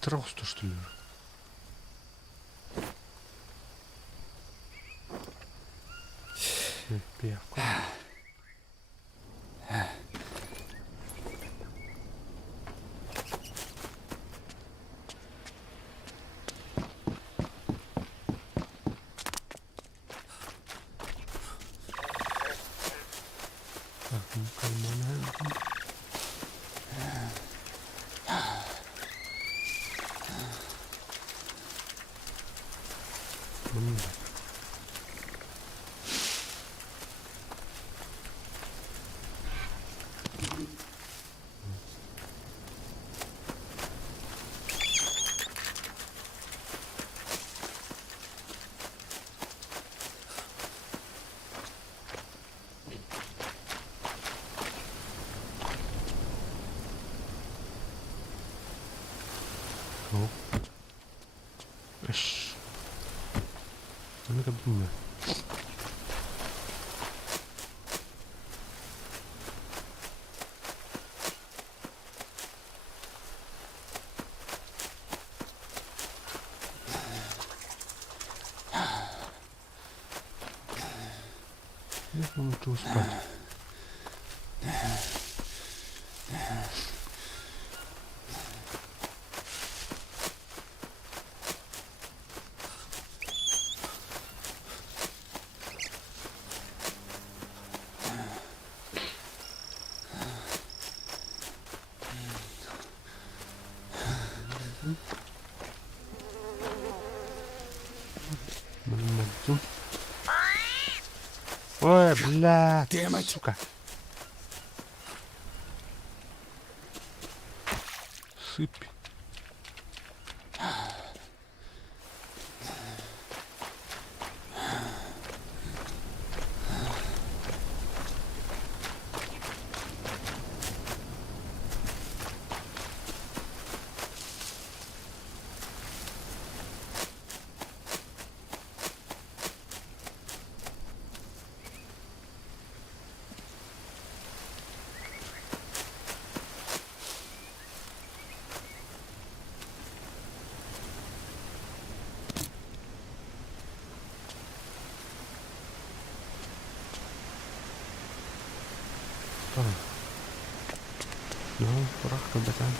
Трахсто, что ли? Пьявка. Так, ну карманы. Oh. Eş. Ne kadar bilmiyorum. Я хочу спать. Ой, бля, сука. Сыпь. капитан.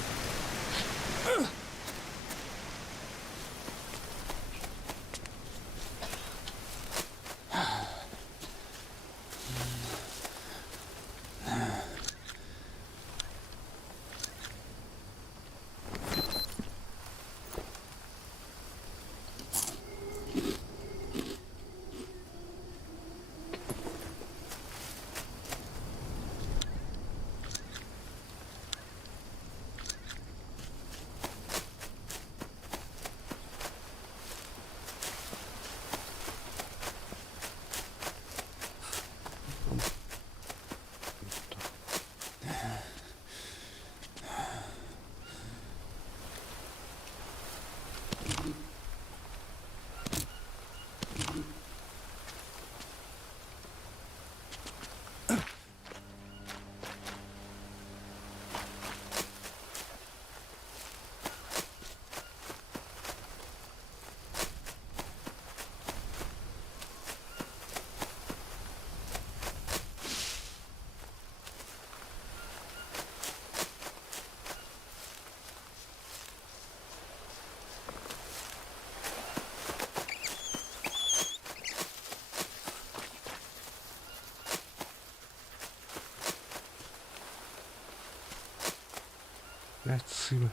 Блять, сила.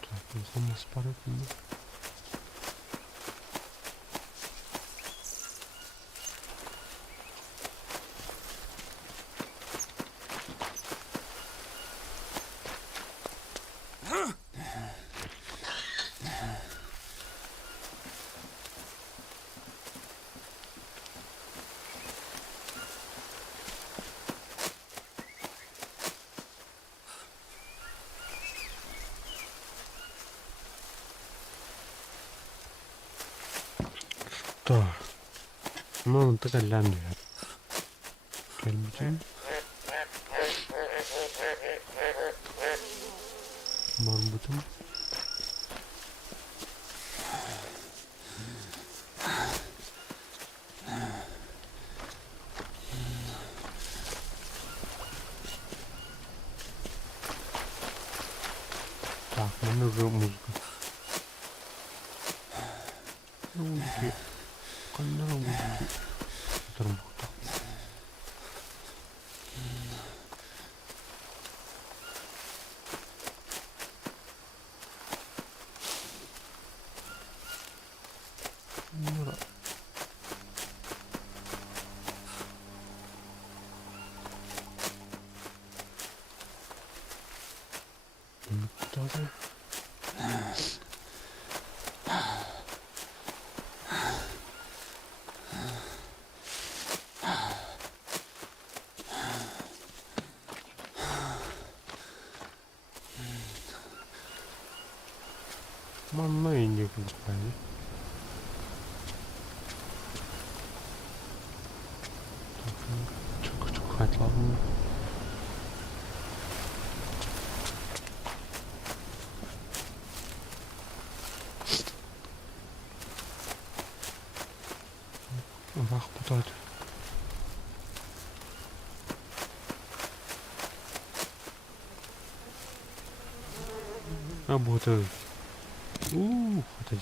Так, ну спарок не. Что? Ну, така лямбия. Gelmeyeceğim. Marmutum. Так, мене вже музика. Музики. Канал музики. Тормоза. Ура. Тоже. Манна и не понимаю. Çok hayatlandım. Bak bu da. Ha bu da. Hadi.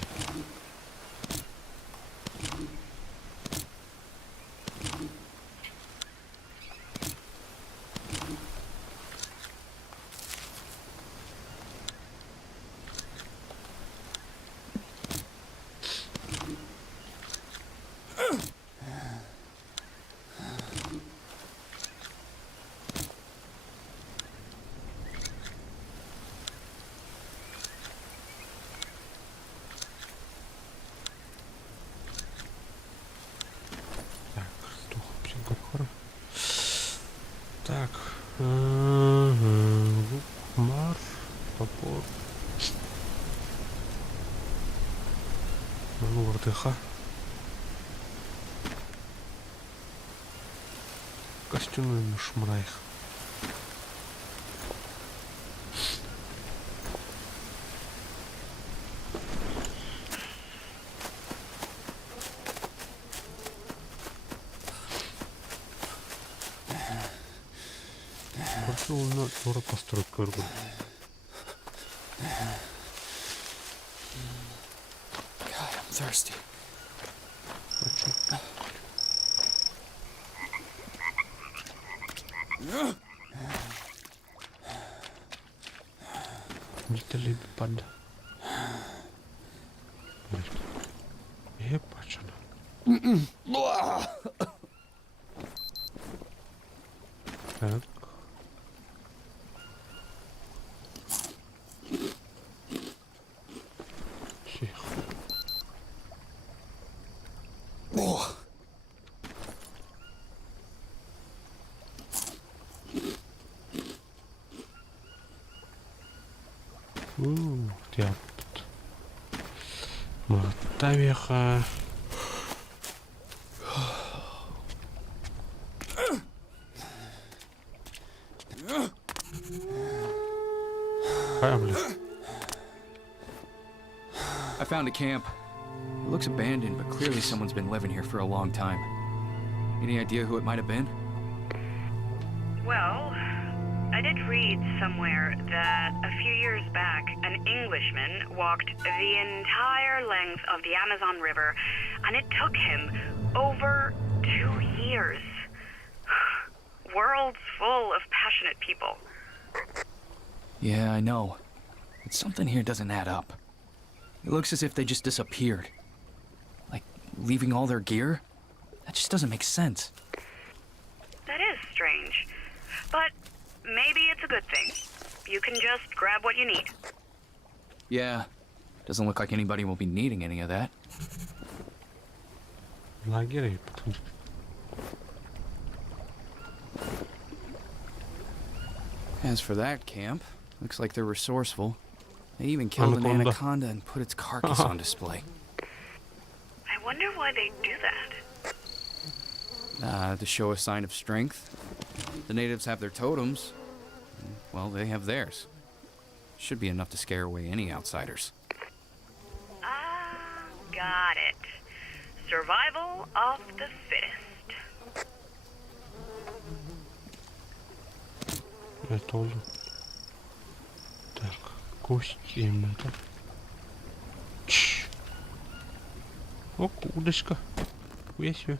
Так, лук, мар, топор, вертыха, костюмный шмрайх. пришел на постройку. God, I'm thirsty. Little bad. Patrzę. Tak. Cicho. Ja. Mata vieja. I found a camp. It looks abandoned, but clearly someone's been living here for a long time. Any idea who it might have been? Well, I did read somewhere that a few years back, an Englishman walked the entire length of the Amazon River, and it took him over 2 years. Worlds full of passionate people. Yeah, I know. But something here doesn't add up. It looks as if they just disappeared. Like, leaving all their gear? That just doesn't make sense. That is strange. But maybe it's a good thing. You can just grab what you need. Yeah. Doesn't look like anybody will be needing any of that. Лагерь. As for that camp, looks like they're resourceful. They even killed an anaconda and put its carcass on display. I wonder why they do that. To show a sign of strength. The natives have their totems. Well, they have theirs. Should be enough to scare away any outsiders. Ah, got it. Survival of the fittest. Я тоже. Так, кости надо. О, удочка. Весь ее.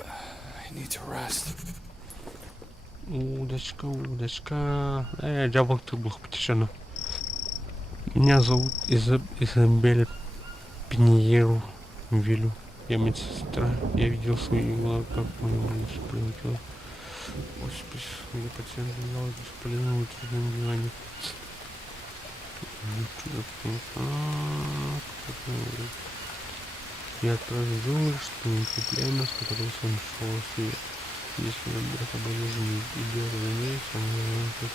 I need to rest. Удочка, удочка. Джабл ты был потешено. Меня зовут Изабель Пиньеру Вилю. Я медсестра. Я видел свои глаза, как мой малыш прилетел. Господи, я пациент лежал бесполезно в трудном диване. Я отправил думаю, что не племя, с которого он шел свет. Если это болезнь идет, разумеется, он как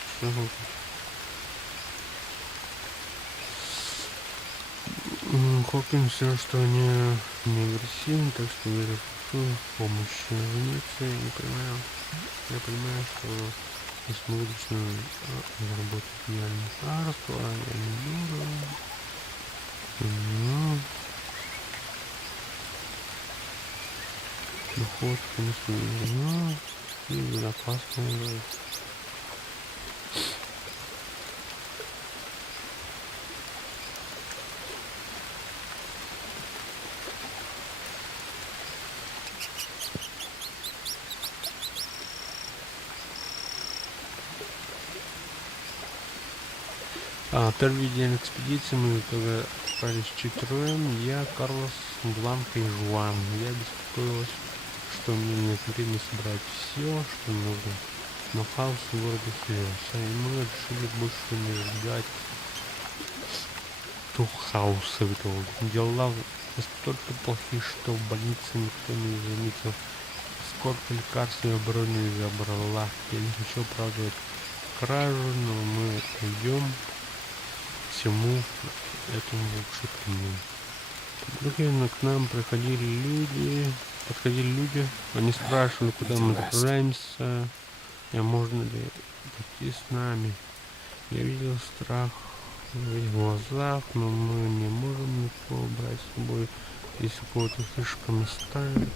Хокинс все, что они не агрессивны, так что я решил помощь. Разумеется, я понимаю, что не смогу лично заработать идеальный лекарство, я не буду. Доход, конечно, не и безопасно. Первый день экспедиции мы тогда отправились четвером. Я, Карлос, Бланка и Жуан. Я беспокоилась, что мне необходимо собрать все, что нужно. Но хаос в городе слился, и мы решили больше не ждать то хаоса в итоге. Дела настолько плохие, что в больнице никто не заметил. Сколько лекарств и обороны забрала. Я не хочу оправдывать кражу, но мы идем всему этому лучше примеру. Постепенно к нам подходили люди, они спрашивали, куда мы направляемся, и можно ли пойти с нами. Я видел страх в их глазах, но мы не можем никого брать с собой, если кого-то слишком оставить.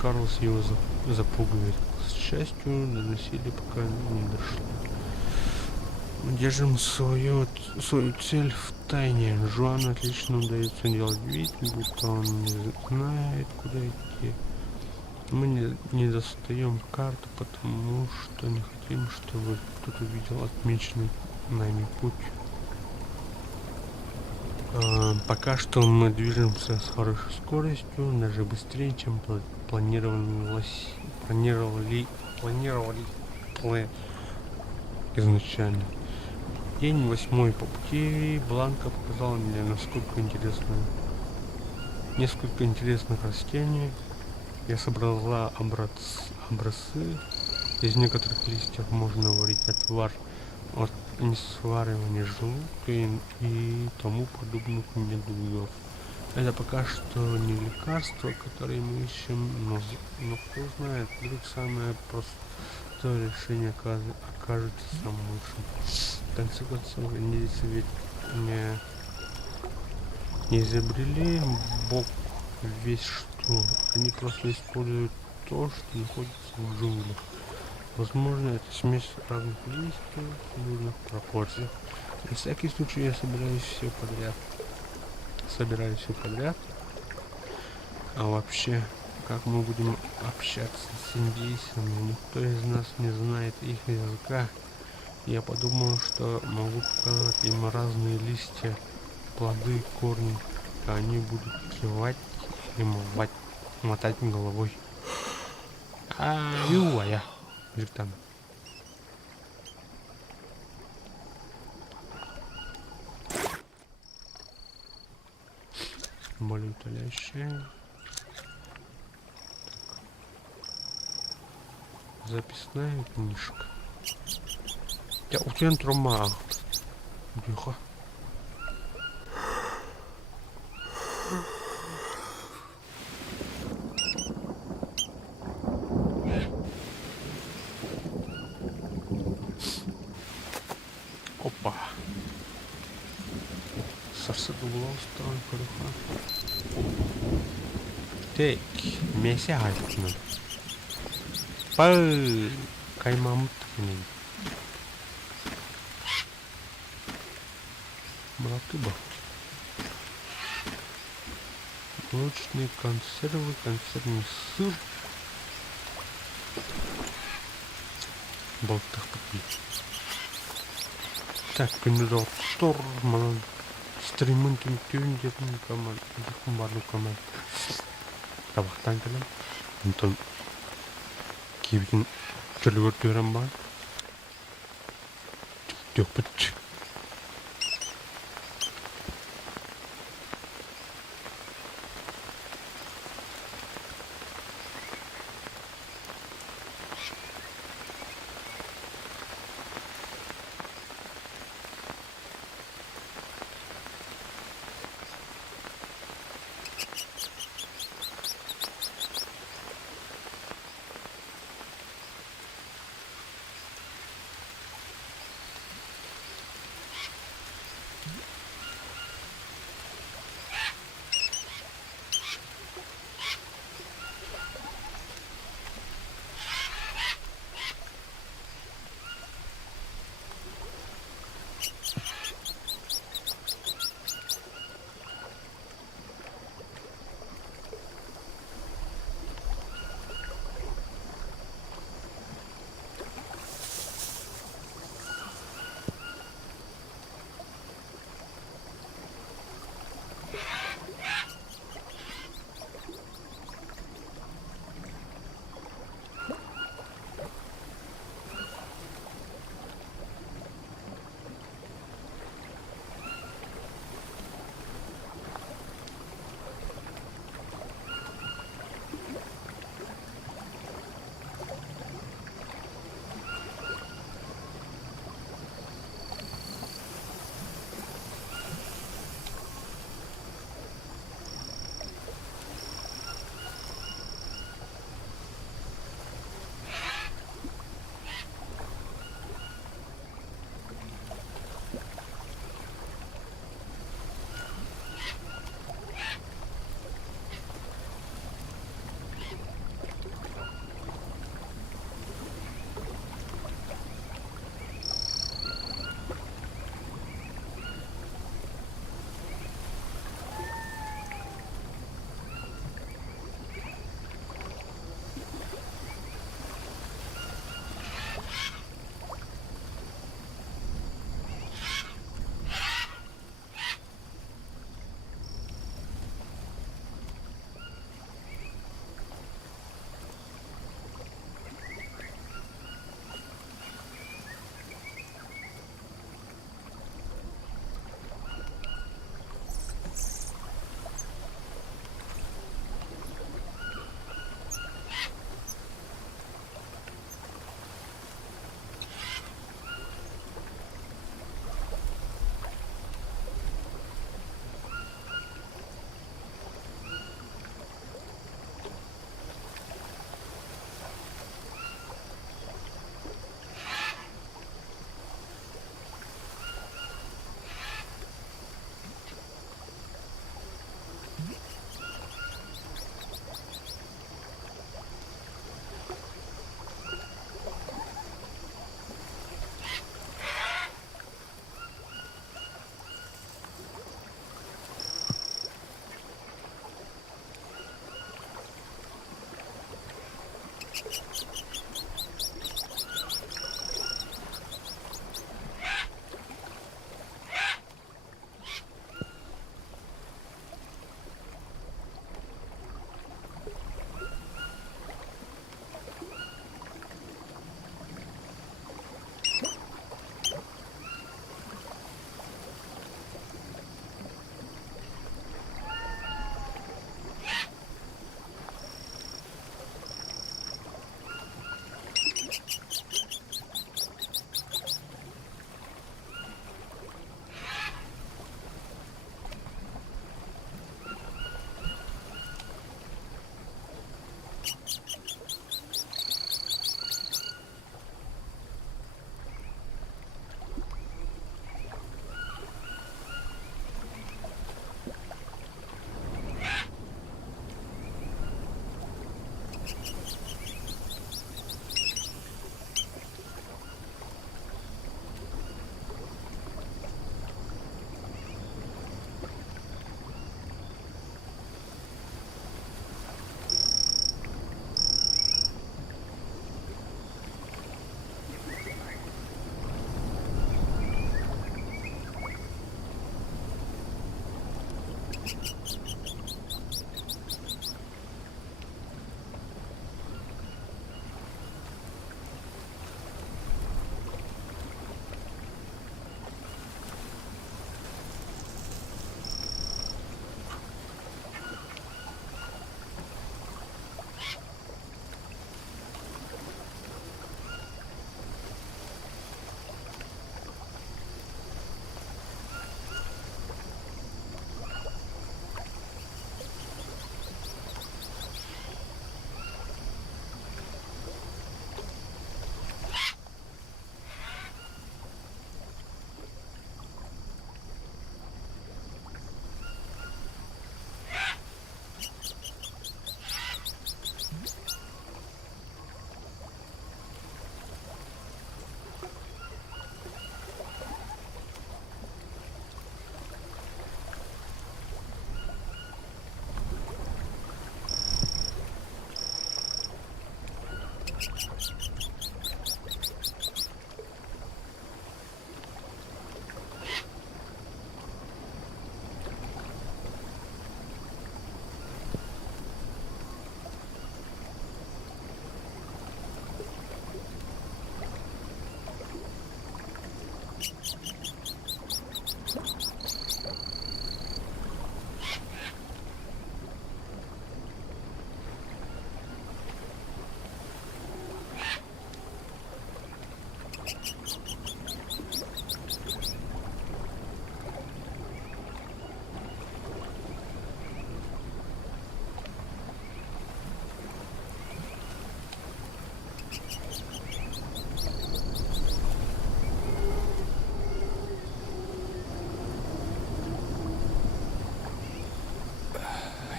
Карлос его запугивает. К счастью, до насилия пока не дошло. Мы держим свою цель в тайне. Жуану отлично удается делать вид, будто он не знает, куда идти. Мы не достаем карту, потому что не хотим, чтобы кто-то увидел отмеченный нами путь. Пока что мы движемся с хорошей скоростью, даже быстрее, чем планировали изначально. День 8 по пути. Бланка показала мне, несколько интересных растений. Я собрала образцы. Из некоторых листьев можно варить отвар от несваривания желудка и тому подобных недугов. Это пока что не лекарство, которое мы ищем, но кто знает, вдруг самое простое решение окажется самым лучшим. В конце концов, индейцы ведь не изобрели Бог весь что. Они просто используют то, что находится в джунглях. Возможно, это смесь разных листьев в нужных пропорциях. На всякий случай я собираю все подряд. А вообще, как мы будем общаться с индейцами? Никто из нас не знает их языка. Я подумал, что могу показать им разные листья, плоды, корни, а они будут кивать и мотать головой. Аюая. Там. Более утоляющая. Записная книжка. У тебя трума. Тихо. Опа. Сарсадулостан круха. Тек. Месяцно. Пал. Каймамутный. Братыба. Молочные консервы, консервный сыр. Болтах попить. Так, кандидат Торман. Стриминтин тюндерин команд. Хумарну команд. Табахтан калам. Антон. Кивин. Чөлгөр төрем бар. Төпөт.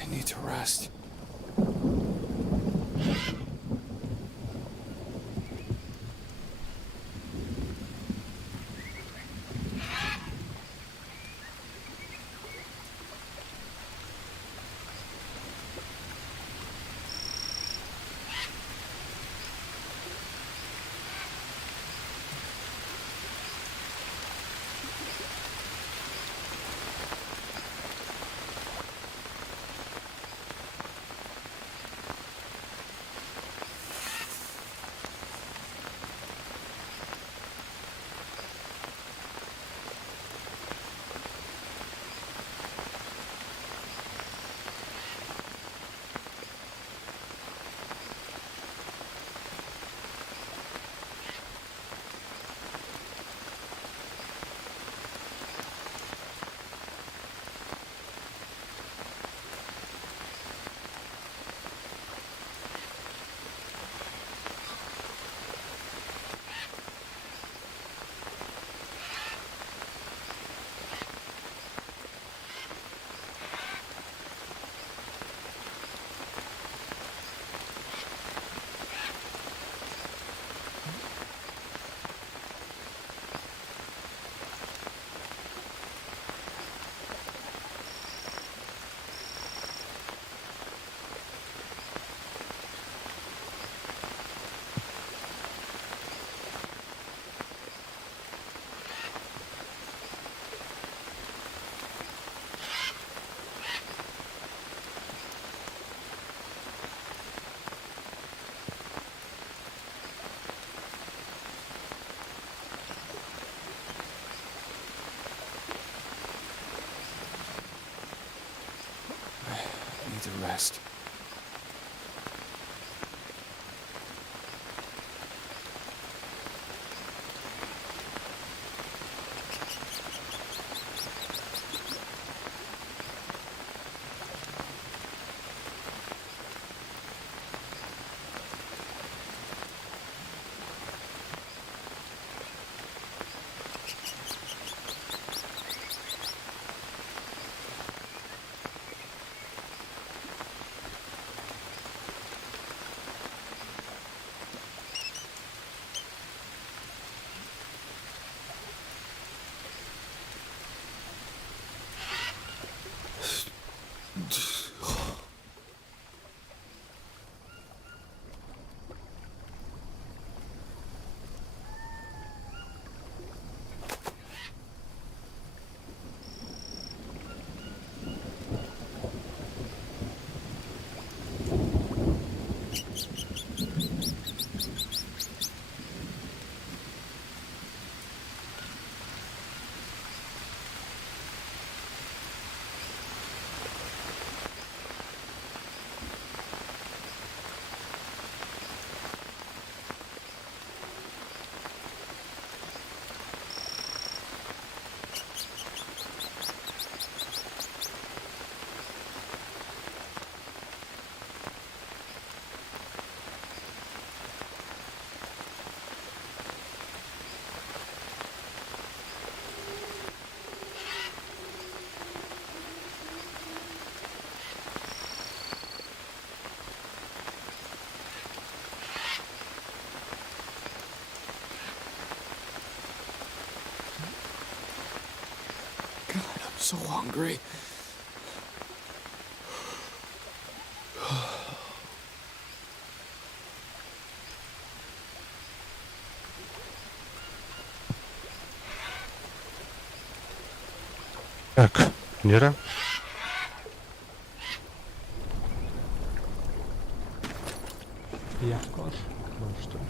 Need to rest. Need to rest. so hungry. Так, Лера. Я класс. Ну что ли?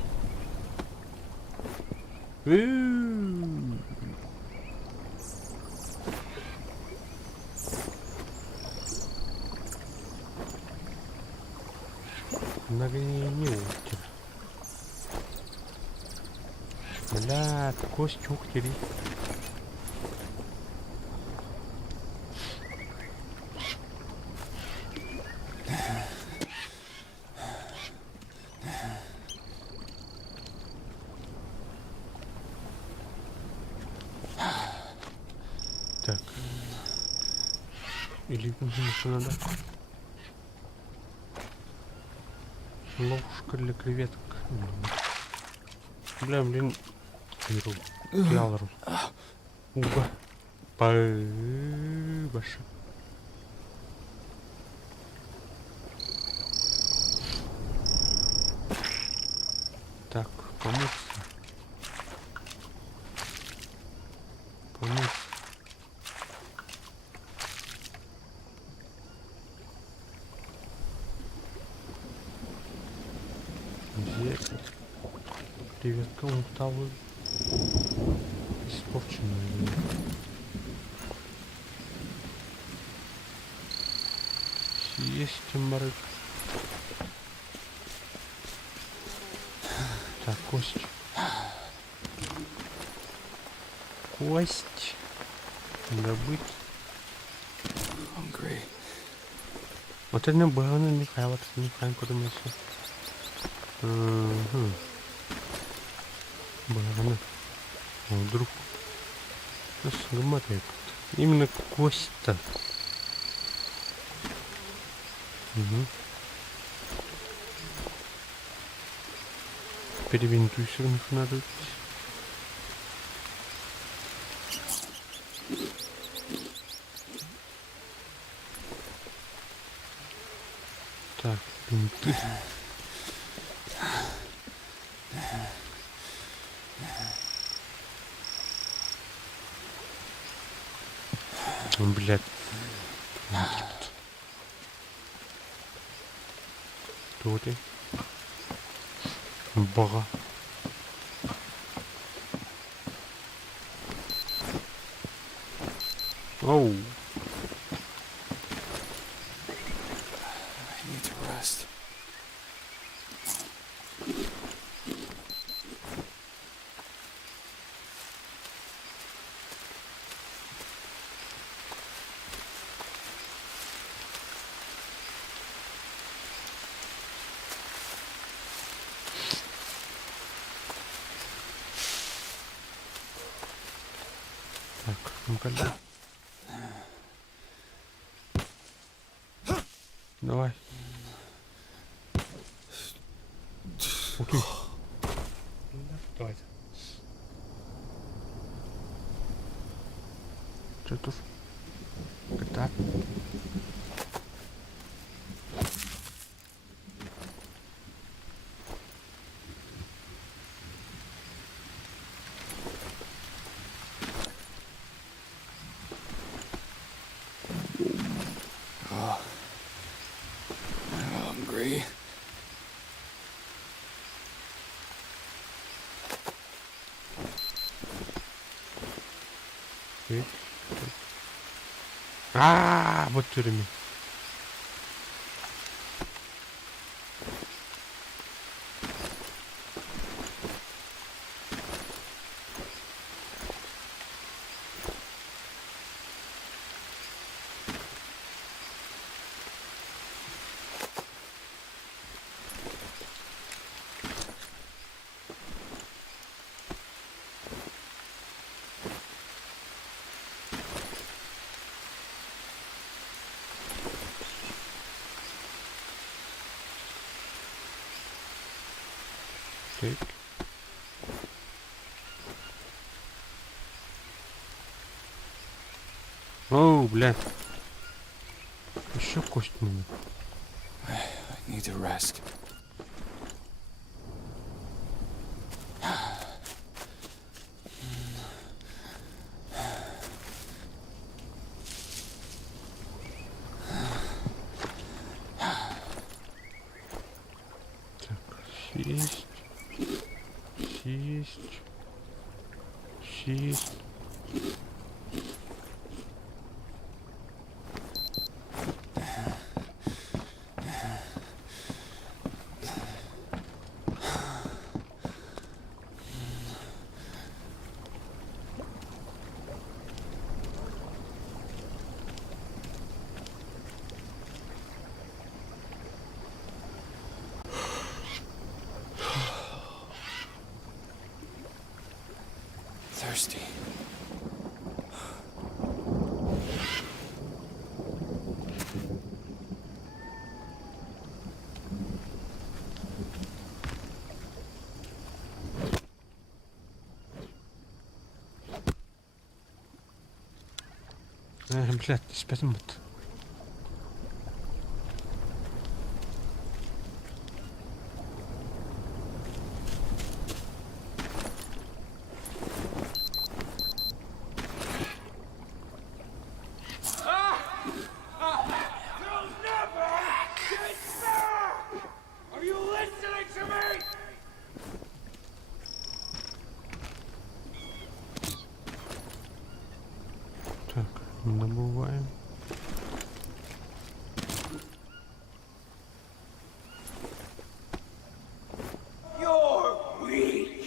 Не утер. Бля, кость ухтери. Так. Или что надо? Ловушка для креветок. Бля, блин. Беру. Ялру. Уга. Баша. Так, помыться. Помыться. Взять. Креветка усталую. Испорченную. Есть морык. Так, кость. Кость. Добыть. Hungry. Вот это было на Михаила, это Михаил куда место. Было. Вдруг. Смотри. Именно кость-то. Угу. Перевинтуйся, надо. Так, бинты. Блядь. Кто ты? Бага. Оу. I need to rest. Так, ну-ка да. Давай. Ух ты. Давай. Что тут? Так. Hungry. Вот тюрьме. Так. Оу, блядь. Еще кость мне. I need to rest. Сесть. Сесть. Сесть. Thirsty. Блядь, спятнут. Are you listening to me? Так, добываем. You're weak.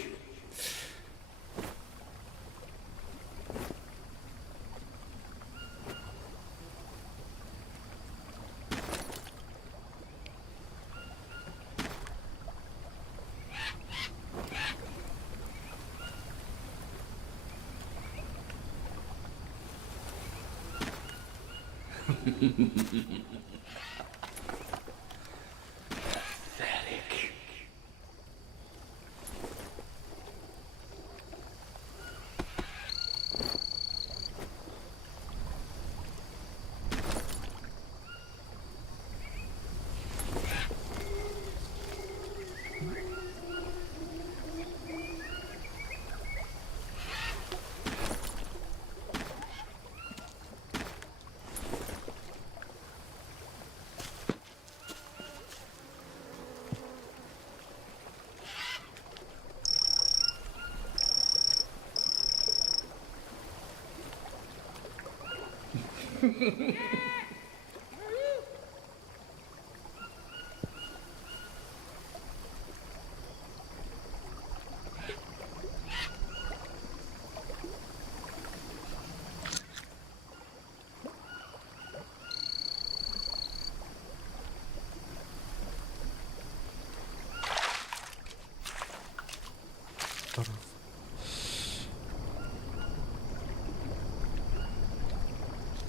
Pathetic.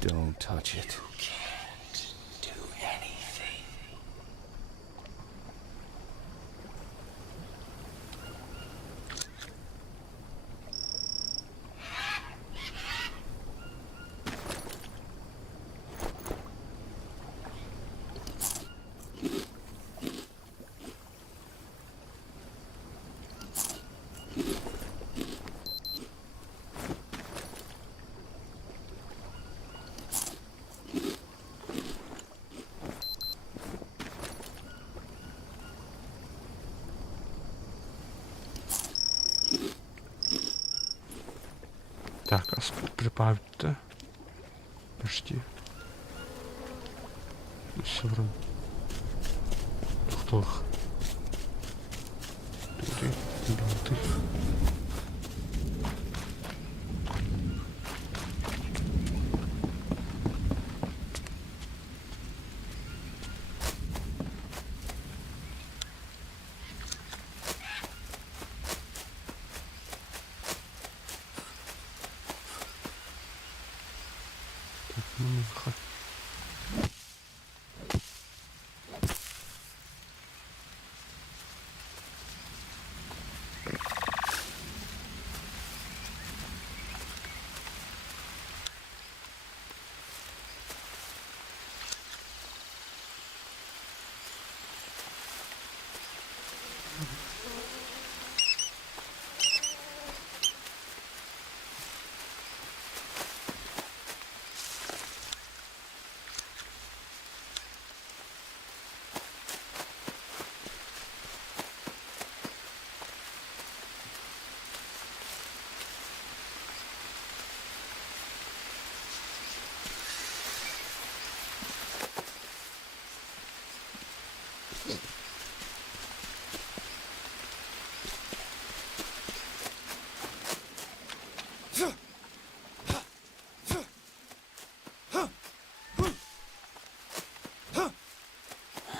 Don't touch it. Can't do anything. Так, а сколько прибавить-то? Почти. Все вроде. Кто их? Ты, ты. Ну,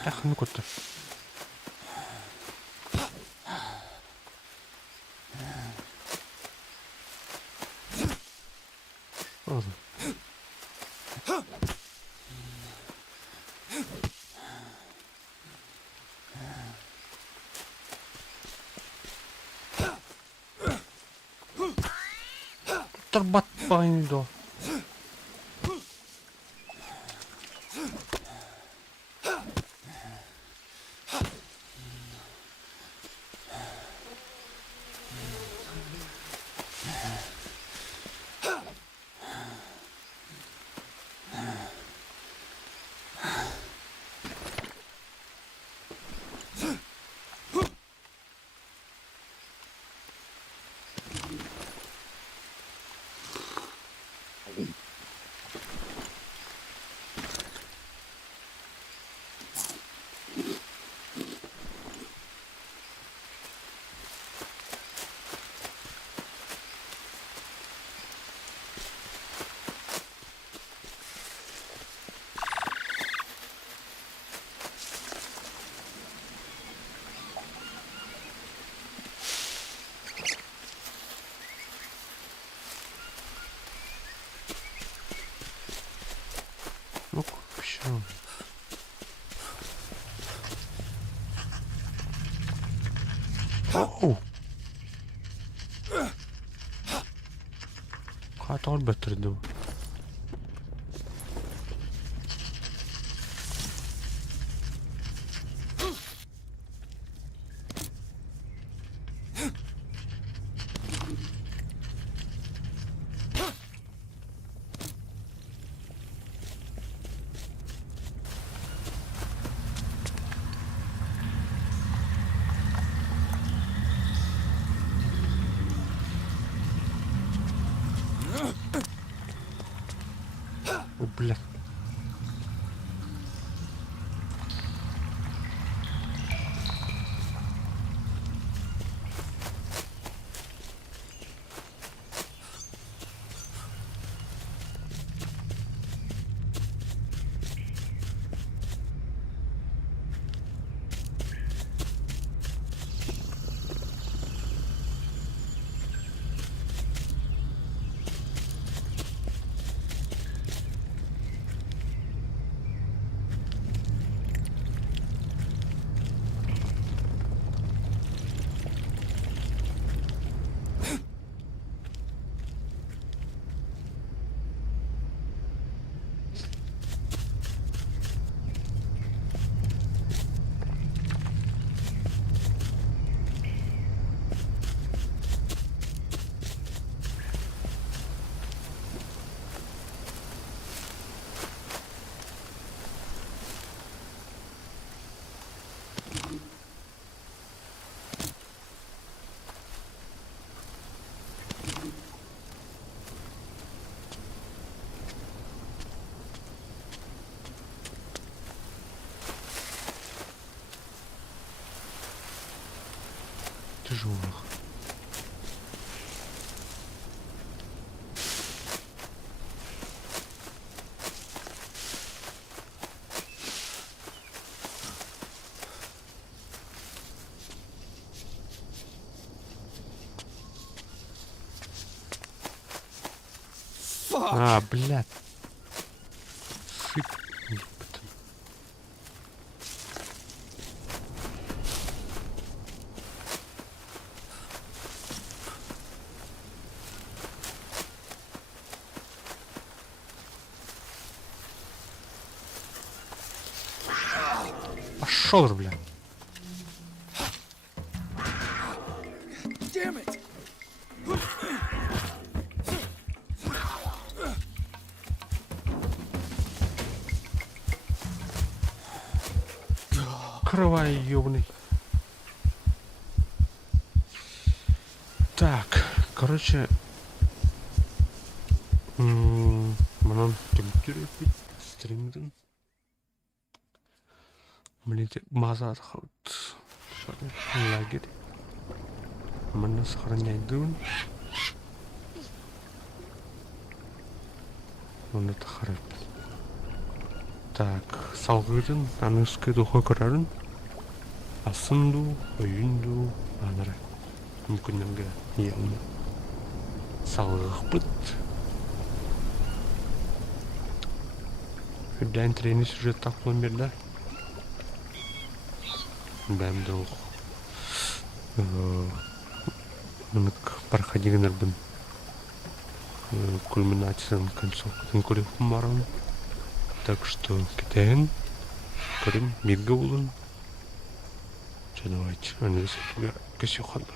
Ах, ну-ка ты. Ладно. Торбат пойду. Ну-ка, все. Оу! Хатал бетерді. О, бля. Тяжелых. А, блядь. Сыпь. ёпта. Пошел, бля. Damn it! Кровай, ёбаный. Так, короче, Манон стримден. Блин, мазат лагерь. Mana сохранять дун. Оны тахарып. Так, салгырын, анышкы духо көрәрін. Асынду, ойынду, анары. Мүмкінненге елні. Салғық бұд. Үрдән трені сюжет тақылын берді. Бәмді оқ. Мұнық проходигінер бұн. Кульминацияның концовкасын көріп барым. Так что кетен, көрім, мирге болын. Давайте, анализ көсе қалды.